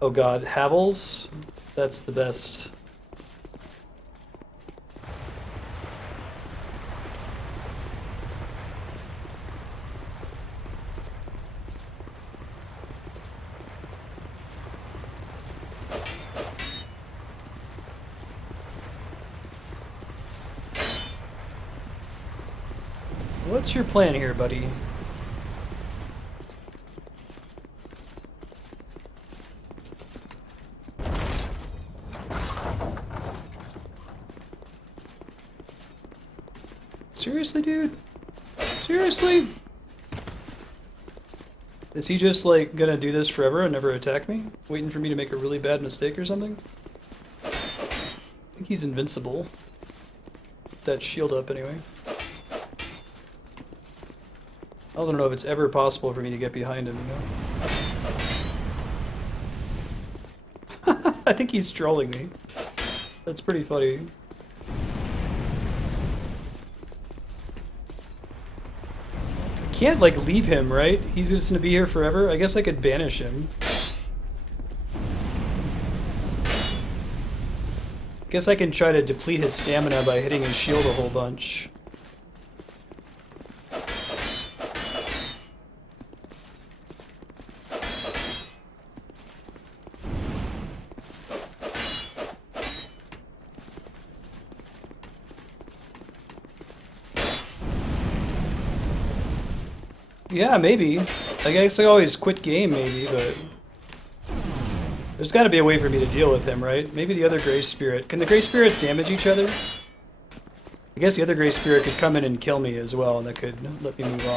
Oh god, Havels? That's the best. What's your plan here, buddy? Seriously, dude? Seriously? Is he just, like, gonna do this forever and never attack me? Waiting for me to make a really bad mistake or something? I think he's invincible. That shield up, anyway. I don't know if it's ever possible for me to get behind him, you know? I think he's trolling me. That's pretty funny. Can't like leave him, right? He's just gonna be here forever. I guess I could banish him. Guess I can try to deplete his stamina by hitting his shield a whole bunch. Yeah, maybe. I guess I always quit game maybe, but there's got to be a way for me to deal with him, right? Maybe the other Gray Spirit. Can the Gray Spirits damage each other? I guess the other Gray Spirit could come in and kill me as well, and that could let me move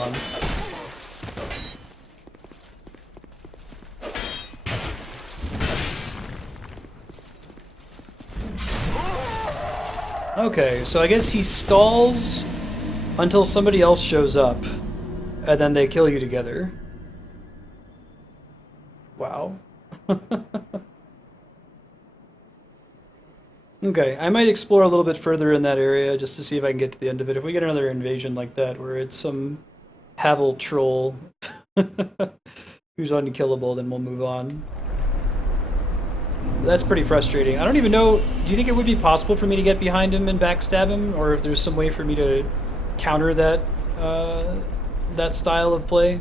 on. Okay, so I guess he stalls until somebody else shows up, and then they kill you together. Wow. Okay, I might explore a little bit further in that area just to see if I can get to the end of it. If we get another invasion like that, where it's some Havel troll who's unkillable, then we'll move on. That's pretty frustrating. I don't even know, do you think it would be possible for me to get behind him and backstab him? Or if there's some way for me to counter that, that style of play?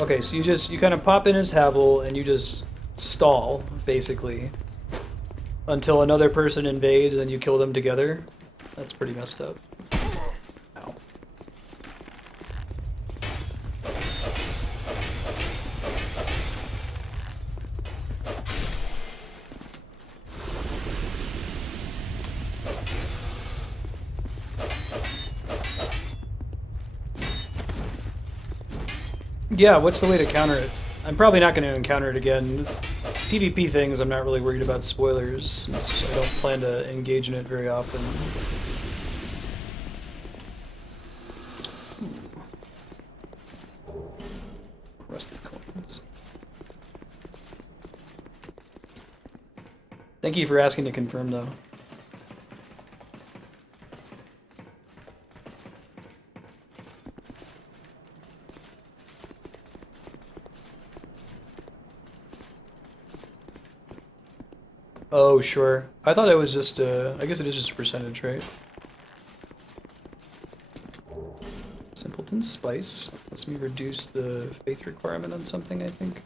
Okay, so you kind of pop in his Havel and you just stall, basically, until another person invades and then you kill them together. That's pretty messed up. Ow. Yeah, what's the way to counter it? I'm probably not going to encounter it again. PvP things, I'm not really worried about spoilers, since I don't plan to engage in it very often. Rusted coins. Thank you for asking to confirm, though. Oh, sure. I thought it was just I guess it is just a percentage, right? Simpleton Spice. Lets me reduce the faith requirement on something, I think.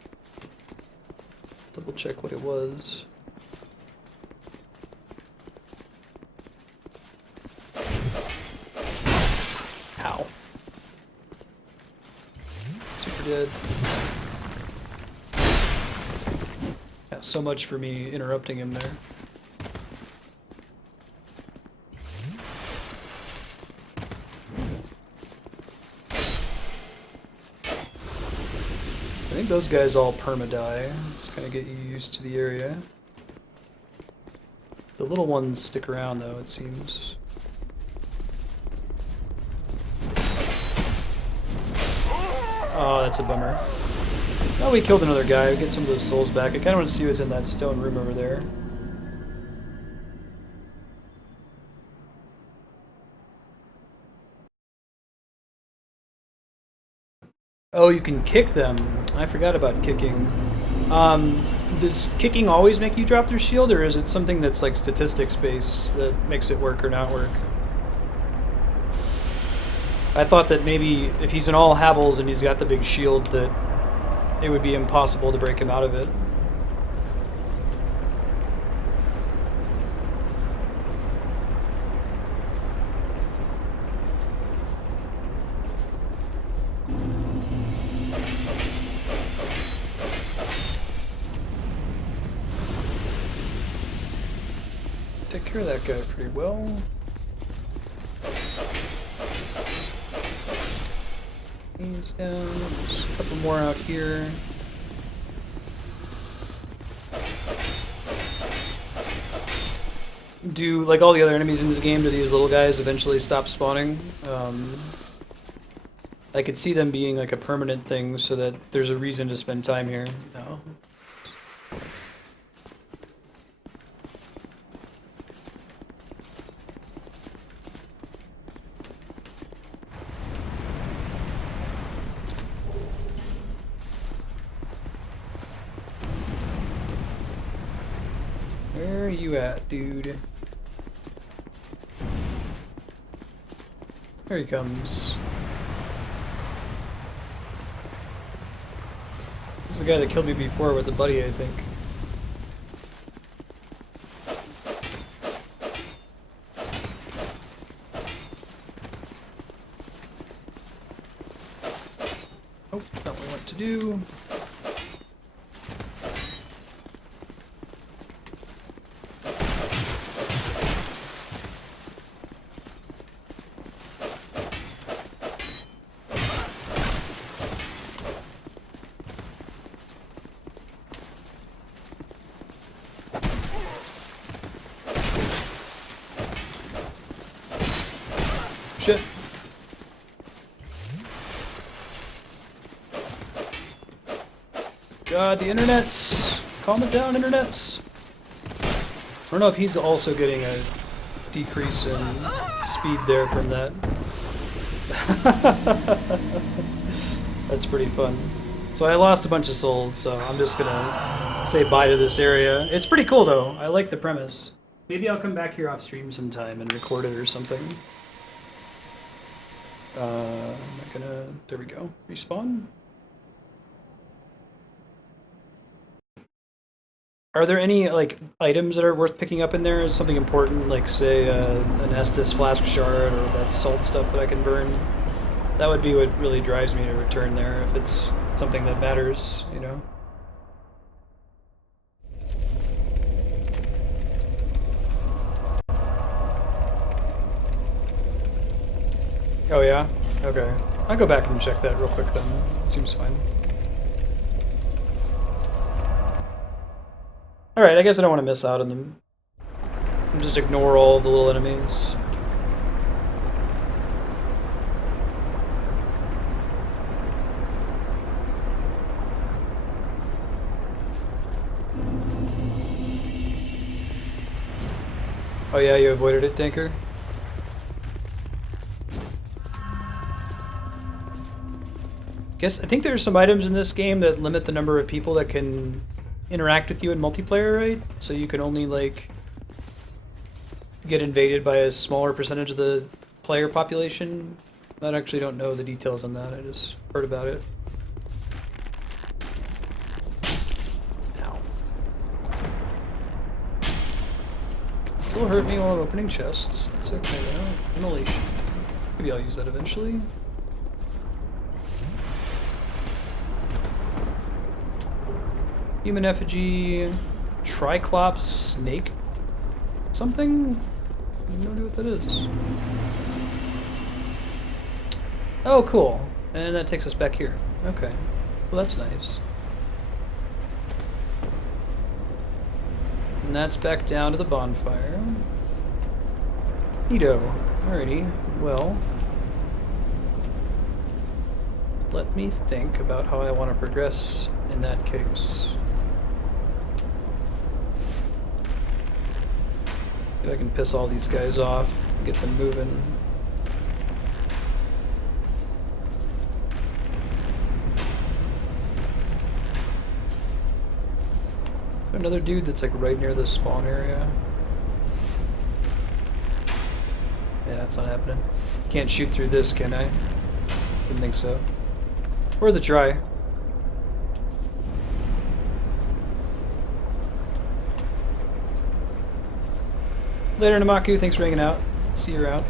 Double check what it was. Ow. Super dead. Yeah, so much for me interrupting him there. I think those guys all perma-die. Just kind of get you used to the area. The little ones stick around though, it seems. Oh, that's a bummer. Oh, we killed another guy. We get some of those souls back. I kind of want to see what's in that stone room over there. Oh, you can kick them. I forgot about kicking. Does kicking always make you drop their shield, or is it something that's like statistics based that makes it work or not work? I thought that maybe if he's in all Havels and he's got the big shield that it would be impossible to break him out of it. Take care of that guy pretty well. He's down. There's a couple more out here. Do, like all the other enemies in this game, do these little guys eventually stop spawning? I could see them being like a permanent thing so that there's a reason to spend time here. No. Where are you at, dude? There he comes. He's the guy that killed me before with the buddy, I think. what to do. Shit. God, the internets! Calm it down, internets! I don't know if he's also getting a decrease in speed there from that. That's pretty fun. So I lost a bunch of souls, so I'm just gonna say bye to this area. It's pretty cool though. I like the premise. Maybe I'll come back here off stream sometime and record it or something. I'm not gonna... There we go. Respawn. Are there any, like, items that are worth picking up in there? Is something important, like, say, an Estus flask shard or that salt stuff that I can burn? That would be what really drives me to return there, if it's something that matters, you know? Oh yeah? Okay. I'll go back and check that real quick then. Seems fine. Alright, I guess I don't want to miss out on them. Just ignore all the little enemies. Oh yeah, you avoided it, Tanker? I think there's some items in this game that limit the number of people that can interact with you in multiplayer, right? So you can only, like, get invaded by a smaller percentage of the player population. I actually don't know the details on that, I just heard about it. Ow. Still hurt me while I'm opening chests. It's okay though. Immolation. Maybe I'll use that eventually. Human effigy, Triclops snake, something? I have no idea what that is. Oh, cool. And that takes us back here. Okay. Well, that's nice. And that's back down to the bonfire. Neato. Alrighty. Well, let me think about how I want to progress in that case. If I can piss all these guys off and get them moving. Another dude that's like right near the spawn area. Yeah, that's not happening. Can't shoot through this, can I? Didn't think so. Worth a try. Later, Namaku. Thanks for hanging out. See you around.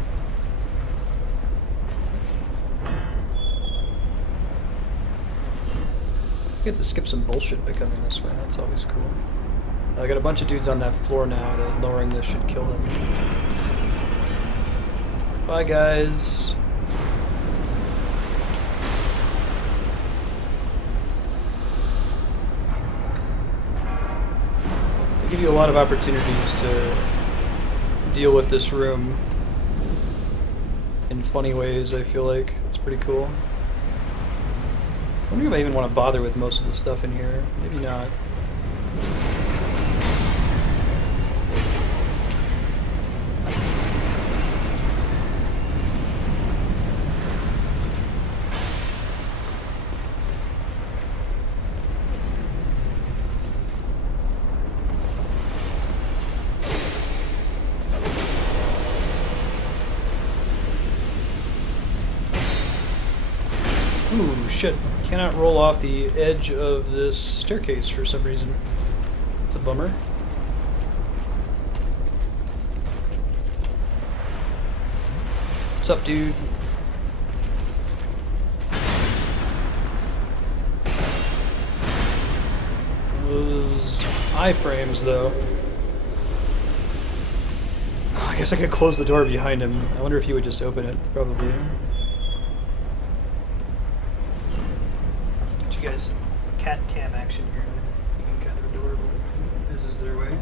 Get to skip some bullshit by coming this way. That's always cool. I got a bunch of dudes on that floor now that lowering this should kill them. Bye, guys. They give you a lot of opportunities to deal with this room in funny ways, I feel like. It's pretty cool. I wonder if I even want to bother with most of the stuff in here. Maybe not. Ooh, shit. Cannot roll off the edge of this staircase for some reason. That's a bummer. What's up, dude? Those iframes, though. I guess I could close the door behind him. I wonder if he would just open it. Probably. Get you guys some cat cam action here. Being kind of adorable. This is their way.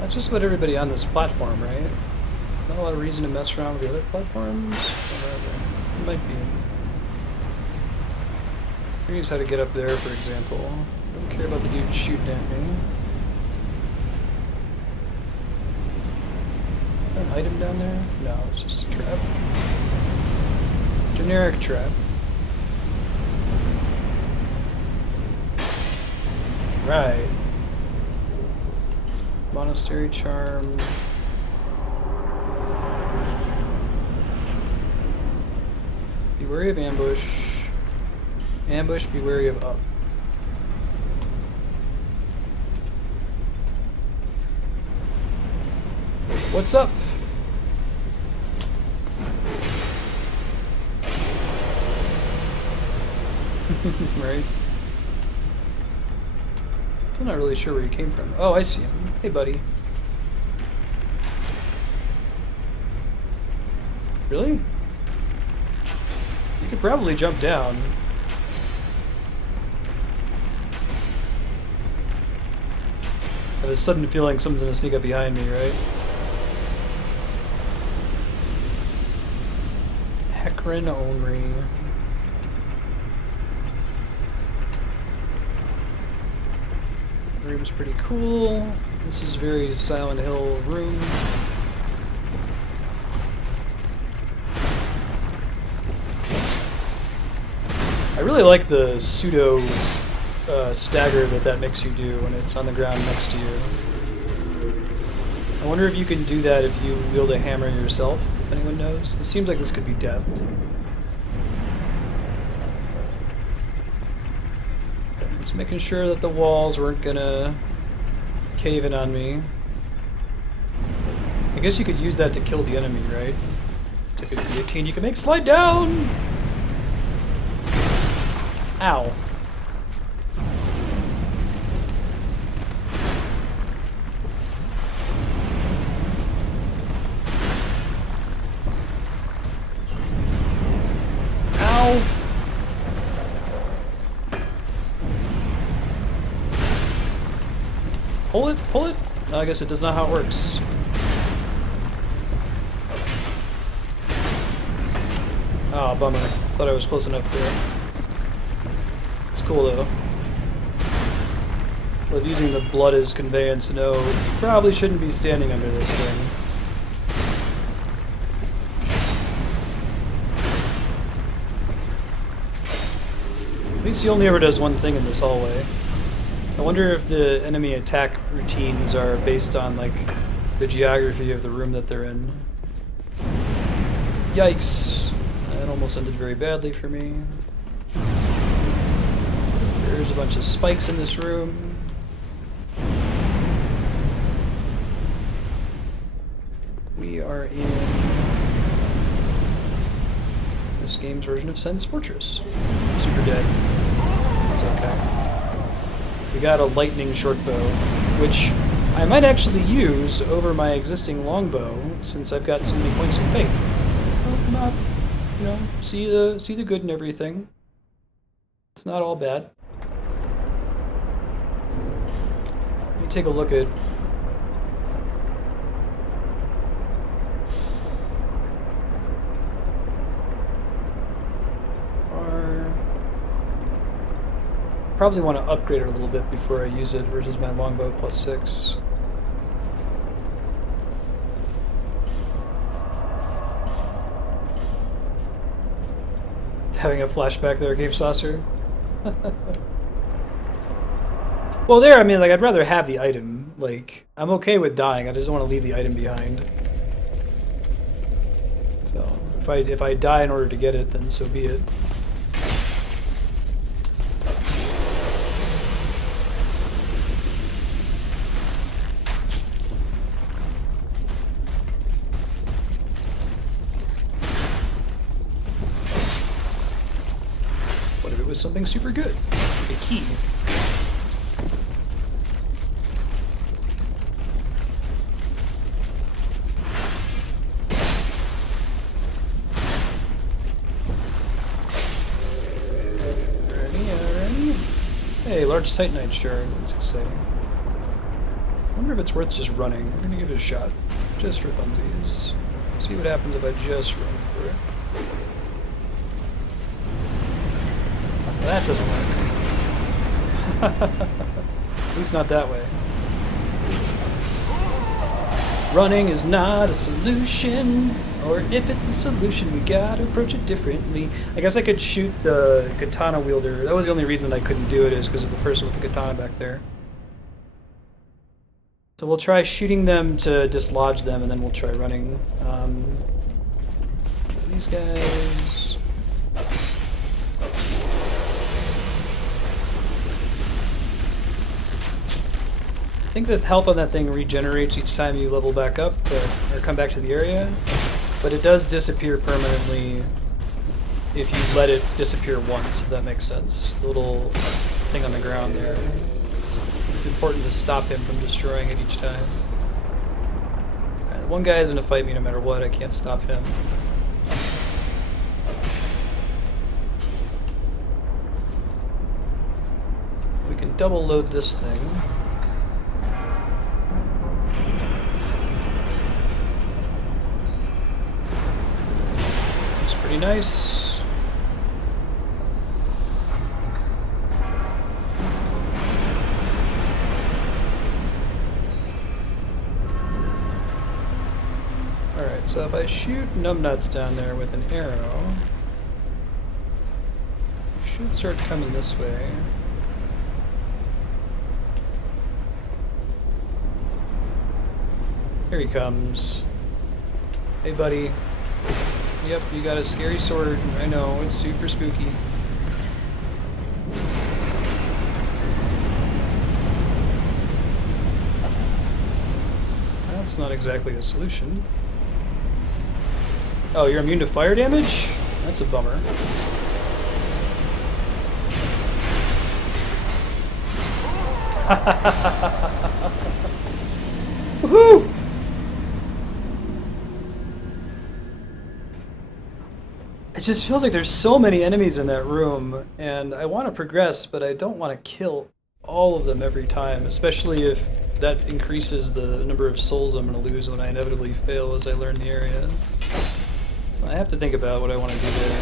That's just about everybody on this platform, right? Not a lot of reason to mess around with the other platforms. It might be. Curious how to get up there, for example. Don't care about the dude shooting at me. Is there an item down there? No, it's just a trap. Generic trap. Right. Monastery charm. Be wary of ambush. Ambush, be wary of up. What's up? Right? I'm not really sure where he came from. Oh, I see him. Hey, buddy. Really? You could probably jump down. I have a sudden feeling someone's gonna sneak up behind me, right? Hecarim Omri. The room's pretty cool. This is very Silent Hill room. I really like the pseudo stagger that makes you do when it's on the ground next to you. I wonder if you can do that if you wield a hammer yourself, if anyone knows. It seems like this could be death. Okay, just making sure that the walls weren't gonna cave in on me. I guess you could use that to kill the enemy, right? Took a D18 you can make slide down! Ow. Ow. Pull it, pull it. No, I guess it does not how it works. Oh, bummer. Thought I was close enough there. It's cool though. With using the blood as conveyance, no, you probably shouldn't be standing under this thing. At least he only ever does one thing in this hallway. I wonder if the enemy attack routines are based on, like, the geography of the room that they're in. Yikes. That almost ended very badly for me. There's a bunch of spikes in this room. We are in this game's version of Sen's Fortress. Super dead. It's okay. We got a lightning short bow, which I might actually use over my existing longbow since I've got so many points of faith. Well, not, you know, see the good in everything. It's not all bad. Let me take a look at probably want to upgrade it a little bit before I use it versus my longbow +6. Having a flashback there, Game Saucer. Well, there, I mean, like, I'd rather have the item. Like, I'm okay with dying. I just don't want to leave the item behind. So, if I die in order to get it, then so be it. with something super good. A key. Alrighty. Hey, large titanite shard. That's exciting. I wonder if it's worth just running. We're gonna give it a shot. Just for funsies. See what happens if I just run for it. That doesn't work. At least not that way. Running is not a solution. Or if it's a solution, we gotta approach it differently. I guess I could shoot the katana wielder. That was the only reason I couldn't do it, is because of the person with the katana back there. So we'll try shooting them to dislodge them, and then we'll try running. These guys. I think the health on that thing regenerates each time you level back up, or come back to the area. But it does disappear permanently if you let it disappear once, if that makes sense. The little thing on the ground there. It's important to stop him from destroying it each time. One guy is going to fight me no matter what. I can't stop him. We can double load this thing. It's pretty nice. Alright, so if I shoot numbnuts down there with an arrow, it should start coming this way. Here he comes. Hey buddy. Yep, you got a scary sword. I know, it's super spooky. That's not exactly a solution. Oh, you're immune to fire damage? That's a bummer. Woohoo! It just feels like there's so many enemies in that room, and I want to progress, but I don't want to kill all of them every time, especially if that increases the number of souls I'm going to lose when I inevitably fail as I learn the area. I have to think about what I want to do there.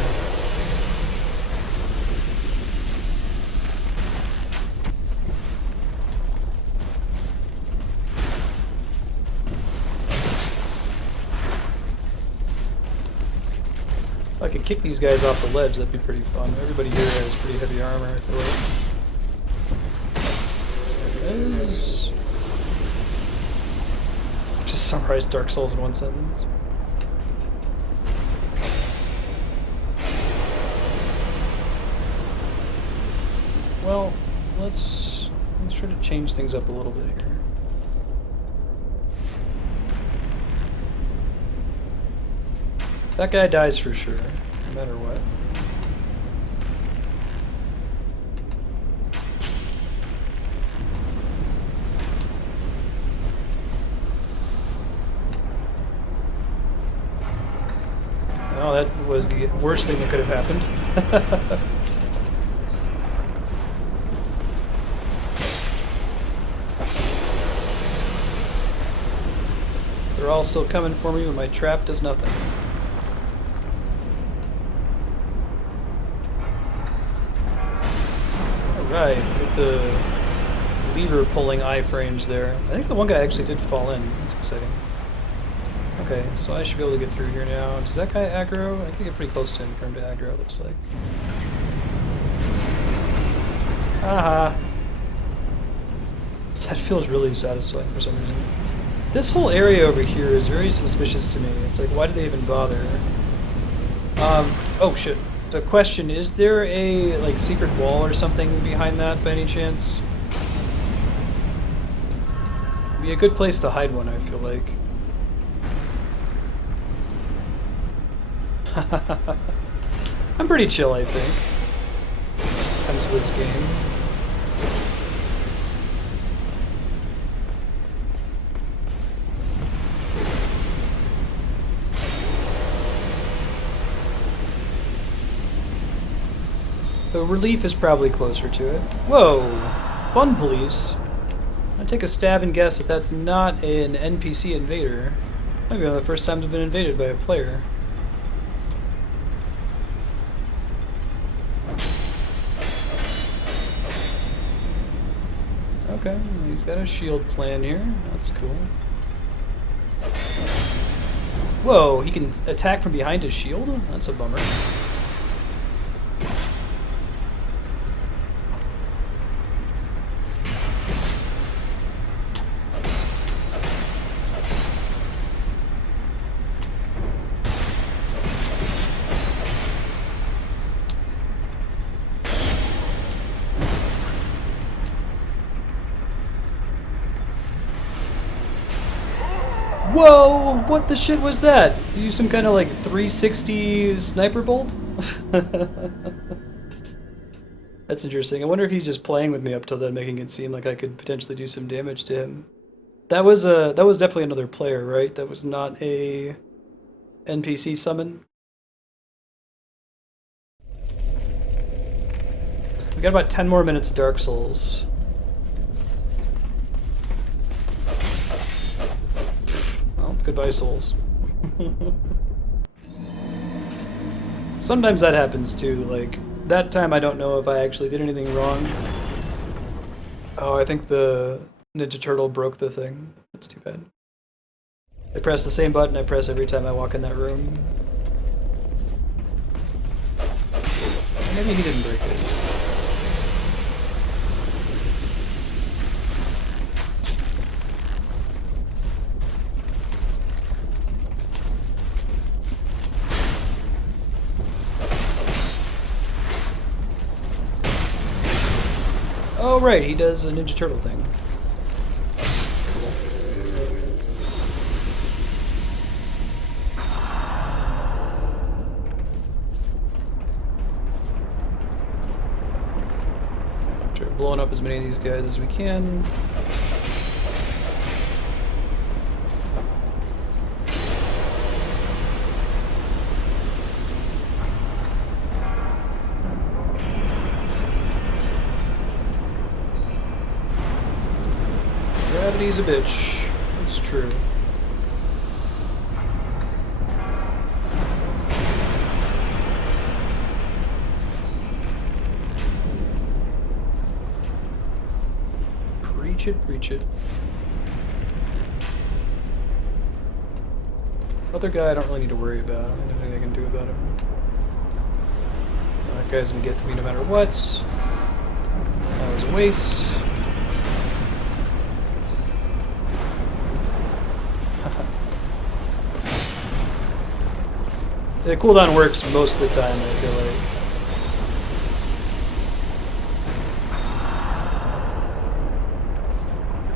If I could kick these guys off the ledge, that'd be pretty fun. Everybody here has pretty heavy armor, I feel like. There it is. Just summarize Dark Souls in one sentence. Well, let's try to change things up a little bit here. That guy dies for sure, no matter what. Oh, that was the worst thing that could have happened. They're all still coming for me, but my trap does nothing. Alright, with the lever pulling iframes there. I think the one guy actually did fall in. That's exciting. Okay, so I should be able to get through here now. Does that guy aggro? I can get pretty close to him for him to aggro, it looks like. Aha! That feels really satisfying for some reason. This whole area over here is very suspicious to me. It's like, why do they even bother? Oh shit. The question, is there a, like, secret wall or something behind that by any chance? It'd be a good place to hide one, I feel like. I'm pretty chill, I think. it comes to this game. The relief is probably closer to it. Whoa! Fun police. I take a stab and guess that that's not an NPC invader. Maybe one of the first times I've been invaded by a player. Okay, he's got a shield plan here. That's cool. Whoa, he can attack from behind his shield? That's a bummer. Whoa! What the shit was that? You use some kind of like 360 sniper bolt? That's interesting. I wonder if he's just playing with me up till then, making it seem like I could potentially do some damage to him. That was definitely another player, right? That was not a NPC summon. We got about 10 more minutes of Dark Souls. Goodbye, souls. Sometimes that happens too, like, that time I don't know if I actually did anything wrong. Oh, I think the Ninja Turtle broke the thing. That's too bad. I press the same button I press every time I walk in that room. Maybe he didn't break it. Oh right, he does a Ninja Turtle thing. That's cool. Try blowing up as many of these guys as we can. Gravity's a bitch. That's true. Preach it, preach it. Other guy I don't really need to worry about. I don't think I can do about him. That guy's gonna get to me no matter what. That was a waste. The cooldown works most of the time, I feel like.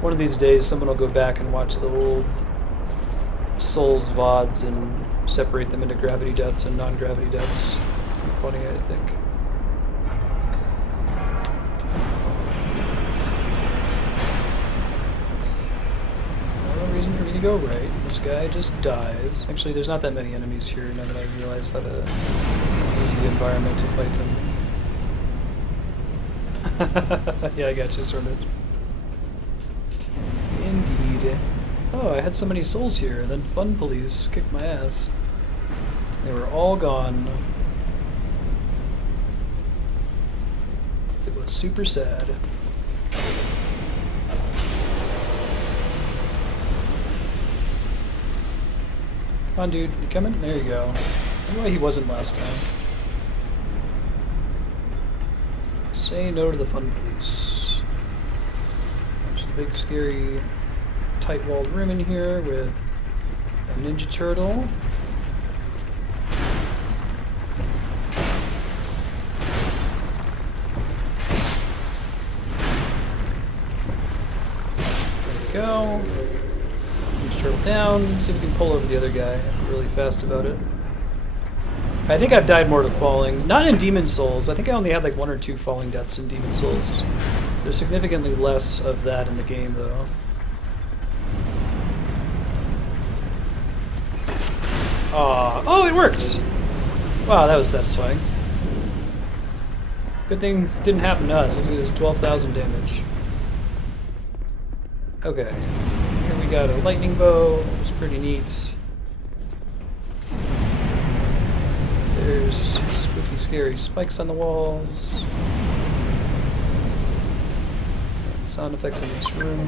One of these days, someone will go back and watch the old Souls VODs and separate them into gravity deaths and non-gravity deaths. It'll be funny, I think. For me to go right. This guy just dies. Actually, there's not that many enemies here now that I realize how to use the environment to fight them. Yeah, I got you, Sormus. Indeed. Oh, I had so many souls here, and then Fun Police kicked my ass. They were all gone. It was super sad. Come on, dude. You coming? There you go. I wonder why he wasn't last time. Say no to the Fun Police. There's a big, scary, tight-walled room in here with a Ninja Turtle. There we go. Turtle down, see if we can pull over the other guy really fast about it. I think I've died more to falling. Not in Demon Souls. I think I only had like 1 or 2 falling deaths in Demon Souls. There's significantly less of that in the game, though. Aw. Oh, it worked! Wow, that was satisfying. Good thing it didn't happen to us. It was 12,000 damage. Okay. Here we got a lightning bow. It's pretty neat. There's spooky, scary spikes on the walls. Sound effects in this room.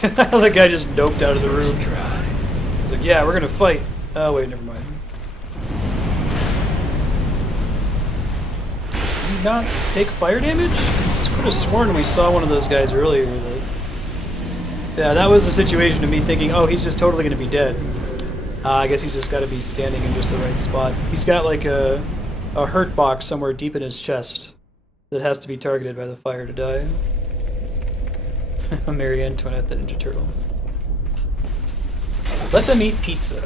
The guy just noped out of the room. He's like, yeah, we're gonna fight. Oh, wait, never mind. Did he not take fire damage? I could have sworn we saw one of those guys earlier. That... Yeah, that was the situation of me thinking, oh, he's just totally gonna be dead. I guess he's just gotta be standing in just the right spot. He's got like a hurt box somewhere deep in his chest that has to be targeted by the fire to die. Marie Antoinette, the Ninja Turtle. Let them eat pizza.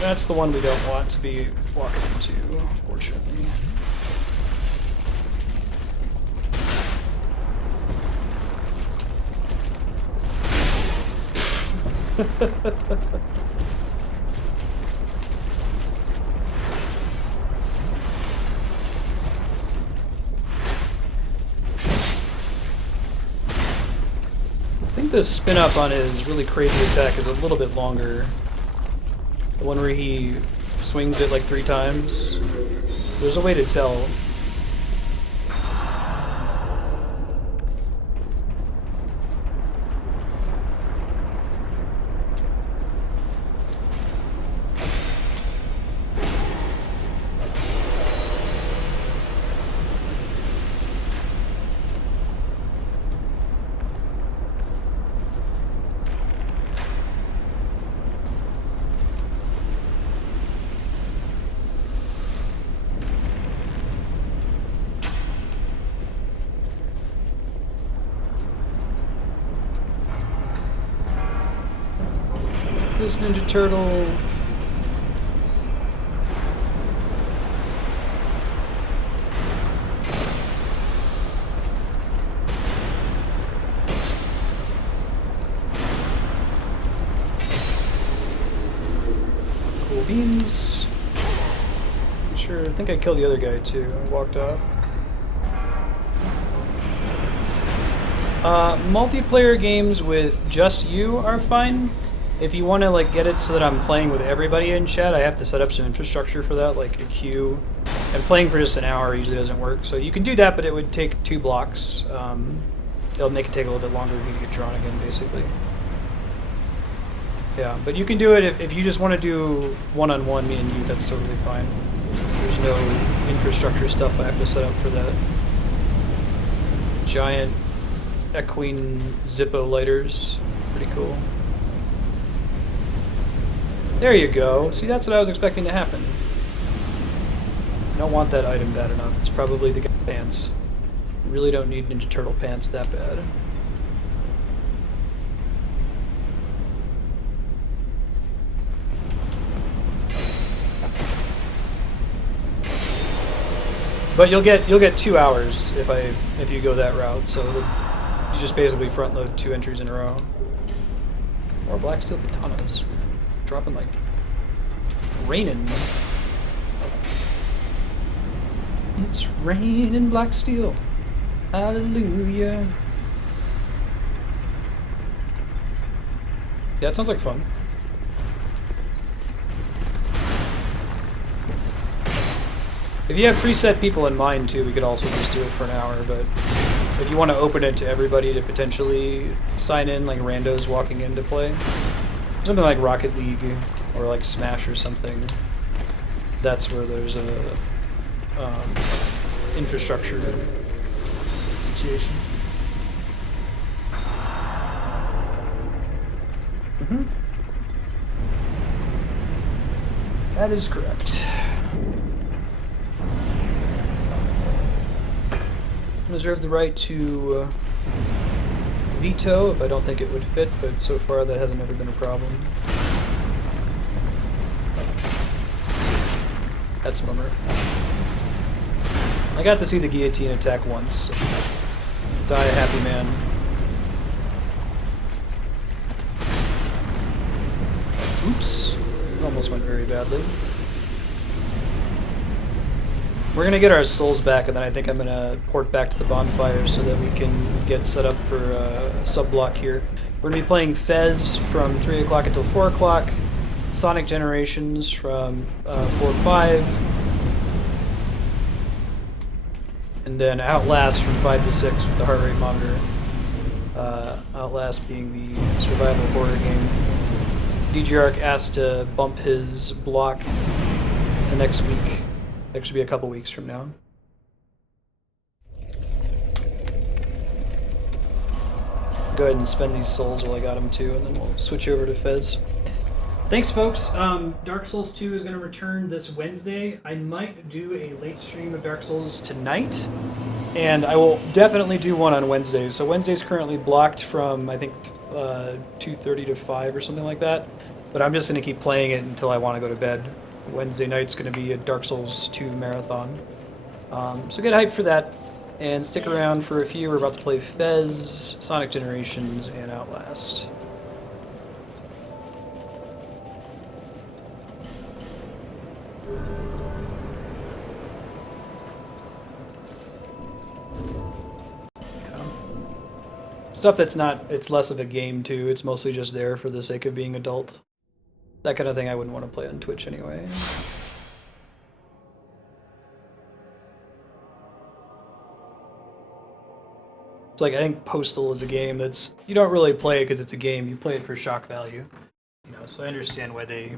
That's the one we don't want to be walking into, fortunately. I think the spin up on his really crazy attack is a little bit longer. The one where he swings it like 3 times. There's a way to tell. This Ninja Turtle. Cool beans. Sure, I think I killed the other guy too. I walked off. Multiplayer games with just you are fine. If you want to like get it so that I'm playing with everybody in chat, I have to set up some infrastructure for that, like a queue. And playing for just an hour usually doesn't work. So you can do that, but it would take 2 blocks. It'll make it take a little bit longer for you to get drawn again, basically. Yeah, but you can do it if you just want to do one-on-one, me and you, that's totally fine. There's no infrastructure stuff I have to set up for that. Giant equine Zippo lighters. Pretty cool. There you go. See, that's what I was expecting to happen. I don't want that item bad enough. It's probably the pants. You really don't need Ninja Turtle pants that bad. But you'll get 2 hours if you go that route. So you just basically front load 2 entries in a row. More black steel katanas. Dropping like raining. It's raining black steel. Hallelujah. Yeah, that sounds like fun. If you have preset people in mind too, we could also just do it for an hour, but if you want to open it to everybody to potentially sign in, like randos walking in to play, something like Rocket League or like Smash or something, that's where there's a infrastructure situation. That is correct. I reserve the right to veto if I don't think it would fit, but so far that hasn't ever been a problem. That's a bummer. I got to see the guillotine attack once. So die a happy man. Oops. Almost went very badly. We're going to get our souls back, and then I think I'm going to port back to the bonfire so that we can get set up for a sub-block here. We're going to be playing Fez from 3 o'clock until 4 o'clock, Sonic Generations from 4 to 5, and then Outlast from 5 to 6 with the heart rate monitor. Outlast being the survival horror game. DGRC asked to bump his block to next week. That should be a couple weeks from now. Go ahead and spend these souls while I got them too, and then we'll switch over to Fez. Thanks, folks. Dark Souls 2 is going to return this Wednesday. I might do a late stream of Dark Souls tonight, and I will definitely do one on Wednesday. So Wednesday's currently blocked from, I think, 2:30 to 5 or something like that. But I'm just going to keep playing it until I want to go to bed. Wednesday night's going to be a Dark Souls 2 marathon. So get hyped for that, and stick around for a few. We're about to play Fez, Sonic Generations, and Outlast. Stuff that's not, it's less of a game too, it's mostly just there for the sake of being adult. That kind of thing I wouldn't want to play on Twitch anyway. It's like, I think Postal is a game that's, you don't really play it because it's a game, you play it for shock value. You know, so I understand why they